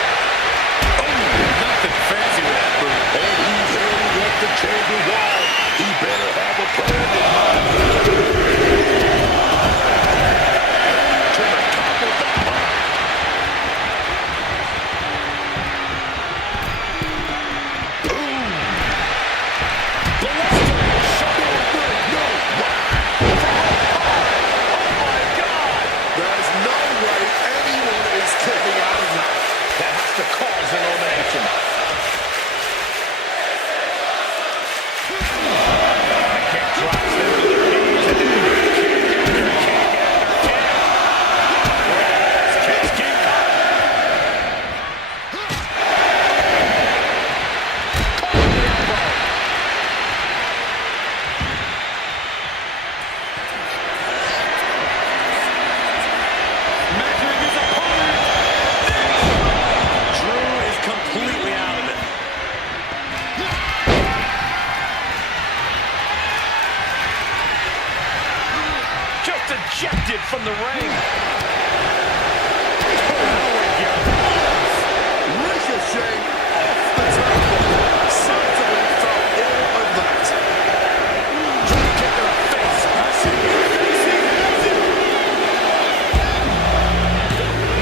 Oh, nothing fancy with that move. And he's heading up the chamber wall. He better have a plan in mind. To the top of the pile. There's no way anyone is kicking out of that. That has to cause an elimination. The kick drops them to their knees, and then kick after kick. As kicks keep coming. Completely out of it. Just ejected from the ring. Ricochet off the table. Certainly felt ill of that. Drop kick to the face. Pressing it. Facing it.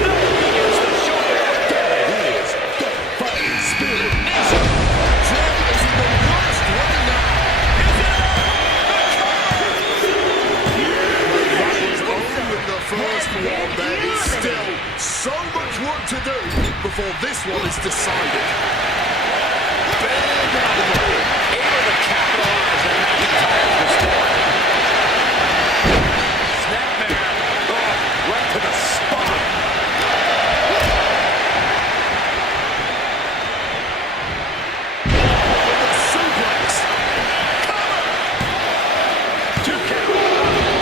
No, he gets the shoulder. There he is. The fighting spirit. Jay is in the worst way now. That was only the first one. There is still so much work to do before this one is decided. Big elbow. Able to capitalize on McIntyre's mistake. Snapmare. Oh, right to the spine. Suplex. Two count.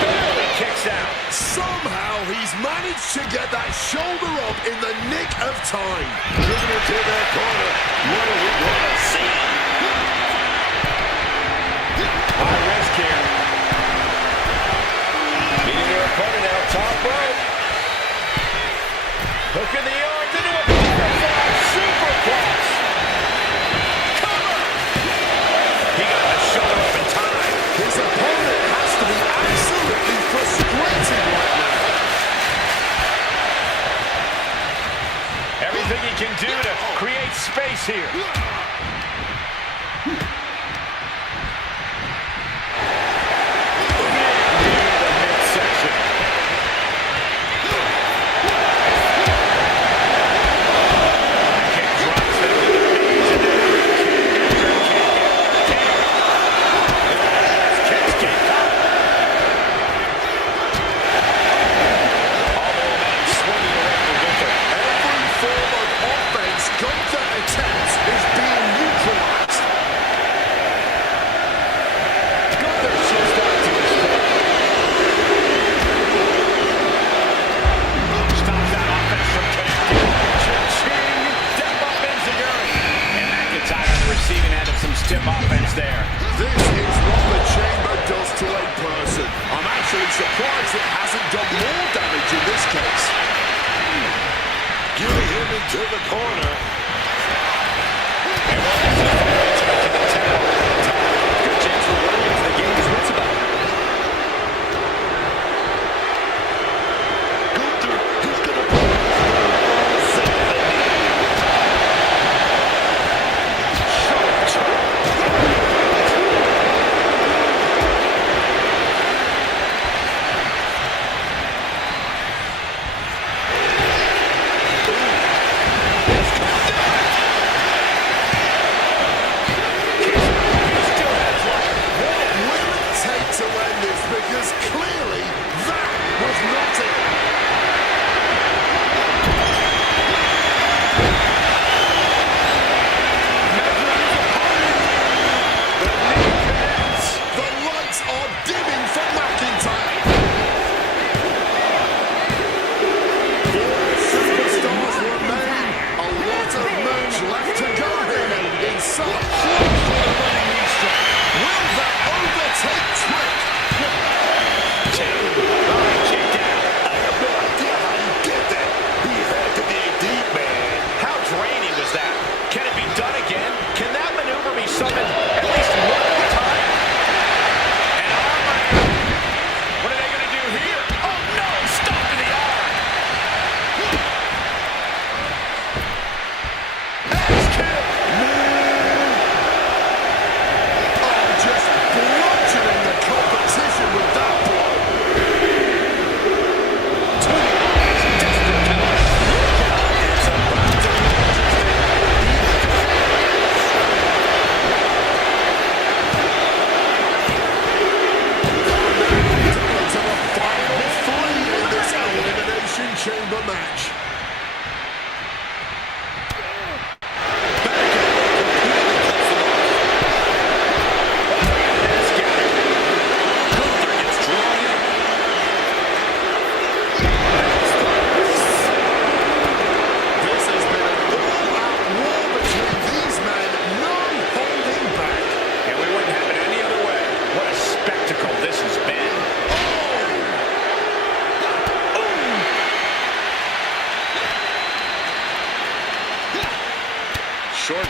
Barely kicks out. Somehow he's managed to get that shoulder up in the nick of time. Driven into that corner. What are we going to see? High risk here. Meeting their opponent now, top rope. Hook in the arms into a butterfly superplex. Cover! He got the shoulder up in time. His opponent has to be absolutely frustrated right now. Everything he can do to create space here. Stiff offense there. This is what the chamber does to a person. I'm actually surprised it hasn't done more damage in this case. Getting him into the corner. Good chance for Williams to gain his wits about it. Gunther, he's going to put because clearly that was not it. The lights are dimming for McIntyre. Four superstars remain. A lot of match left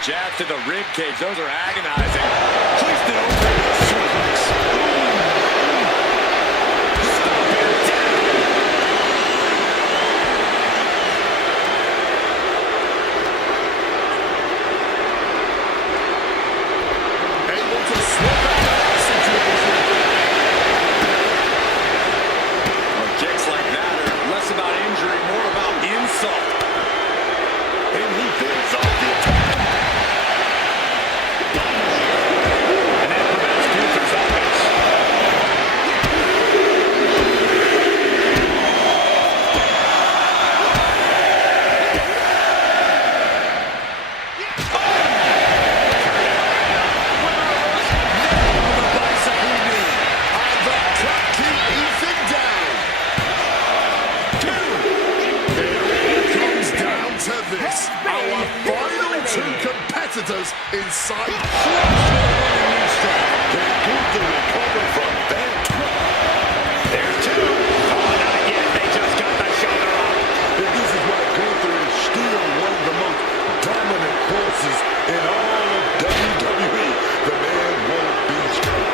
jab to the rib cage. Those are agonizing. Hoisted over the suplex. Stomping down. Able to slip out of that situation. Well, kicks like that are less about injury, more about insult. And he fends off the attack. And that prevents Gunther's offense. Our final two competitors inside running strike. Can Gunther recover from that? There's two. Oh, not again. They just got the shoulder up. And this is why Gunther is still one of the most dominant forces in all of WWE. The man won't be struck.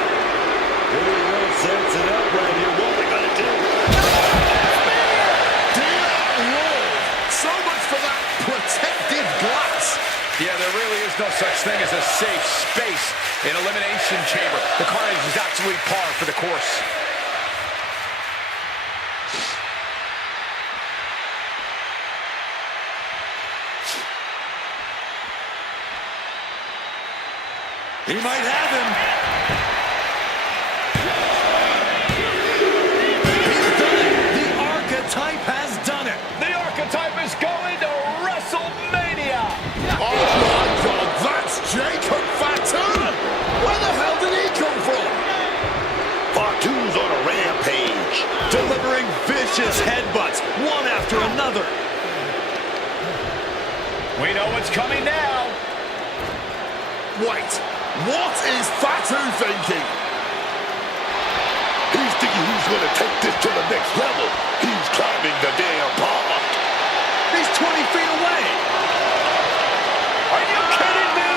There we go, sets it up right here. What are they gonna do? So much for that protected glass. Yeah, there really is no such thing as a safe space in Elimination Chamber. The carnage is absolutely par for the course. He might have him. He's done it. The archetype has done it. The archetype is going to WrestleMania. Oh my God, that's Jacob Fatu. Where the hell did he come from? Fatu's on a rampage. Delivering vicious headbutts, one after another. We know what's coming now. Wait, what is Fatu thinking? He's thinking he's gonna take this to the next level. He's climbing the damn pond. He's 20 feet away. Are you kidding me?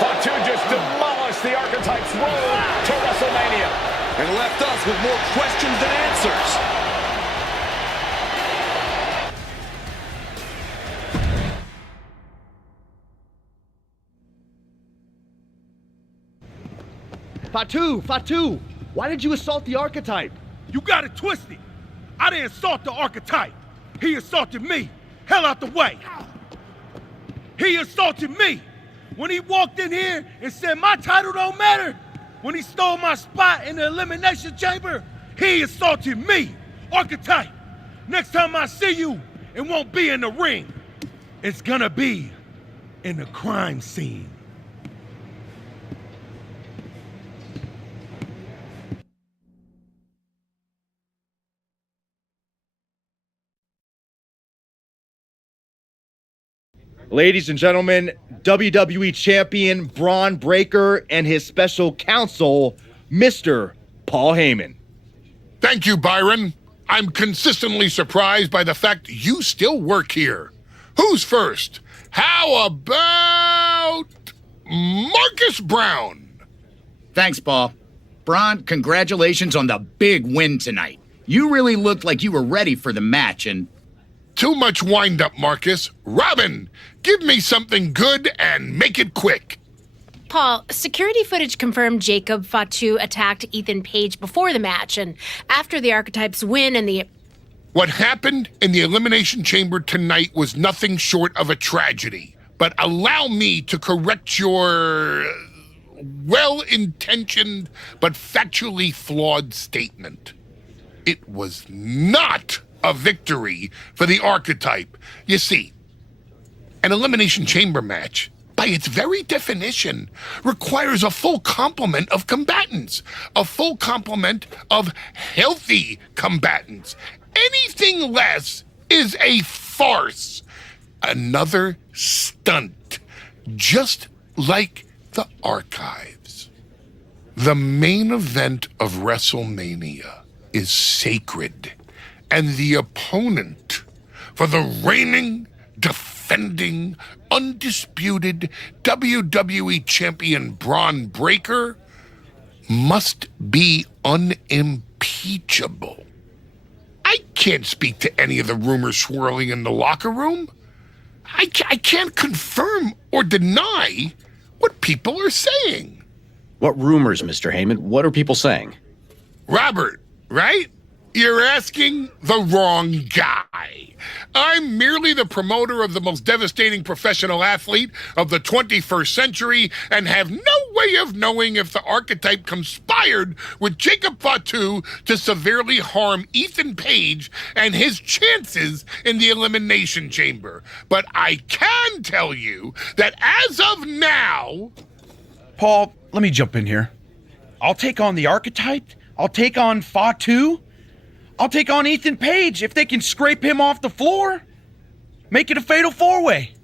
Fatu just demolished the archetype's road to WrestleMania. And left us with more questions than answers. Fatu, why did you assault the archetype? You got it twisted. I didn't assault the archetype. He assaulted me. Hell out the way. He assaulted me. When he walked in here and said my title don't matter. When he stole my spot in the Elimination Chamber, he assaulted me. Archetype, next time I see you, it won't be in the ring. It's gonna be in the crime scene. Ladies and gentlemen, WWE Champion Braun Breaker and his special counsel, Mr. Paul Heyman. Thank you, Byron. I'm consistently surprised by the fact you still work here. Who's first? How about Marcus Brown? Thanks, Paul. Braun, congratulations on the big win tonight. You really looked like you were ready for the match, and too much wind-up, Marcus. Robin, give me something good and make it quick. Paul, security footage confirmed Jacob Fatu attacked Ethan Page before the match, and after the Archetypes win and the... What happened in the Elimination Chamber tonight was nothing short of a tragedy. But allow me to correct your well-intentioned but factually flawed statement. It was not a victory for the Archetype. You see, an Elimination Chamber match, by its very definition, requires a full complement of combatants, a full complement of healthy combatants. Anything less is a farce, another stunt, just like the archives. The main event of WrestleMania is sacred, and the opponent for the reigning, defending, undisputed WWE Champion Braun Breaker must be unimpeachable. I can't speak to any of the rumors swirling in the locker room. I can't confirm or deny what people are saying. What rumors, Mr. Heyman? What are people saying? Robert, right? You're asking the wrong guy. I'm merely the promoter of the most devastating professional athlete of the 21st century and have no way of knowing if the archetype conspired with Jacob Fatu to severely harm Ethan Page and his chances in the Elimination Chamber. But I can tell you that as of now... Paul, let me jump in here. I'll take on the archetype. I'll take on Fatu. I'll take on Ethan Page if they can scrape him off the floor. Make it a fatal four-way.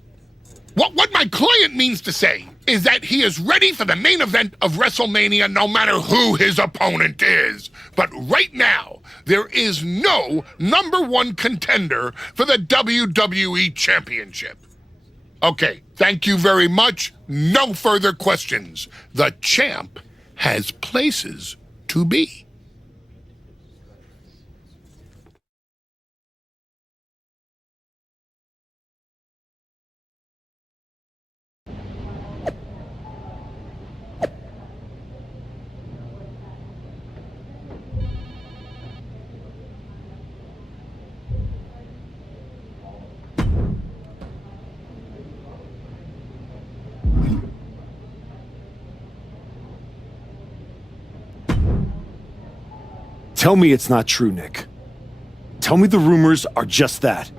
What my client means to say is that he is ready for the main event of WrestleMania no matter who his opponent is. But right now, there is no #1 contender for the WWE Championship. Okay, thank you very much. No further questions. The champ has places to be. Tell me it's not true, Nick. Tell me the rumors are just that.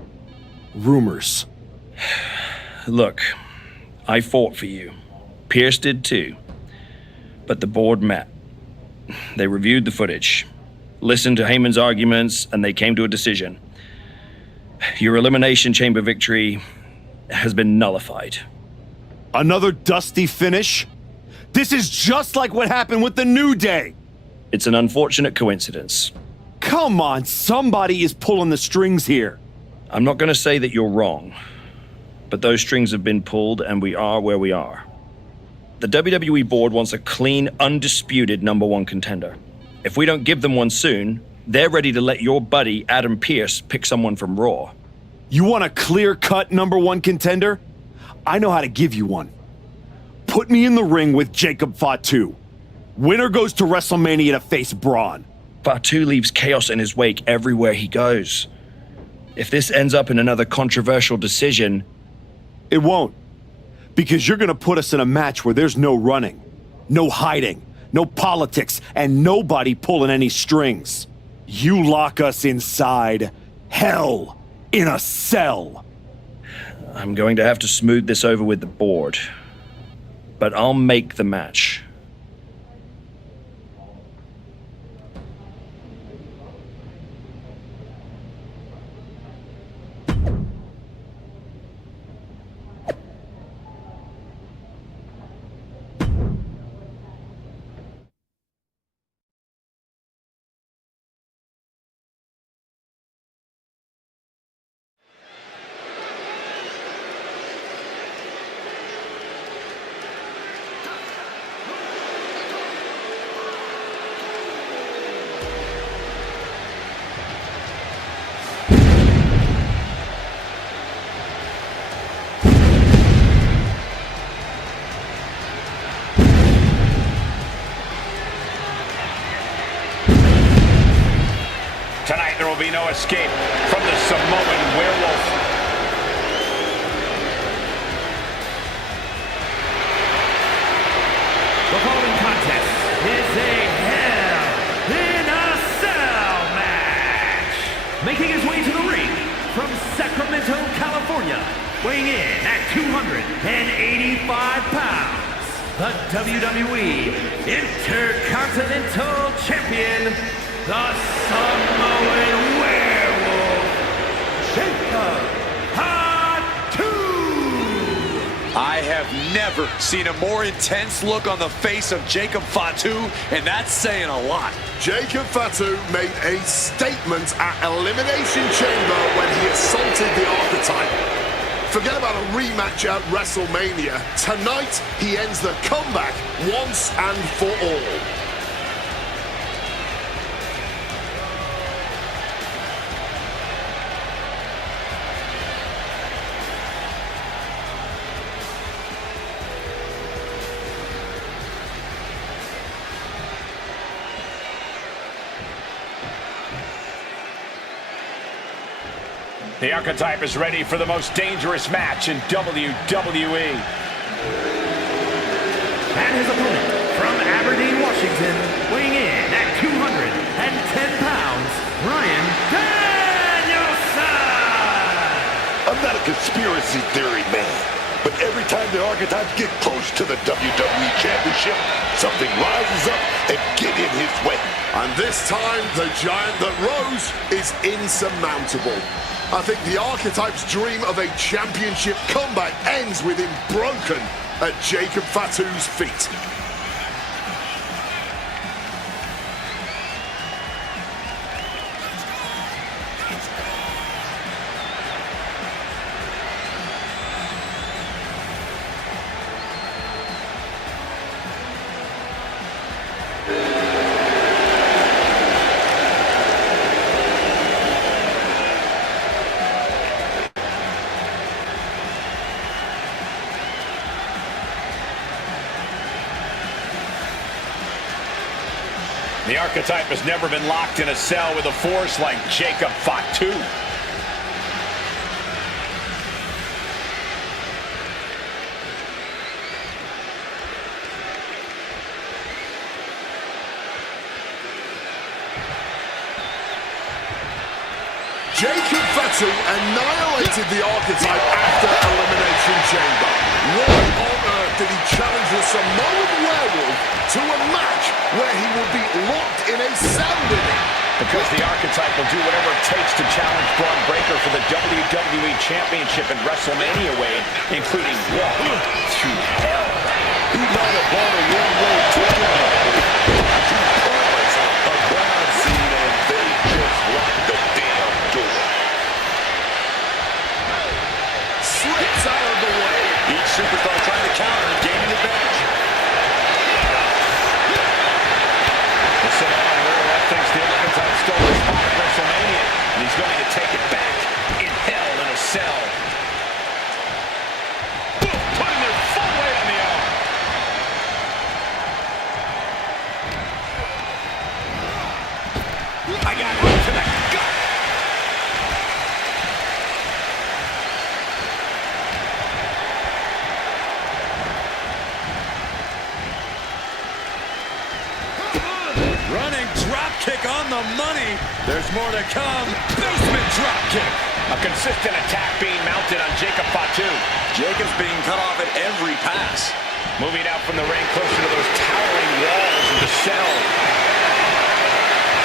Rumors. Look, I fought for you. Pierce did too. But the board met. They reviewed the footage, listened to Heyman's arguments, and they came to a decision. Your Elimination Chamber victory has been nullified. Another dusty finish? This is just like what happened with the New Day. It's an unfortunate coincidence. Come on, somebody is pulling the strings here. I'm not going to say that you're wrong, but those strings have been pulled and we are where we are. The WWE board wants a clean, undisputed #1 contender. If we don't give them one soon, they're ready to let your buddy Adam Pearce pick someone from Raw. You want a clear-cut #1 contender? I know how to give you one. Put me in the ring with Jacob Fatu. Winner goes to WrestleMania to face Braun. Fatu leaves chaos in his wake everywhere he goes. If this ends up in another controversial decision... It won't. Because you're gonna put us in a match where there's no running, no hiding, no politics, and nobody pulling any strings. You lock us inside hell in a cell. I'm going to have to smooth this over with the board. But I'll make the match. Tonight, there will be no escape from the Samoan werewolf. The following contest is a Hell in a Cell match. Making his way to the ring from Sacramento, California, weighing in at 285 pounds, the WWE Intercontinental Champion, the Samoan Werewolf, Jacob Fatu. I have never seen a more intense look on the face of Jacob Fatu, and that's saying a lot. Jacob Fatu made a statement at Elimination Chamber when he assaulted the Archetype. Forget about a rematch at WrestleMania. Tonight, he ends the comeback once and for all. The Archetype is ready for the most dangerous match in WWE. And his opponent from Aberdeen, Washington, weighing in at 210 pounds, Bryan Danielson! I'm not a conspiracy theory man, but every time the Archetypes get close to the WWE Championship, something rises up and get in his way. And this time, the giant that rose is insurmountable. I think the Archetype's dream of a championship comeback ends with him broken at Jacob Fatu's feet. The Archetype has never been locked in a cell with a force like Jacob Fatu. Jacob Fatu annihilated the Archetype after Elimination Chamber. Why on earth did he challenge the Samoan Werewolf to a match where he will be locked in a cell with him? Because the Archetype will do whatever it takes to challenge Braun Breaker for the WWE Championship and WrestleMania Wade, including walk through hell. He might have won a one-way ticket to promise a Braun scene, and they just locked the damn door. Slips out of the way. Each superstar trying to counter and gain an advantage. The Samoan Werewolf thinks the Archetype stole his spot at WrestleMania, and he's going to take it back in hell in a cell. Putting their full weight on the arm. I got right to the gut. Running drop kick on the money. There's more to come. Basement drop kick. A consistent attack being mounted on Jacob Fatu. Jacob's being cut off at every pass. Moving out from the ring closer to those towering walls of the cell.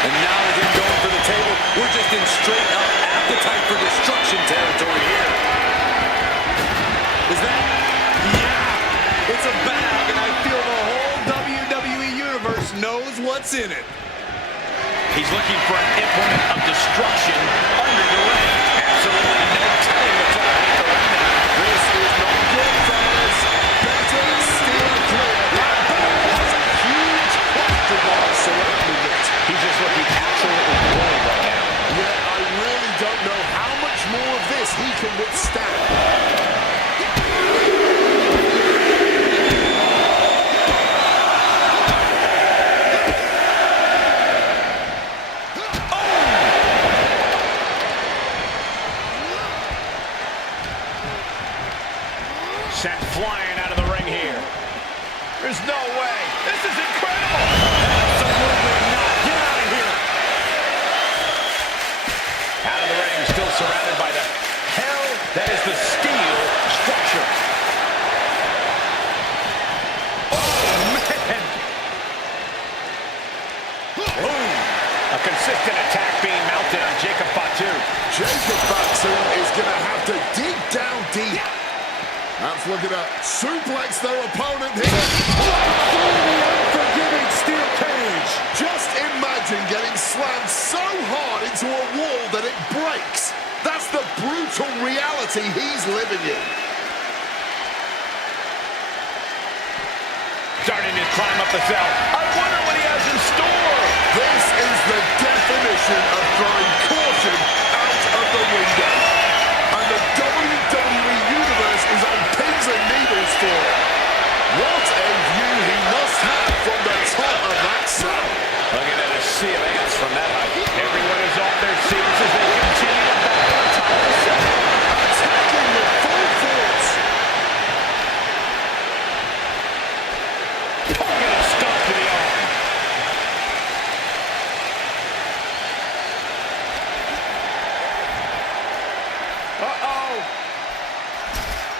And now with him going for the table, we're just in straight up appetite for destruction territory here. Is that? Yeah! It's a bag, and I feel the whole WWE Universe knows what's in it. He's looking for an implement of destruction under the ring. Absolutely no telling what's underneath the ring. This is not good, fellas. Better steer clear. That bag has a huge question mark surrounding it. He's just looking absolutely bloody right now. Yeah, I really don't know how much more of this he can withstand. Sent flying out of the ring here. There's no way. This is incredible. Absolutely not. Get out of here. Out of the ring, still surrounded by the hell that is the steel structure. Oh, man. Boom. A consistent attack being mounted on Jacob Fatu. Jacob Fatu is going to have to dig down deep. And looking to suplex their opponent here. Right through the unforgiving steel cage. Just imagine getting slammed so hard into a wall that it breaks. That's the brutal reality he's living in. Starting to climb up the cell. I wonder what he has in store. This is the definition of throwing caution out of the window. And the WWE Universe is on pins and needles for it. What a view he must have from the top of that cell. Looking at a sea of ants from that height. Everyone is off their seats as they continue to battle on top of the cell. Attacking with full force. Poking a stomp to the arm. Uh-oh.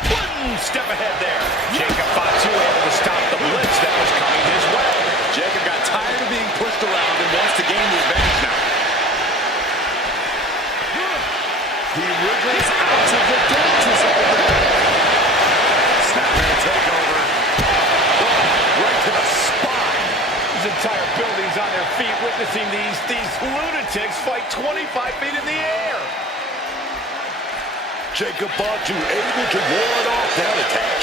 One step ahead there. Jacob Fatu able to stop the blitz that was coming his way. Jacob got tired of being pushed around and wants to gain the advantage now. He wriggles out of the danger zone there. Snapmare takeover. Right to the spine. This entire building's on their feet witnessing these lunatics fight 25 feet in the air. Jacob Fatu able to ward off that attack.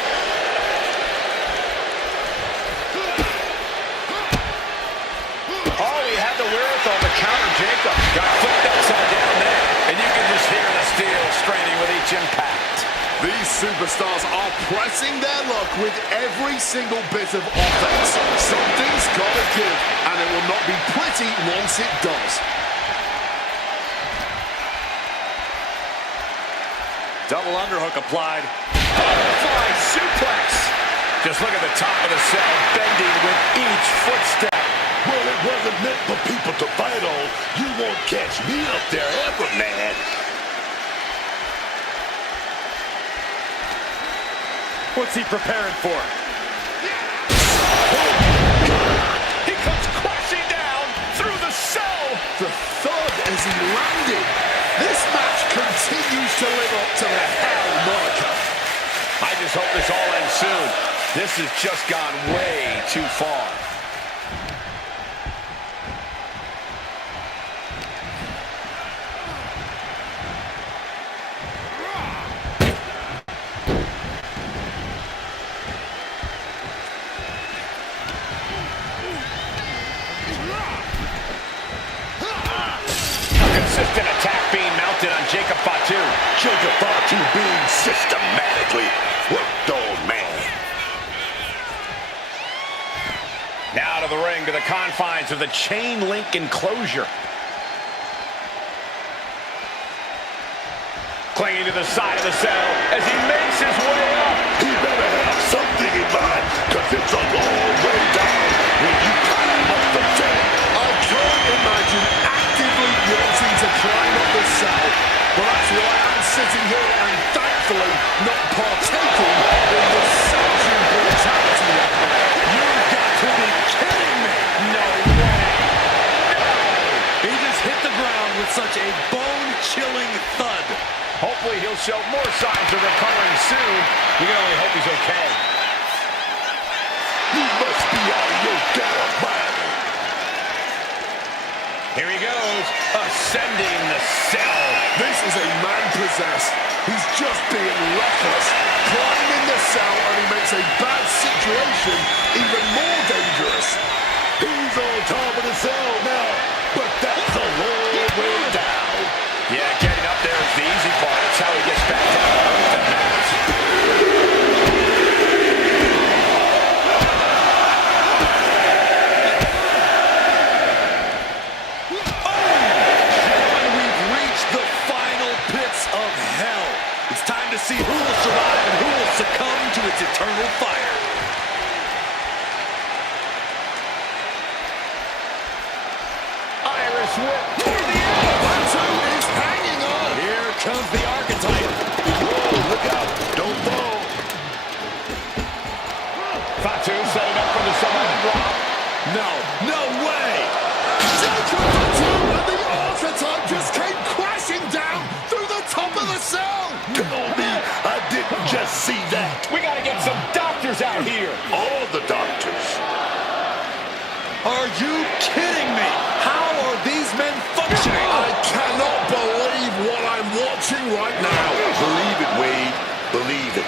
Oh, he had the wherewithal to counter Jacob. Got flipped upside down there. And you can just hear the steel straining with each impact. These superstars are pressing their luck with every single bit of offense. Something's gotta give, and it will not be pretty once it does. Double underhook applied. Butterfly suplex. Just look at the top of the cell bending with each footstep. Well, it wasn't meant for people to fight on. You won't catch me up there ever, man. What's he preparing for? He comes crashing down through the cell. The thud as he landed. This match continues to live up to the hell moniker. I just hope this all ends soon. This has just gone way too far. Consistent attack being mounted on Jacob Fatu. Jacob Fatu being systematically worked on, man. Now to the ring, to the confines of the chain link enclosure. Clinging to the side of the cell as he makes his way up. He better have something in mind, because it's a long way down when you climb up the cell. I can't imagine actively wanting to climb up the cell, but that's why I'm sitting here and thankfully not partaking in the surging brutality right now. You've got to be kidding me! No way! No! He just hit the ground with such a bone-chilling thud. Hopefully he'll show more signs of recovering soon. We can only hope he's okay. You must be out of your damn mind. Here he goes, ascending the cell. This is a man possessed. He's just being reckless, climbing the cell, and he makes a bad situation even more dangerous. He's on top of the cell now, but that's a long way down. Yeah, getting up there is the easy part. That's how he gets back down to earth that matters. Gentlemen, we've reached the final pits of hell. It's time to see who will survive and who will succumb to its eternal fire. Irish whip toward the end. Fatu is hanging on. Here comes the archetype. Whoa, look out, don't fall. Fatu setting up for the Samoan drop. No way! Jacob Fatu and the archetype just came crashing down through the top of the cell. Tell me I didn't just see that. We got to get some doctors out here. All the doctors. Are you kidding me? How are these men functioning? I cannot believe what I'm watching right now. Believe it, Wade. Believe it.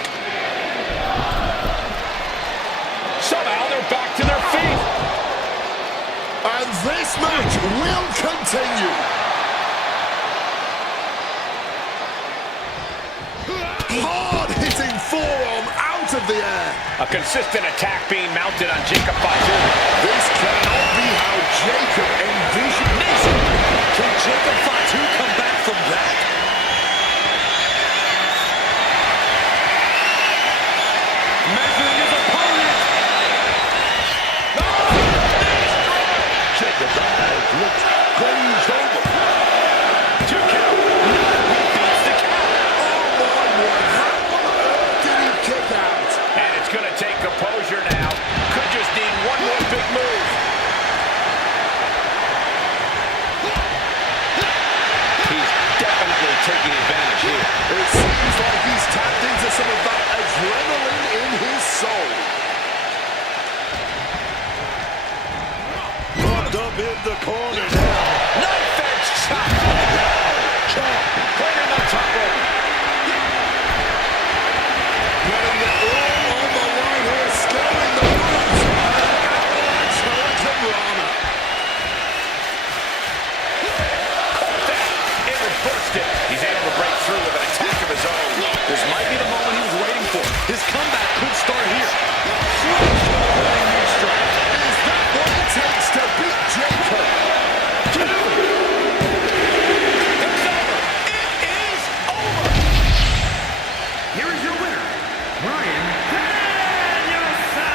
Somehow they're back to their feet. And this match will continue. Hard-hitting forearm out of the air. A consistent attack being mounted on Jacob Fatu. This cannot be how Jacob envisioned it. Can Jacob Fatu come back from that? Measuring his opponent. Jacob's eyes look glazed over. 2 count. Now he beats the count. Oh my word, how on earth did he kick out? And it's going to take composure now. Could just need one more big move. He's definitely taking advantage here. It seems like he's tapped into some of that adrenaline in his soul. Locked up in the corner now. Knife edge chop. Chop. Clearing the top rope. Putting it all on the line here, scaling the moves. Avalanche Hurricanrana. It reversed it. He's able to break through with an attack of his own. This might be the moment he was waiting for. His comeback could start here. Is that what it takes to beat Jacob? Here is your winner, Bryan Danielson.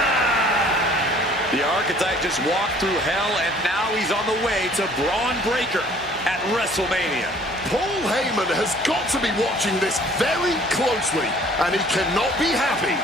The Archetype just walked through hell, and now he's on the way to Braun Breaker at WrestleMania. Paul Heyman has got to be watching this very closely, and he cannot be happy.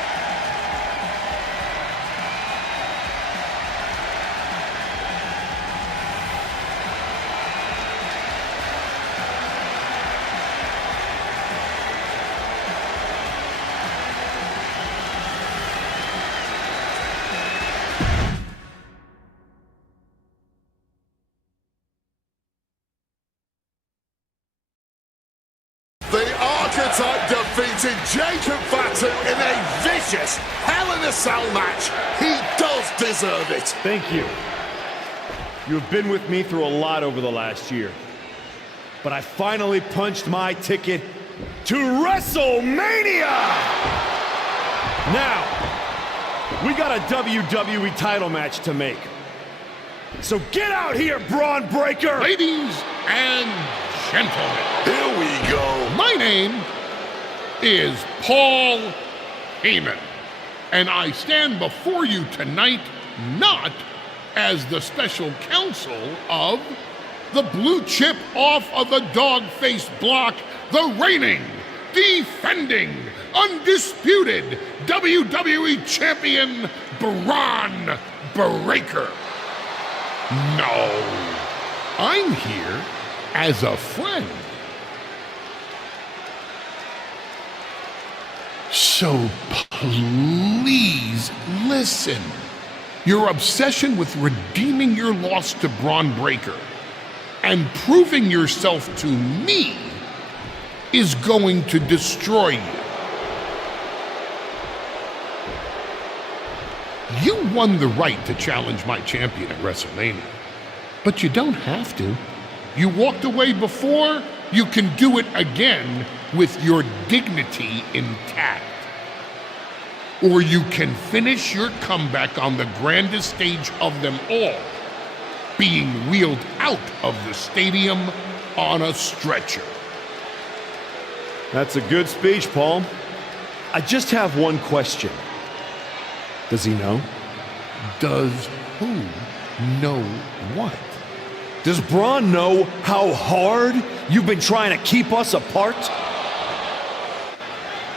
The Archetype defeated Jacob Fatu in a vicious Hell in a Cell match. He does deserve it. Thank you. You have been with me through a lot over the last year. But I finally punched my ticket to WrestleMania! Now, we got a WWE title match to make. So get out here, Braun Breaker! Ladies and gentlemen, here we go. My name is Paul Heyman, and I stand before you tonight not as the special counsel of the blue chip off of the dog-faced block, the reigning, defending, undisputed WWE champion, Braun Breaker. No, I'm here as a friend. So please listen. Your obsession with redeeming your loss to Braun Breaker and proving yourself to me is going to destroy you. You won the right to challenge my champion at WrestleMania, but you don't have to. You walked away before, you can do it again with your dignity intact. Or you can finish your comeback on the grandest stage of them all, being wheeled out of the stadium on a stretcher. That's a good speech, Paul. I just have one question. Does he know? Does who know what? Does Braun know how hard you've been trying to keep us apart?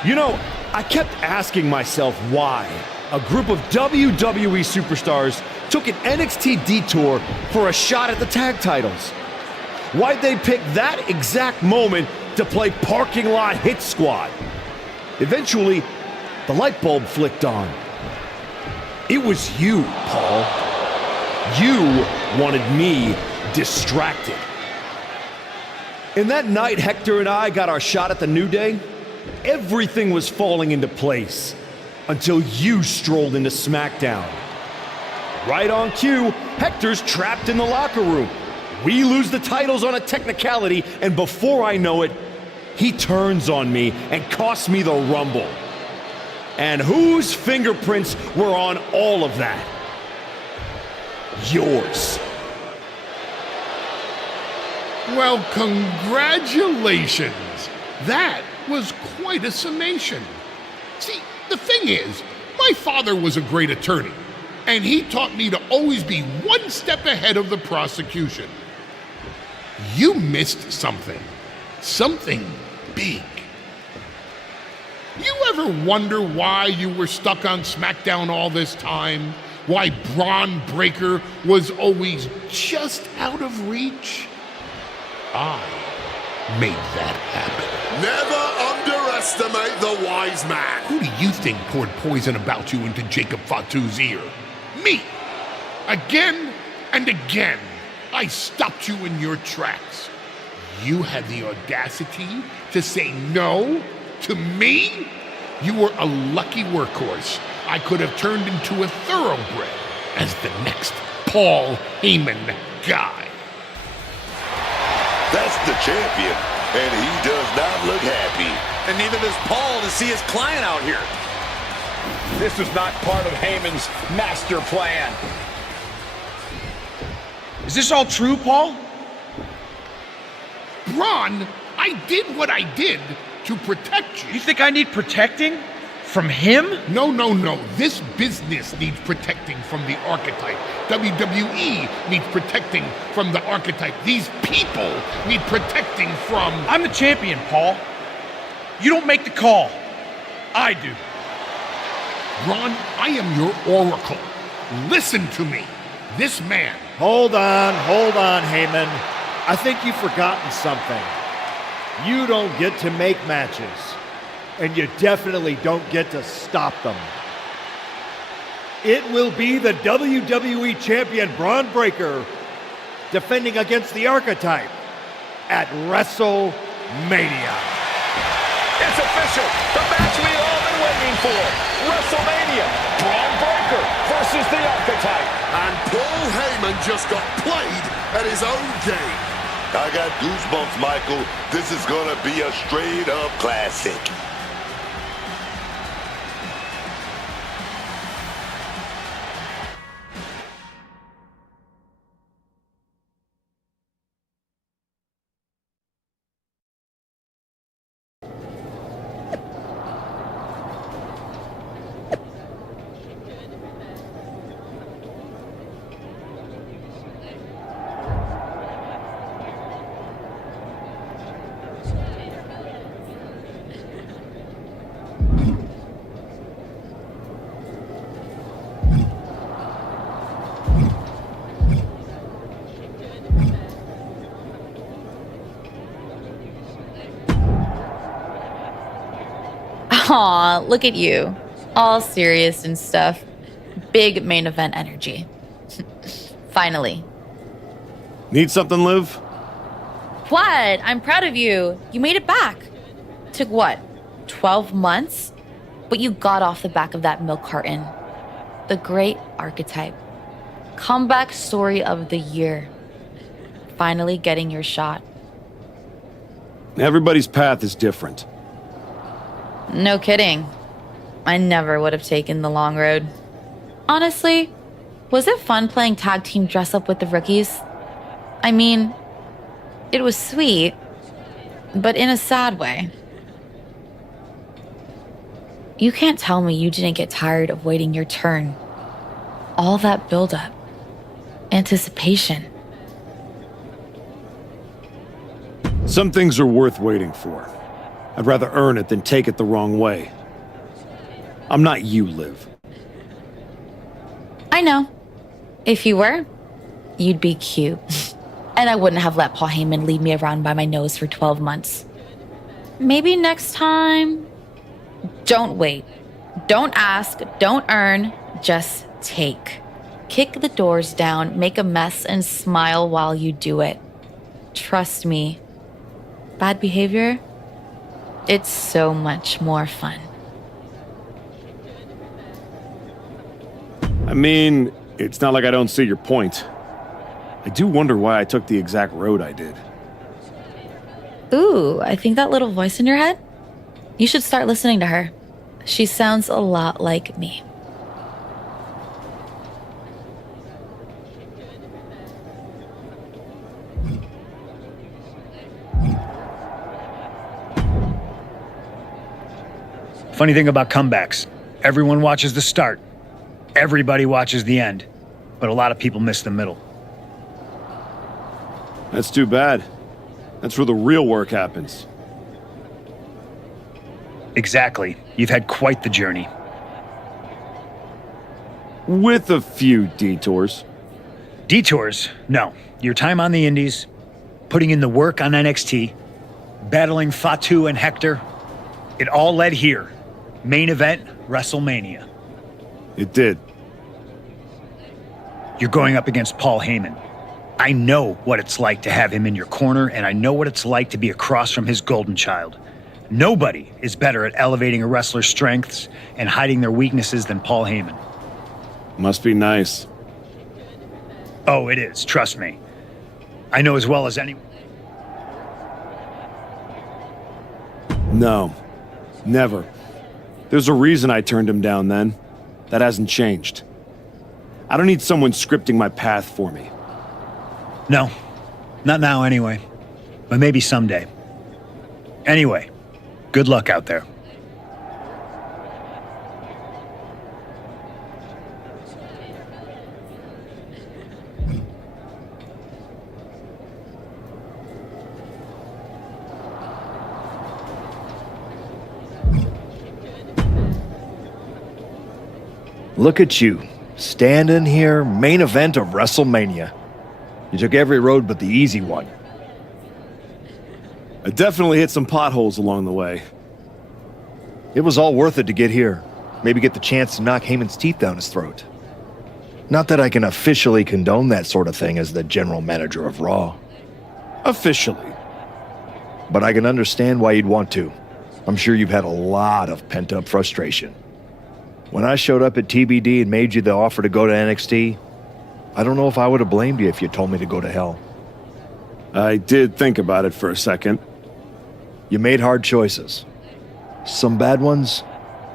You know, I kept asking myself why a group of WWE superstars took an NXT detour for a shot at the tag titles. Why'd they pick that exact moment to play parking lot hit squad? Eventually, the light bulb flicked on. It was you, Paul. You wanted me distracted. And that night Hector and I got our shot at the New Day, everything was falling into place until you strolled into SmackDown. Right on cue, Hector's trapped in the locker room. We lose the titles on a technicality, and before I know it, he turns on me and costs me the Rumble. And whose fingerprints were on all of that? Yours. Well, congratulations. That was quite a summation. See, the thing is, my father was a great attorney, and he taught me to always be one step ahead of the prosecution. You missed something. Something big. You ever wonder why you were stuck on SmackDown all this time? Why Braun Breaker was always just out of reach? I made that happen. Never underestimate the wise man. Who do you think poured poison about you into Jacob Fatu's ear? Me. Again and again, I stopped you in your tracks. You had the audacity to say no to me? You were a lucky workhorse. I could have turned into a thoroughbred as the next Paul Heyman guy. That's the champion, and he does not look happy. And neither does Paul to see his client out here. This was not part of Heyman's master plan. Is this all true, Paul? Braun, I did what I did to protect you. You think I need protecting? From him? No. This business needs protecting from the archetype. WWE needs protecting from the archetype. These people need protecting from... I'm the champion, Paul. You don't make the call. I do. Ron, I am your oracle. Listen to me. This man... Hold on, Heyman. I think you've forgotten something. You don't get to make matches. And you definitely don't get to stop them. It will be the WWE Champion Braun Breaker defending against the Archetype at WrestleMania. It's official. The match we've all been waiting for. WrestleMania. Braun Breaker versus the Archetype. And Paul Heyman just got played at his own game. I got goosebumps, Michael. This is gonna be a straight-up classic. Aw, look at you. All serious and stuff. Big main event energy. Finally. Need something, Liv? What? I'm proud of you. You made it back. Took what? 12 months? But you got off the back of that milk carton. The great archetype. Comeback story of the year. Finally getting your shot. Everybody's path is different. No kidding. I never would have taken the long road. Honestly, was it fun playing tag team dress up with the rookies? I mean, it was sweet, but in a sad way. You can't tell me you didn't get tired of waiting your turn. All that buildup, anticipation. Some things are worth waiting for. I'd rather earn it than take it the wrong way. I'm not you, Liv. I know. If you were, you'd be cute. And I wouldn't have let Paul Heyman lead me around by my nose for 12 months. Maybe next time... Don't wait. Don't ask, don't earn, just take. Kick the doors down, make a mess, and smile while you do it. Trust me. Bad behavior? It's so much more fun. I mean, it's not like I don't see your point. I do wonder why I took the exact road I did. Ooh, I think that little voice in your head? You should start listening to her. She sounds a lot like me. Funny thing about comebacks, everyone watches the start. Everybody watches the end. But a lot of people miss the middle. That's too bad. That's where the real work happens. Exactly. You've had quite the journey. With a few detours. Detours? No. Your time on the Indies, putting in the work on NXT, battling Fatu and Hector, it all led here. Main event, WrestleMania. It did. You're going up against Paul Heyman. I know what it's like to have him in your corner, and I know what it's like to be across from his golden child. Nobody is better at elevating a wrestler's strengths and hiding their weaknesses than Paul Heyman. Must be nice. Oh, it is. Trust me. I know as well as anyone. No. Never. There's a reason I turned him down then. That hasn't changed. I don't need someone scripting my path for me. No. Not now, anyway. But maybe someday. Anyway, good luck out there. Look at you, standing here, main event of WrestleMania. You took every road but the easy one. I definitely hit some potholes along the way. It was all worth it to get here. Maybe get the chance to knock Heyman's teeth down his throat. Not that I can officially condone that sort of thing as the general manager of Raw. Officially. But I can understand why you'd want to. I'm sure you've had a lot of pent-up frustration. When I showed up at TBD and made you the offer to go to NXT, I don't know if I would have blamed you if you told me to go to hell. I did think about it for a second. You made hard choices. Some bad ones,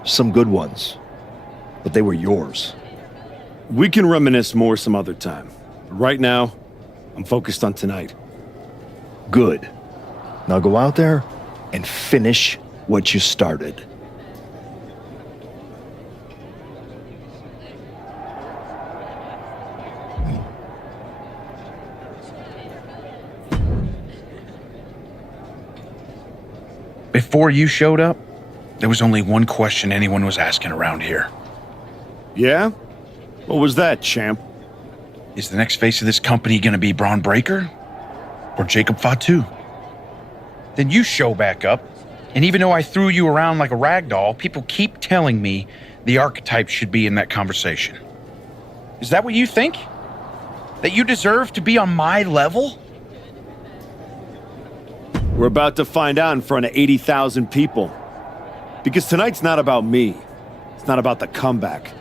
some good ones. But they were yours. We can reminisce more some other time. Right now, I'm focused on tonight. Good. Now go out there and finish what you started. Before you showed up, there was only one question anyone was asking around here. Yeah? What was that, champ? Is the next face of this company gonna be Braun Breaker? Or Jacob Fatu? Then you show back up, and even though I threw you around like a rag doll, people keep telling me the archetype should be in that conversation. Is that what you think? That you deserve to be on my level? We're about to find out in front of 80,000 people. Because tonight's not about me. It's not about the comeback.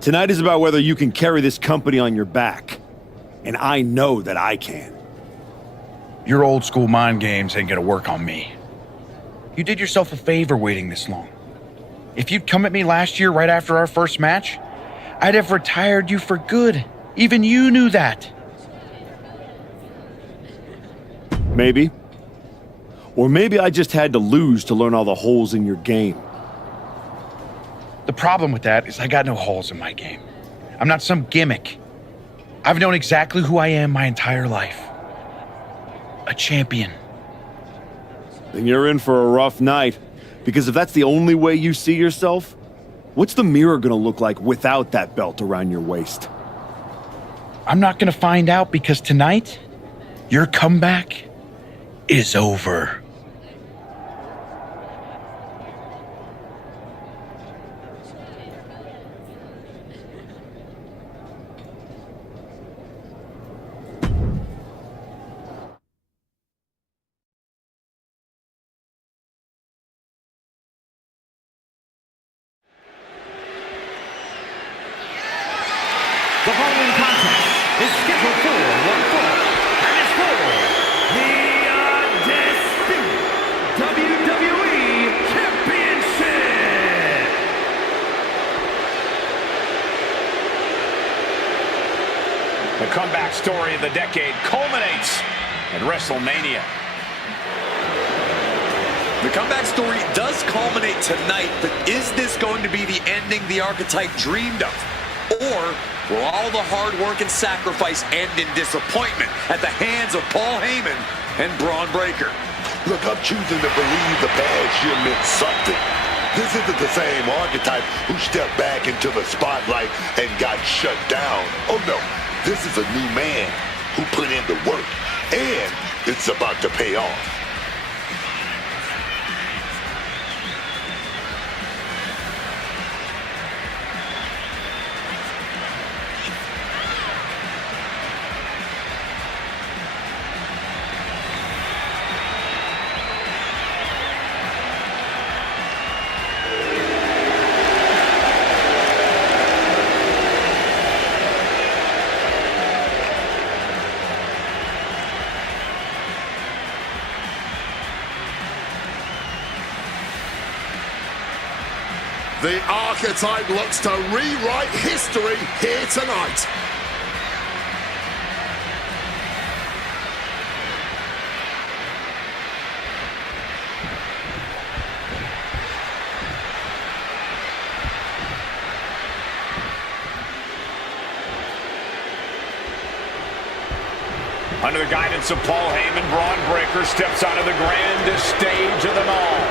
Tonight is about whether you can carry this company on your back. And I know that I can. Your old school mind games ain't gonna work on me. You did yourself a favor waiting this long. If you'd come at me last year right after our first match, I'd have retired you for good. Even you knew that. Maybe. Or maybe I just had to lose to learn all the holes in your game. The problem with that is I got no holes in my game. I'm not some gimmick. I've known exactly who I am my entire life. A champion. Then you're in for a rough night. Because if that's the only way you see yourself, what's the mirror gonna look like without that belt around your waist? I'm not gonna find out because tonight, your comeback is over. The following contest is scheduled for one fall, and it's for the undisputed WWE Championship. The comeback story of the decade culminates at WrestleMania. The comeback story does culminate tonight, but is this going to be the ending the Archetype dreamed of? Or will all the hard work and sacrifice end in disappointment at the hands of Paul Heyman and Braun Breaker? Look, I'm choosing to believe the past year meant something. This isn't the same Archetype who stepped back into the spotlight and got shut down. Oh no, this is a new man who put in the work, and it's about to pay off. The Archetype looks to rewrite history here tonight. Under the guidance of Paul Heyman, Braun Breaker steps onto the grandest stage of them all.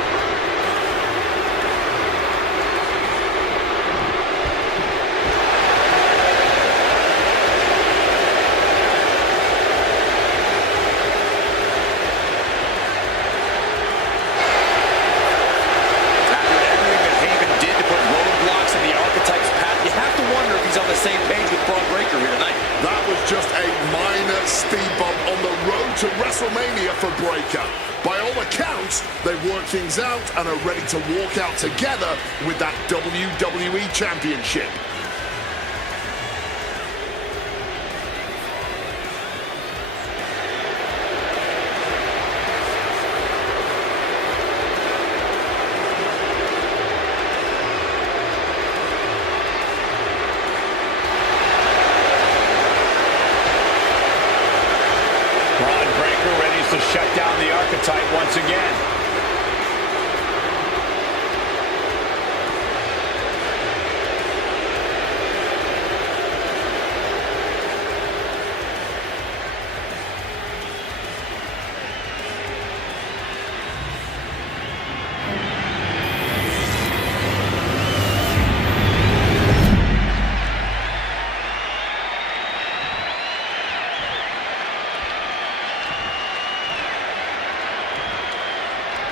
After everything that Heyman did to put roadblocks in the Archetype's path, you have to wonder if he's on the same page with Braun Breaker here tonight. That was just a minor speed bump on the road to WrestleMania for Breaker. By all accounts, they've worked things out and are ready to walk out together with that WWE Championship. To shut down the Archetype once again.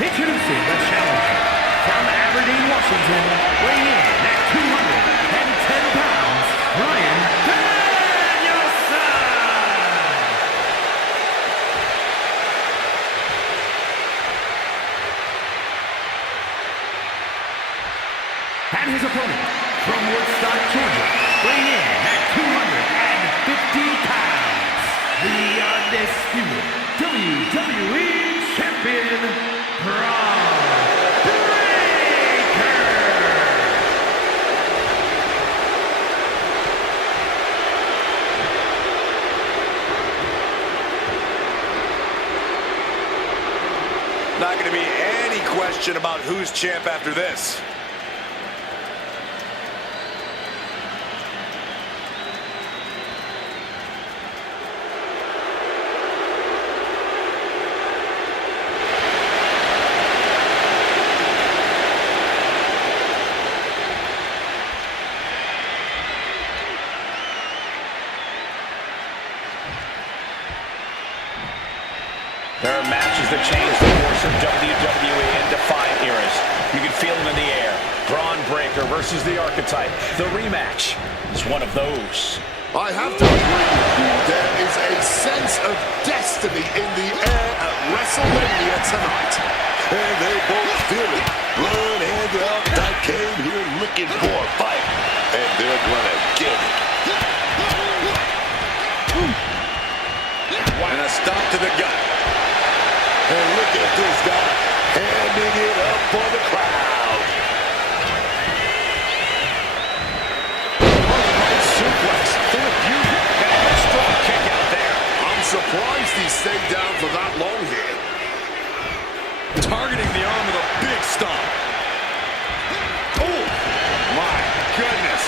Introducing the challenger from Aberdeen, Washington, weighing in at 210 pounds, Bryan Danielson! And his opponent from Woodstock, Georgia, weighing in at 250 pounds, the undisputed WWE Champion, Braun Breaker! Not going to be any question about who's champ after this. There are matches that change the course of WWE and define eras. You can feel them in the air. Braun Breaker versus the Archetype. The rematch is one of those. I have to agree with you. There is a sense of destiny in the air at WrestleMania tonight. And they both feel it. Braun and the Archetype came here looking for a fight, and they're gonna get it. And a stop to the gut. And look at this guy handing it up for the crowd. Nice suplex. Therapeutic. And a strong kick out there. I'm surprised he stayed down for that long here. Targeting the arm with a big stomp. Oh, my goodness.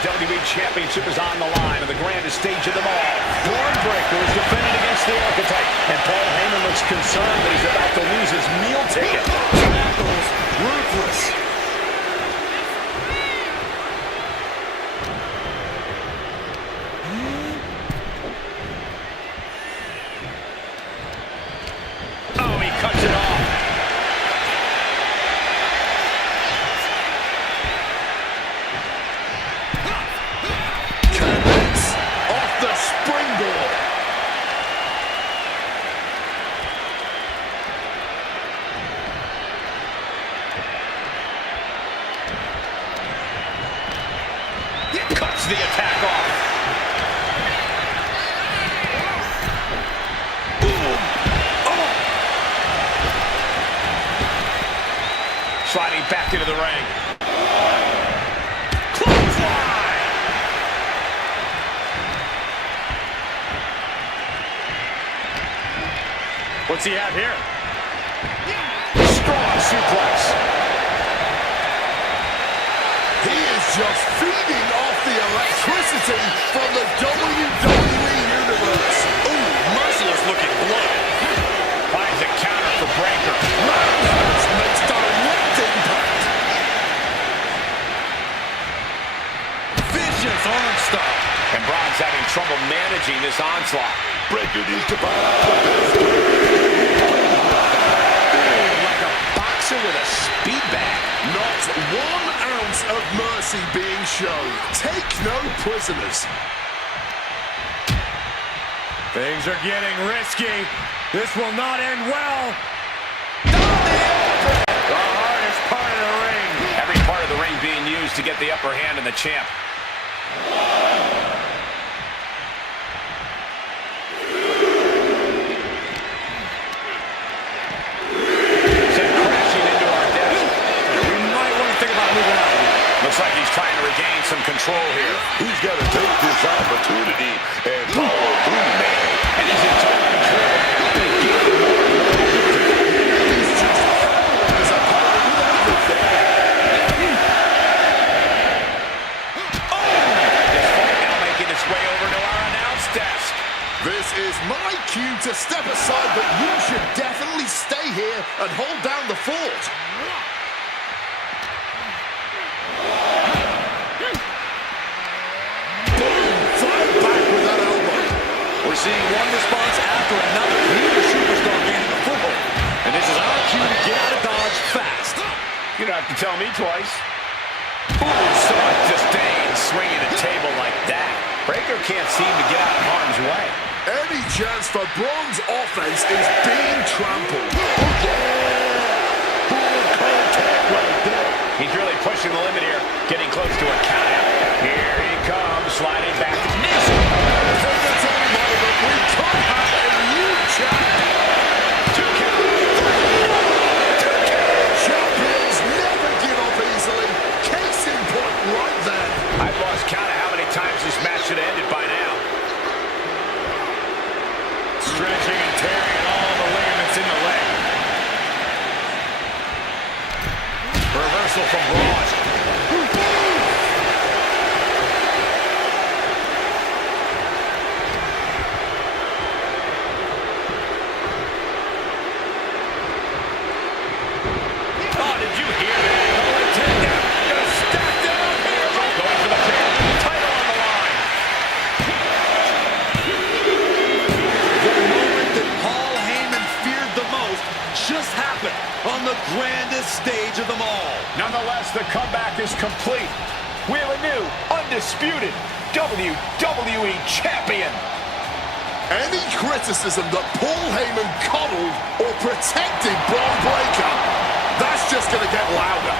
WWE Championship is on the line on the grandest stage of them all. Braun Breaker is defending against the Archetype, and Paul Heyman looks concerned that he's about to lose his meal ticket. Tackles, ruthless. Oh, he cuts it off. Cuts the attack off. Boom. Oh. Sliding back into the ring. Clothesline. What's he have here? Strong suplex. He is just feeding off the electricity from the WWE Universe. Ooh, Merciless looking bloody. Finds a counter for Breaker. This makes direct impact. Vicious arm stop. And Braun's having trouble managing this onslaught. Breaker needs to find out the best. Like a boxer with a speed bag. Not 1 ounce of mercy being shown. Take no prisoners. Things are getting risky. This will not end well. The hardest part of the ring. Every part of the ring being used to get the upper hand of the champ. Looks like he's trying to regain some control here. He's got to take this opportunity and follow through, man. And he's in total control. He's just held his opponent with everything. This fight now making its way over to our announce desk. This is my cue to step aside, but you should definitely stay here and hold down the fort. We're seeing one response after another. Neither superstar gaining a foothold. And this is our cue to get out of Dodge fast. You don't have to tell me twice. Ooh, so much disdain swinging a table like that. Breaker can't seem to get out of harm's way. Any chance for Braun's offense is being trampled. He's really pushing the limit here, getting close to a countout. Here he comes, sliding back. We could have a new champion. 2 count. Champions never give up easily. Case in point right there. I've lost count of how many times this match should have ended by now. Stretching and tearing all the ligaments in the leg. Reversal from Braun. On the grandest stage of them all. Nonetheless, the comeback is complete. We have a new, undisputed WWE Champion. Any criticism that Paul Heyman coddled or protected Braun Breaker, that's just going to get louder.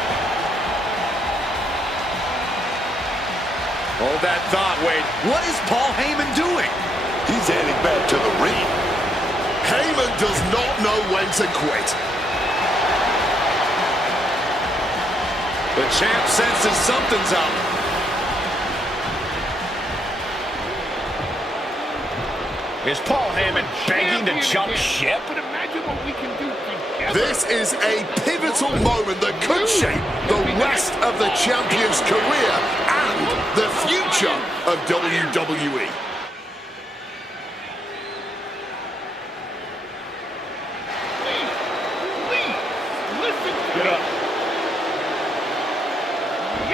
Hold that thought, Wade. What is Paul Heyman doing? He's heading back to the ring. Heyman does not know when to quit. The champ senses something's up. Is Paul Heyman begging to jump ship? But imagine what we can do together. This is a pivotal moment that could shape the rest of the champion's career and the future of WWE. Get up.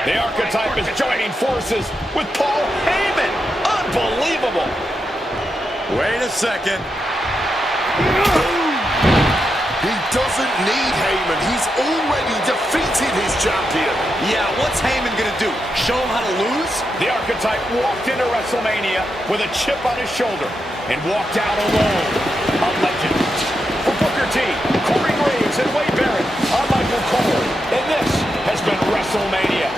The Archetype is joining forces with Paul Heyman. Unbelievable. Wait a second. He doesn't need Heyman. He's already defeated his champion. Yeah, what's Heyman gonna do? Show him how to lose? The Archetype walked into WrestleMania with a chip on his shoulder and walked out alone. A legend. For Booker T, Corey Graves, and Wade Barrett, I'm Michael Cole, and this has been WrestleMania.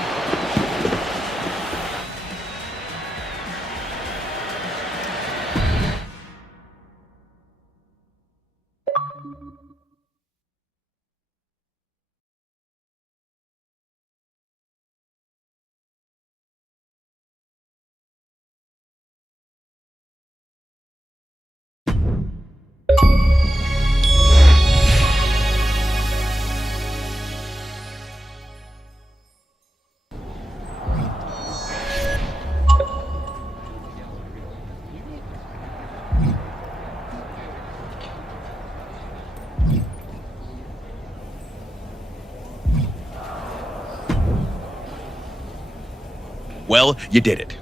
Well, you did it.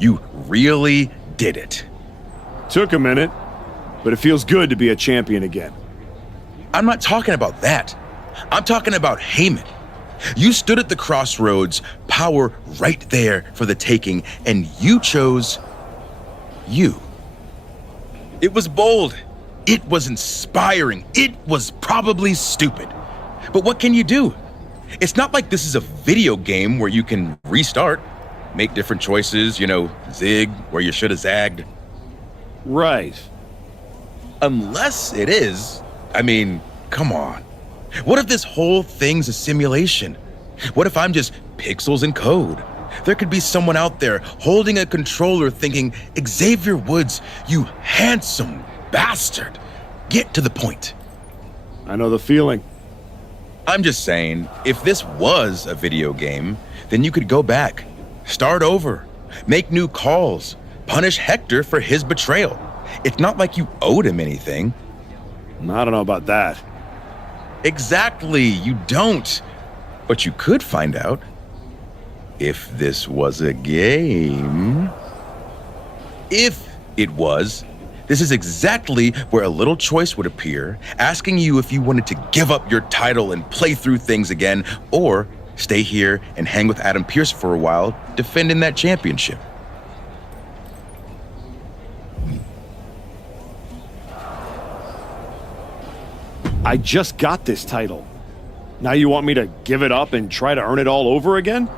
You really did it. Took a minute, but it feels good to be a champion again. I'm not talking about that. I'm talking about Heyman. You stood at the crossroads, power right there for the taking, and you chose you. It was bold. It was inspiring. It was probably stupid. But what can you do? It's not like this is a video game where you can restart, make different choices, zig where you should have zagged. Right. Unless it is. I mean, come on. What if this whole thing's a simulation? What if I'm just pixels and code? There could be someone out there holding a controller thinking, Xavier Woods, you handsome bastard. Get to the point. I know the feeling. I'm just saying, if this was a video game, then you could go back, start over, make new calls, punish Hector for his betrayal. It's not like you owed him anything. I don't know about that. Exactly, you don't. But you could find out if this was a game. If it was, this is exactly where a little choice would appear, asking you if you wanted to give up your title and play through things again, or stay here and hang with Adam Pearce for a while, defending that championship. I just got this title. Now you want me to give it up and try to earn it all over again?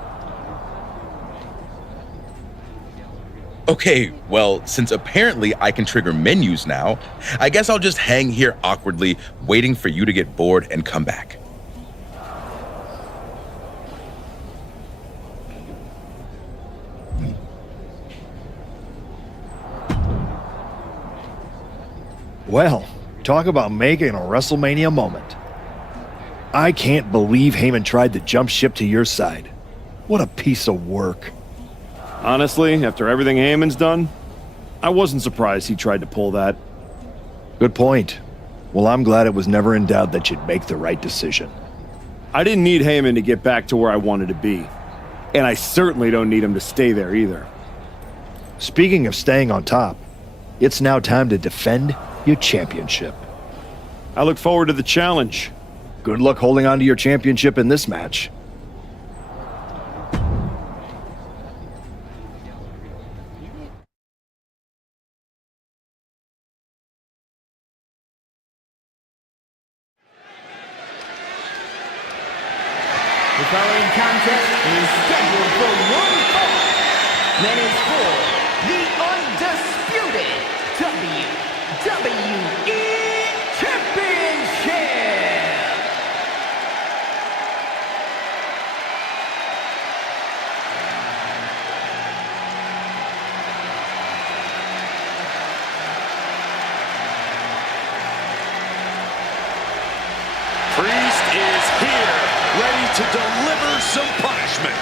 Okay, well, since apparently I can trigger menus now, I guess I'll just hang here awkwardly, waiting for you to get bored and come back. Well, talk about making a WrestleMania moment. I can't believe Heyman tried to jump ship to your side. What a piece of work. Honestly, after everything Heyman's done, I wasn't surprised he tried to pull that. Good point. Well, I'm glad it was never in doubt that you'd make the right decision. I didn't need Heyman to get back to where I wanted to be. And I certainly don't need him to stay there either. Speaking of staying on top, it's now time to defend your championship. I look forward to the challenge. Good luck holding on to your championship in this match. The following contest is scheduled for one fall, that is for the undisputed WWE Championship. Priest is here, ready to deliver some punishment.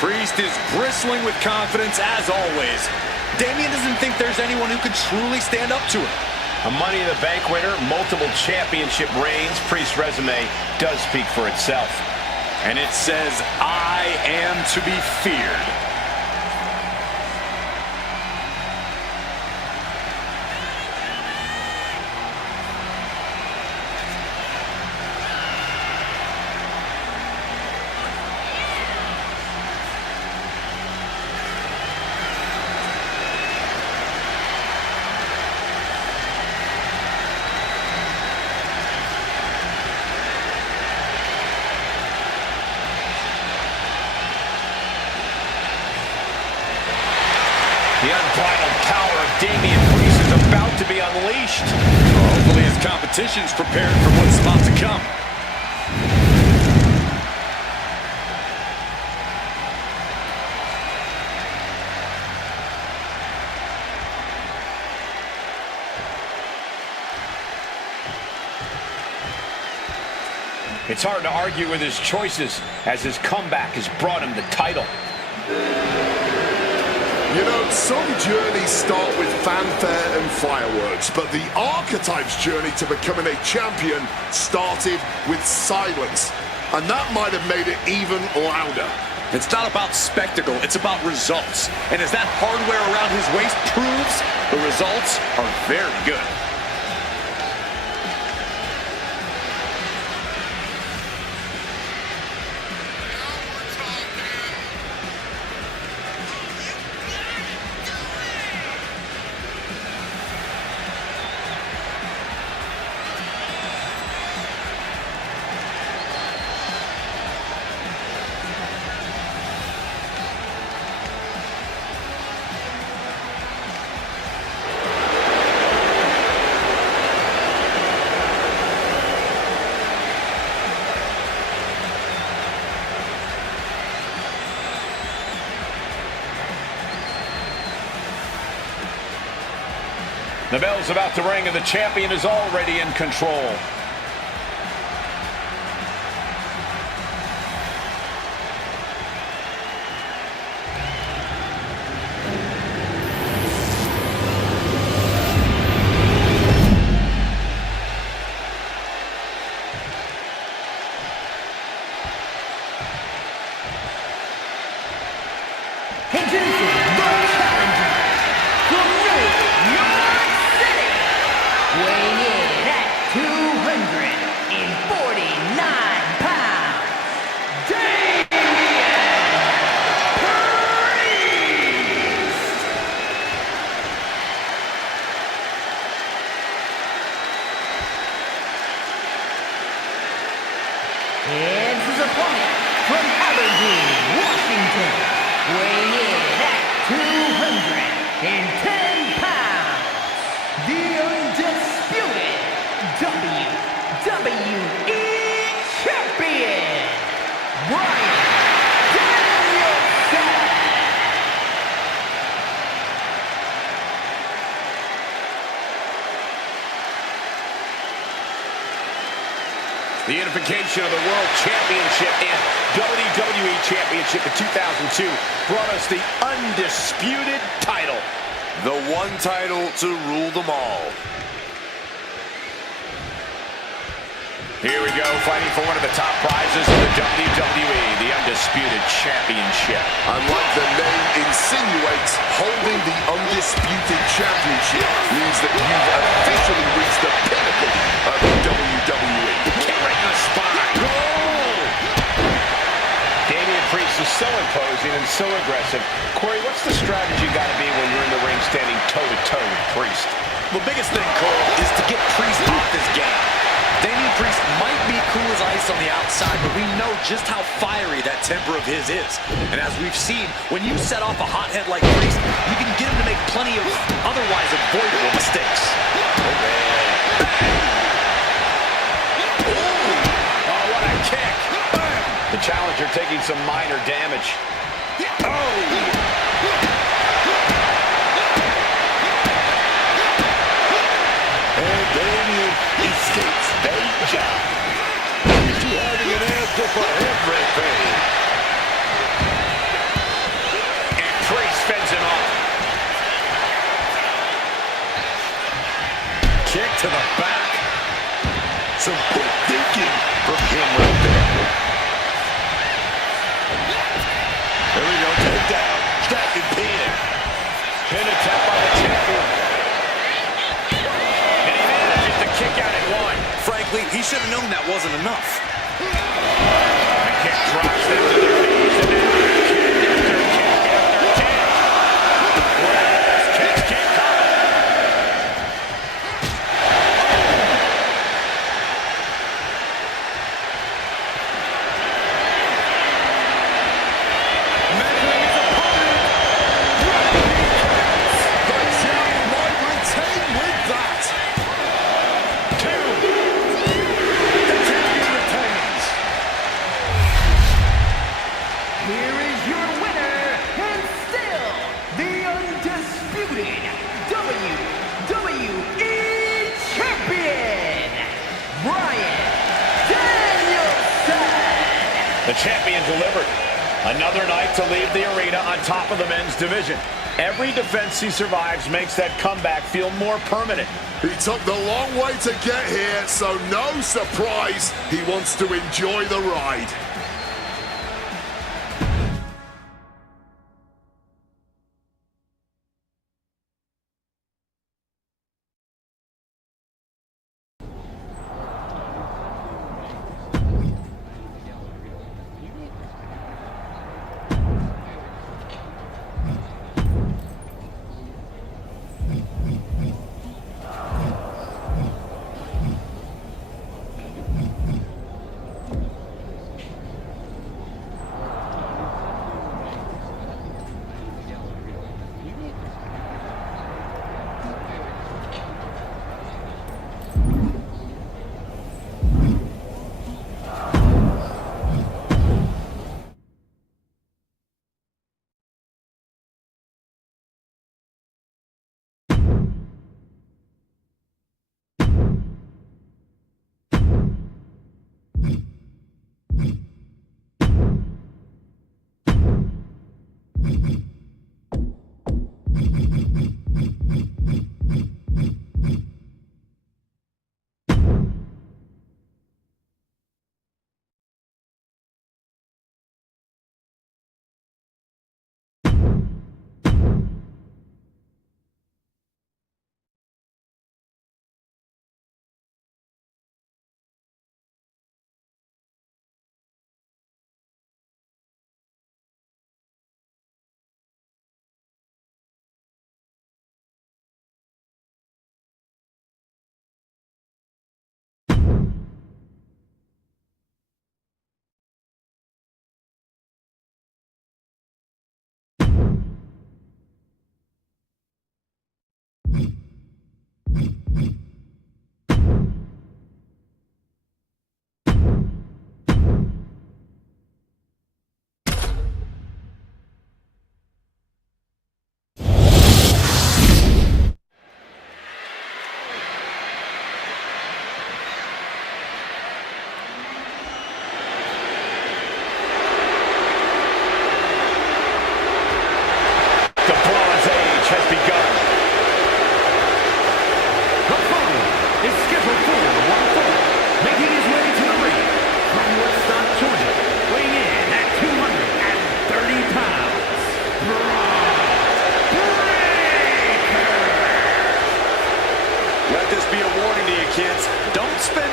Priest is bristling with confidence as always. Damian doesn't think there's anyone who could truly stand up to him. A Money in the Bank winner, multiple championship reigns. Priest's resume does speak for itself. And it says, I am to be feared. The unbridled power of Damian Priest is about to be unleashed. Well, hopefully his competition's prepared for what's about to come. It's hard to argue with his choices as his comeback has brought him the title. You know, some journeys start with fanfare and fireworks, but the Archetype's journey to becoming a champion started with silence. And that might have made it even louder. It's not about spectacle, it's about results. And as that hardware around his waist proves, the results are very good. The bell's about to ring and the champion is already in control. Weighing in at 249 pounds, Damian Priest! And his opponent from Aberdeen, Washington, weighing in at 210 pounds, the undisputed WWE Champion, Bryan Danielson! The unification of the World Championship and WWE Championship in 2002 brought us the undisputed title. The one title to rule them all. Here we go, fighting for one of the top prizes of the WWE, the Undisputed Championship. And like the name insinuates, holding the Undisputed Championship means that you've officially reached the pinnacle of the WWE. Kick right in the spine. Damian Priest is so imposing and so aggressive. Corey, what's the strategy got to be when you're in the ring standing toe-to-toe with Priest? The biggest thing, Cole, is to get Priest off his game. Damian Priest might be cool as ice on the outside, but we know just how fiery that temper of his is. And as we've seen, when you set off a hothead like Priest, you can get him to make plenty of otherwise avoidable mistakes. Oh, what a kick. The challenger taking some minor damage. And Damian escapes danger. He's having an answer for everything. And Priest fends him off. Kick to the back. Some quick thinking from him right there. There we go, takedown, stacking pin. Pin attempt by the champion. And he manages to kick out at one. Frankly, he should have known that wasn't enough. The kick drops them to their knees, and now kick after kick after kick. Well, kicks keep coming. Measuring his opponent. The champ might retain with that. Two. The champion retains. Here is your winner, and still the undisputed WWE Champion, Bryan Danielson. The champion delivered. Another night to leave the arena on top of the men's division. Every defense he survives makes that comeback feel more permanent. He took the long way to get here, so no surprise he wants to enjoy the ride.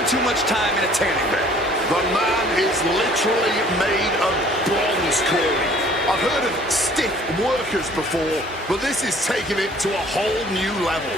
too much time in a tanning bed. The man is literally made of bronze, Corey. I've heard of stiff workers before, but this is taking it to a whole new level.